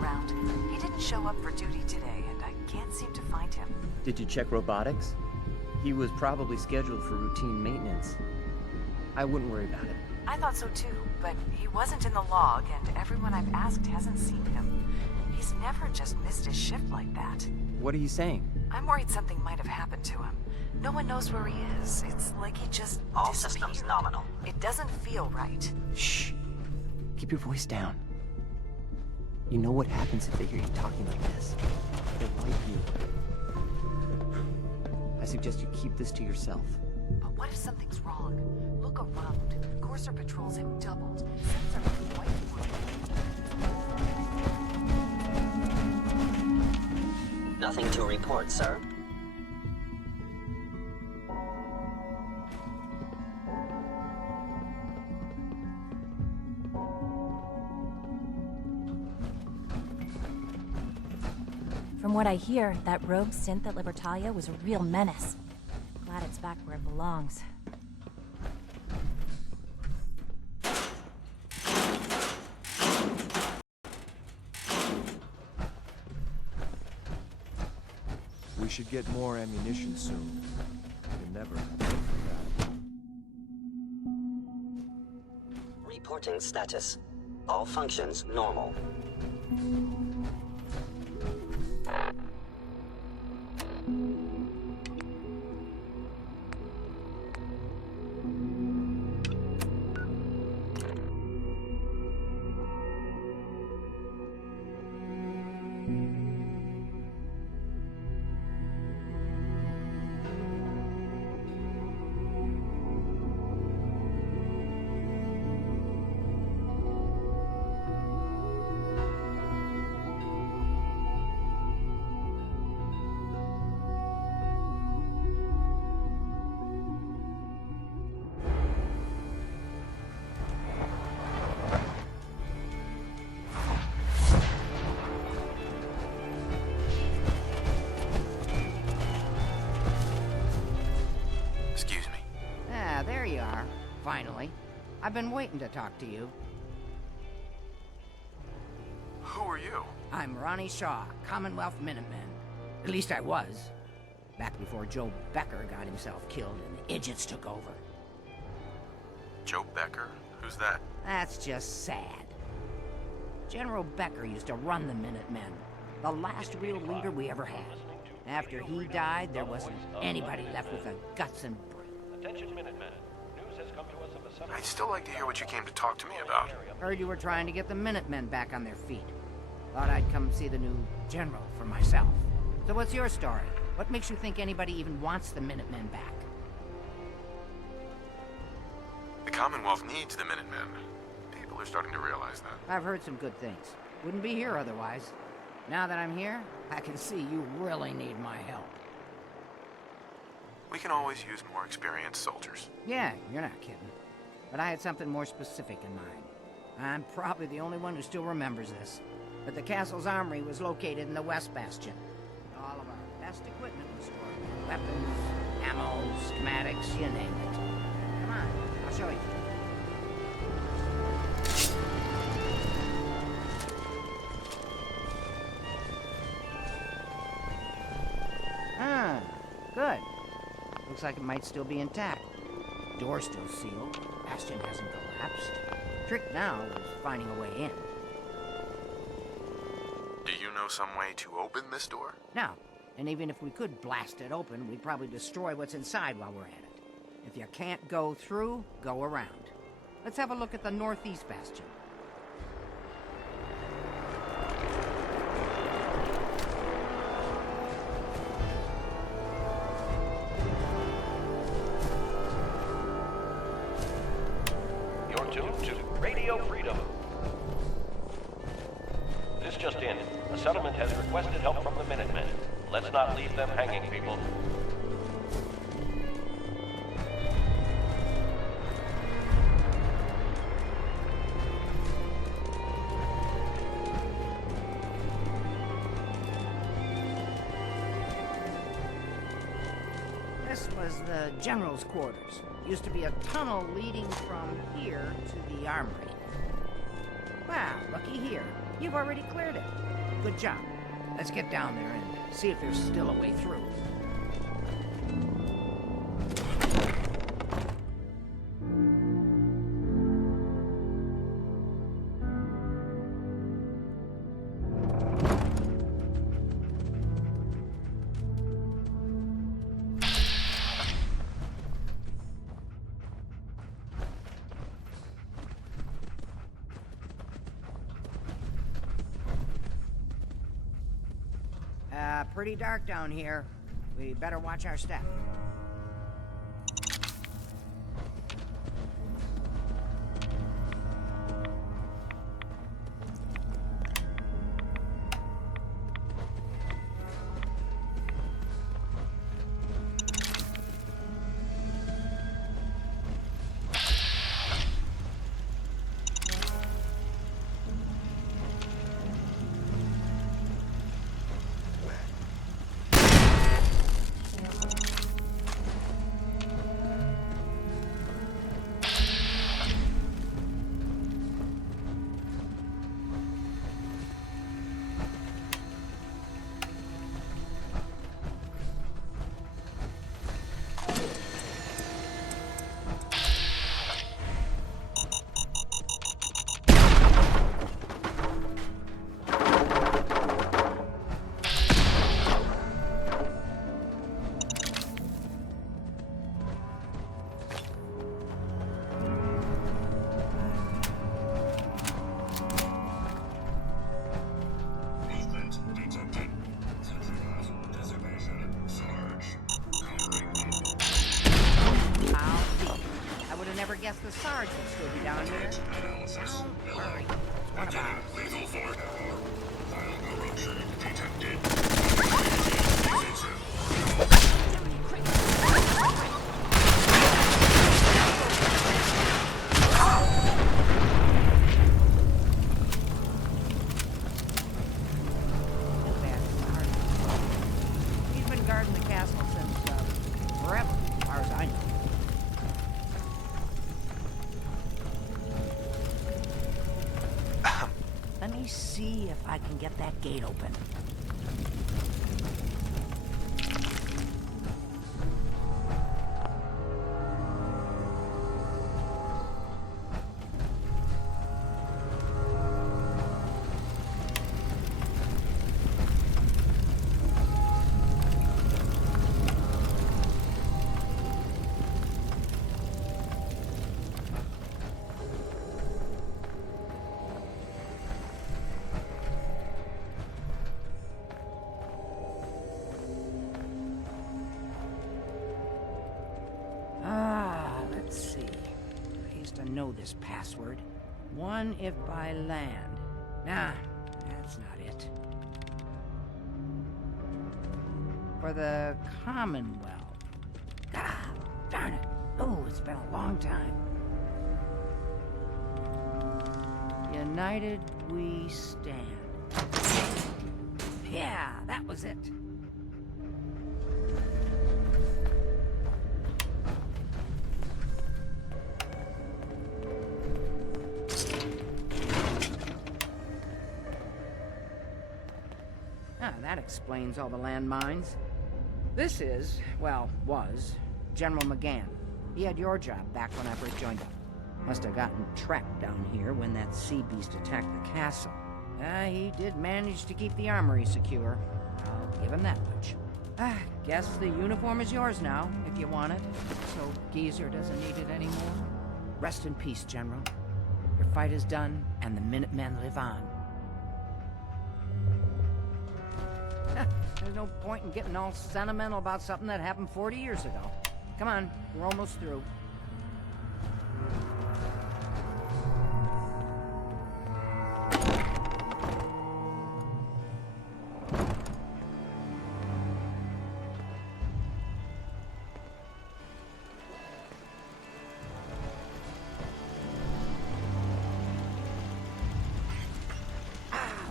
around. He didn't show up for duty today, and I can't seem to find him. Did you check robotics? He was probably scheduled for routine maintenance. I wouldn't worry about it. I thought so too, but he wasn't in the log, and everyone I've asked hasn't seen him. He's never just missed his shift like that. What are you saying? I'm worried something might have happened to him. No one knows where he is. It's like he just All systems nominal. It doesn't feel right. Shh. Keep your voice down. You know what happens if they hear you talking like this? They'll wipe you. I suggest you keep this to yourself. But what if something's wrong? Look around. Courser patrols have doubled. Since are quite Nothing to report, sir. From what I hear, that rogue synth at Libertalia was a real menace. Glad it's back where it belongs. We should get more ammunition soon. You never have to forget. Reporting status. All functions normal. There you are. Finally. I've been waiting to talk to you. Who are you? I'm Ronnie Shaw, Commonwealth Minuteman. At least I was. Back before Joe Becker got himself killed and the idiots took over. Joe Becker? Who's that? That's just sad. General Becker used to run the Minutemen. The last real leader we ever had. After he died, there wasn't anybody left with the guts and Attention Minutemen. News has come to us of a sudden... I'd still like to hear what you came to talk to me about. Heard you were trying to get the Minutemen back on their feet. Thought I'd come see the new general for myself. So what's your story? What makes you think anybody even wants the Minutemen back? The Commonwealth needs the Minutemen. People are starting to realize that. I've heard some good things. Wouldn't be here otherwise. Now that I'm here, I can see you really need my help. We can always use more experienced soldiers. Yeah, you're not kidding. But I had something more specific in mind. I'm probably the only one who still remembers this. But the castle's armory was located in the West Bastion. All of our best equipment was stored. Weapons, ammo, schematics, you name it. Come on, I'll show you. Looks like it might still be intact. Door's still sealed. Bastion hasn't collapsed. Trick now is finding a way in. Do you know some way to open this door? No. And even if we could blast it open, we'd probably destroy what's inside while we're at it. If you can't go through, go around. Let's have a look at the northeast bastion. You're tuned to Radio Freedom. This just in. The settlement has requested help from the Minutemen. Let's not leave them hanging, people. This was the general's quarters. Used to be a tunnel leading from here to the armory. Wow, looky here. You've already cleared it. Good job. Let's get down there and see if there's still a way through. Pretty dark down here. We better watch our step. Guess the Sarge will still be down here. Don't worry. It's one of ours. Lethal force. File corruption detected. He's been guarding the castle since forever, as far as I know. Let me see if I can get that gate open. Let's see. I used to know this password. One if by land. Nah, that's not it. For the Commonwealth. God darn it. Oh, it's been a long time. United we stand. Yeah, that was it. That explains all the landmines. This is, well, was, General McGann. He had your job back when I first joined up. Must have gotten trapped down here when that sea beast attacked the castle. He did manage to keep the armory secure. I'll give him that much. Guess the uniform is yours now, if you want it. So Geezer doesn't need it anymore? Rest in peace, General. Your fight is done, and the Minutemen live on. There's no point in getting all sentimental about something that happened 40 years ago. Come on, we're almost through.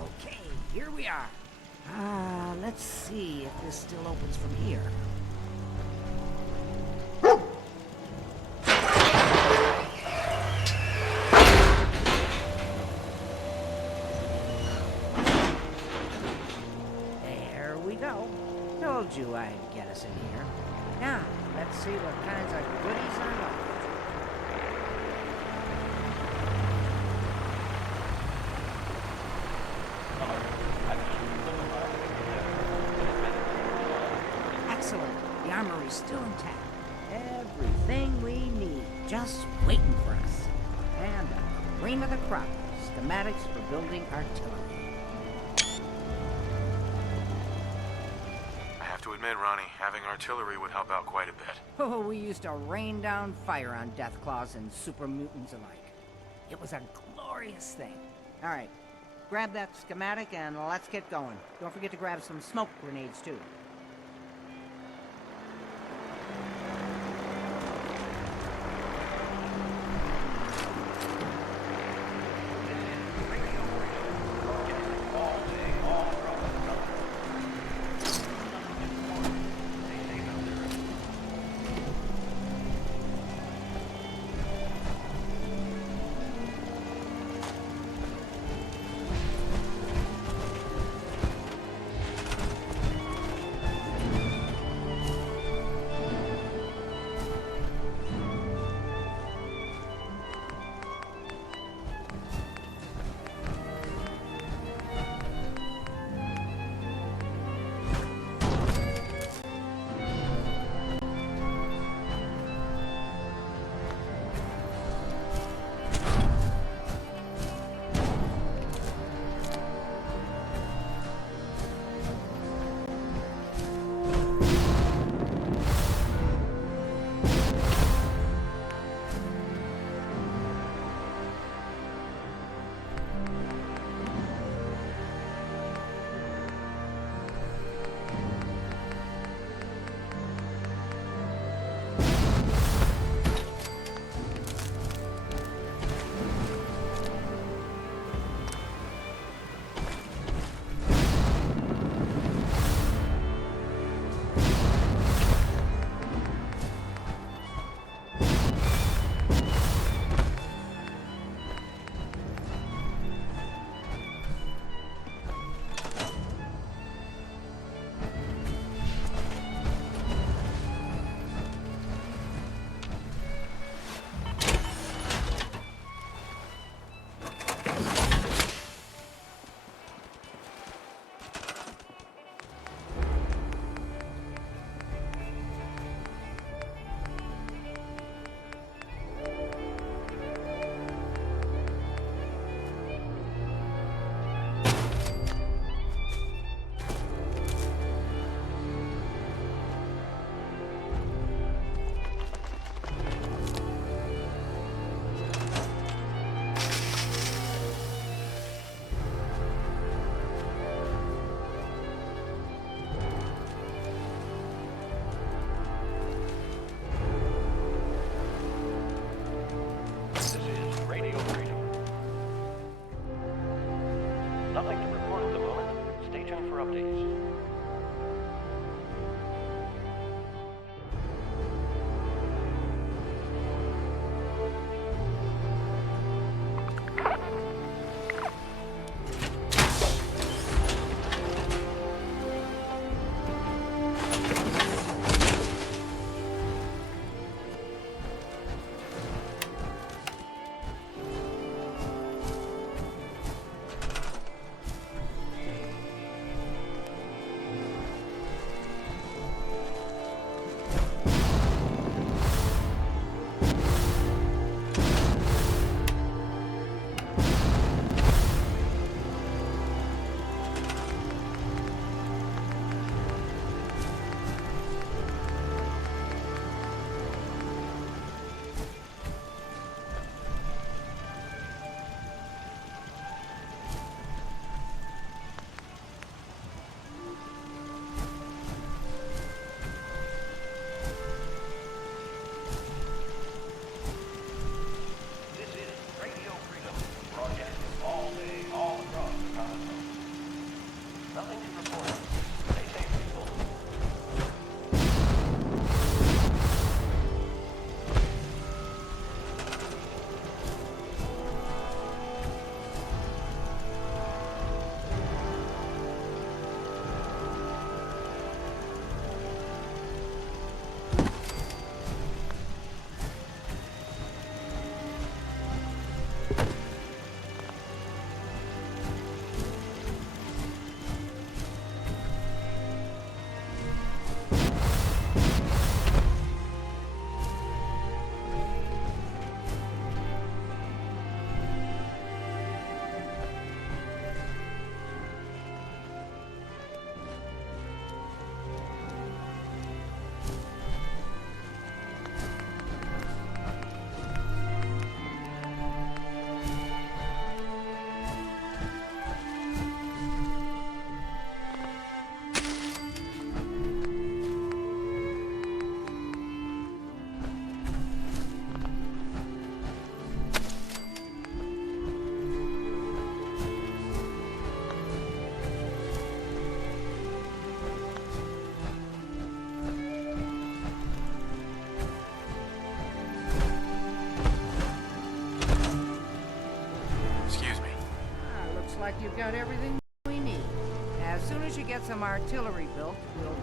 Okay, here we are. Let's see if this still opens from here. There we go. Told you I'd get us in here. Now, let's see what kinds of goodies are left. Excellent. The armory's still intact. Everything we need, just waiting for us. And the cream of the crop, schematics for building artillery. I have to admit, Ronnie, having artillery would help out quite a bit. Oh, we used to rain down fire on Deathclaws and super mutants alike. It was a glorious thing. All right, grab that schematic and let's get going. Don't forget to grab some smoke grenades, too. like you've got everything we need. As soon as you get some artillery built, we'll...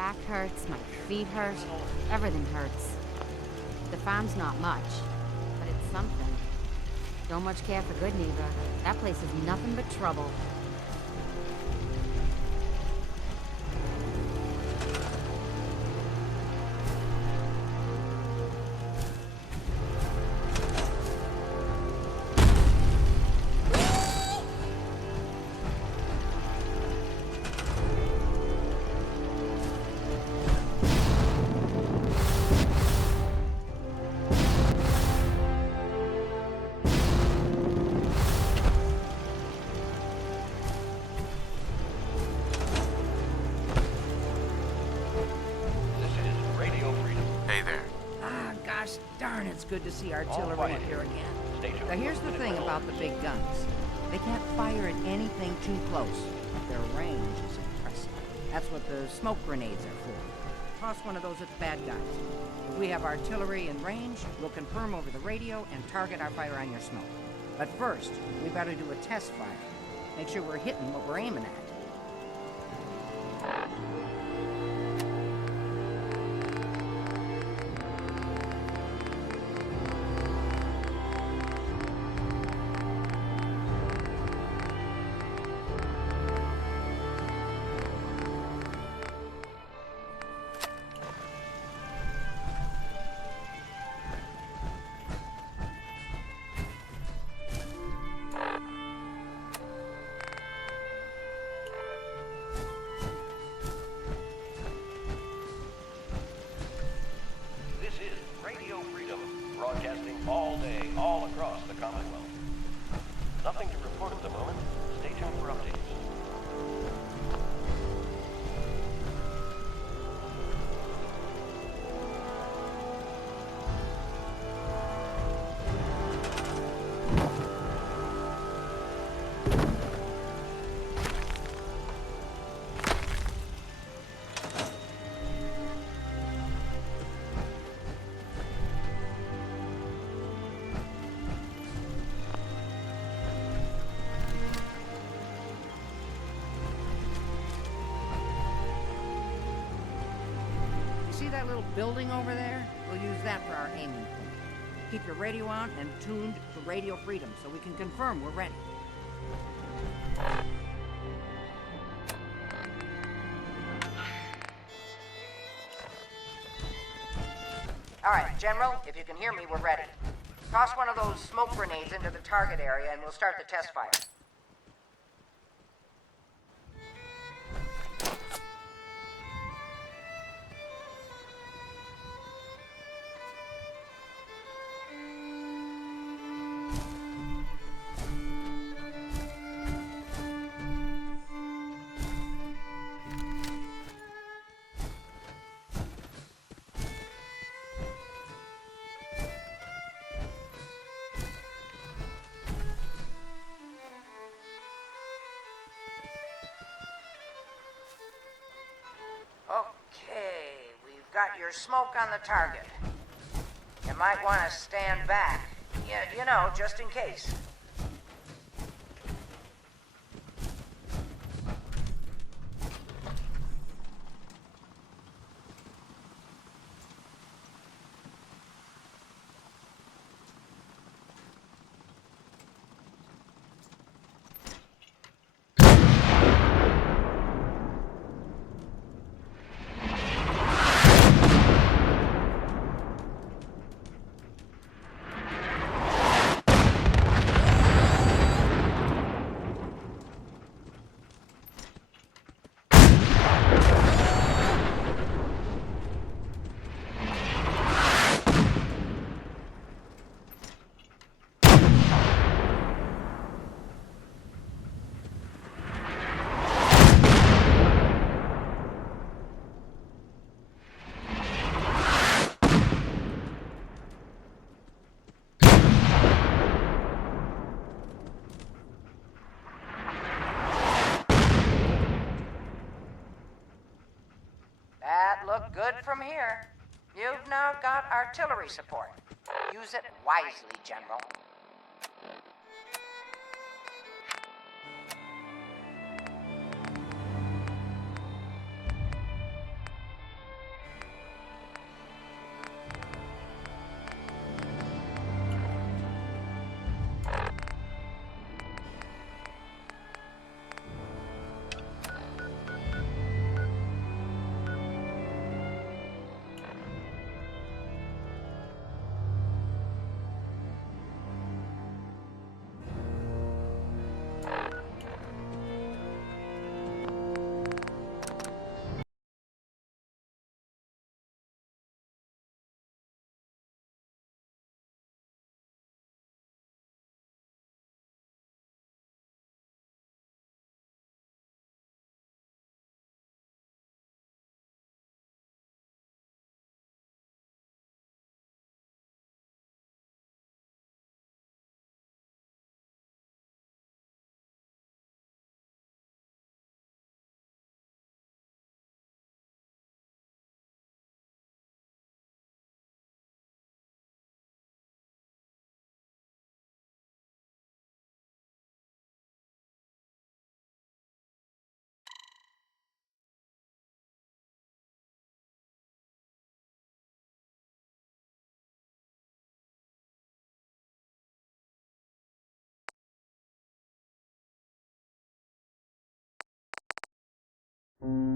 back hurts, my feet hurt, everything hurts. The farm's not much, but it's something. Don't much care for good neither. That place is nothing but trouble. Darn, it's good to see artillery here again. Now here's the thing about the big guns. They can't fire at anything too close. their range is impressive. That's what the smoke grenades are for. Toss one of those at the bad guys. If we have artillery in range, we'll confirm over the radio and target our fire on your smoke. But first, we better do a test fire. Make sure we're hitting what we're aiming at. This is Radio Freedom, broadcasting all day, all across the Commonwealth. Nothing to report at the moment. Stay tuned for updates. See that little building over there? We'll use that for our aiming point. Keep your radio on and tuned to Radio Freedom so we can confirm we're ready. All right, General, if you can hear me, we're ready. Toss one of those smoke grenades into the target area and we'll start the test fire. Okay, we've got your smoke on the target. You might want to stand back. You know, just in case. That looked good from here. You've now got artillery support. Use it wisely, General. you.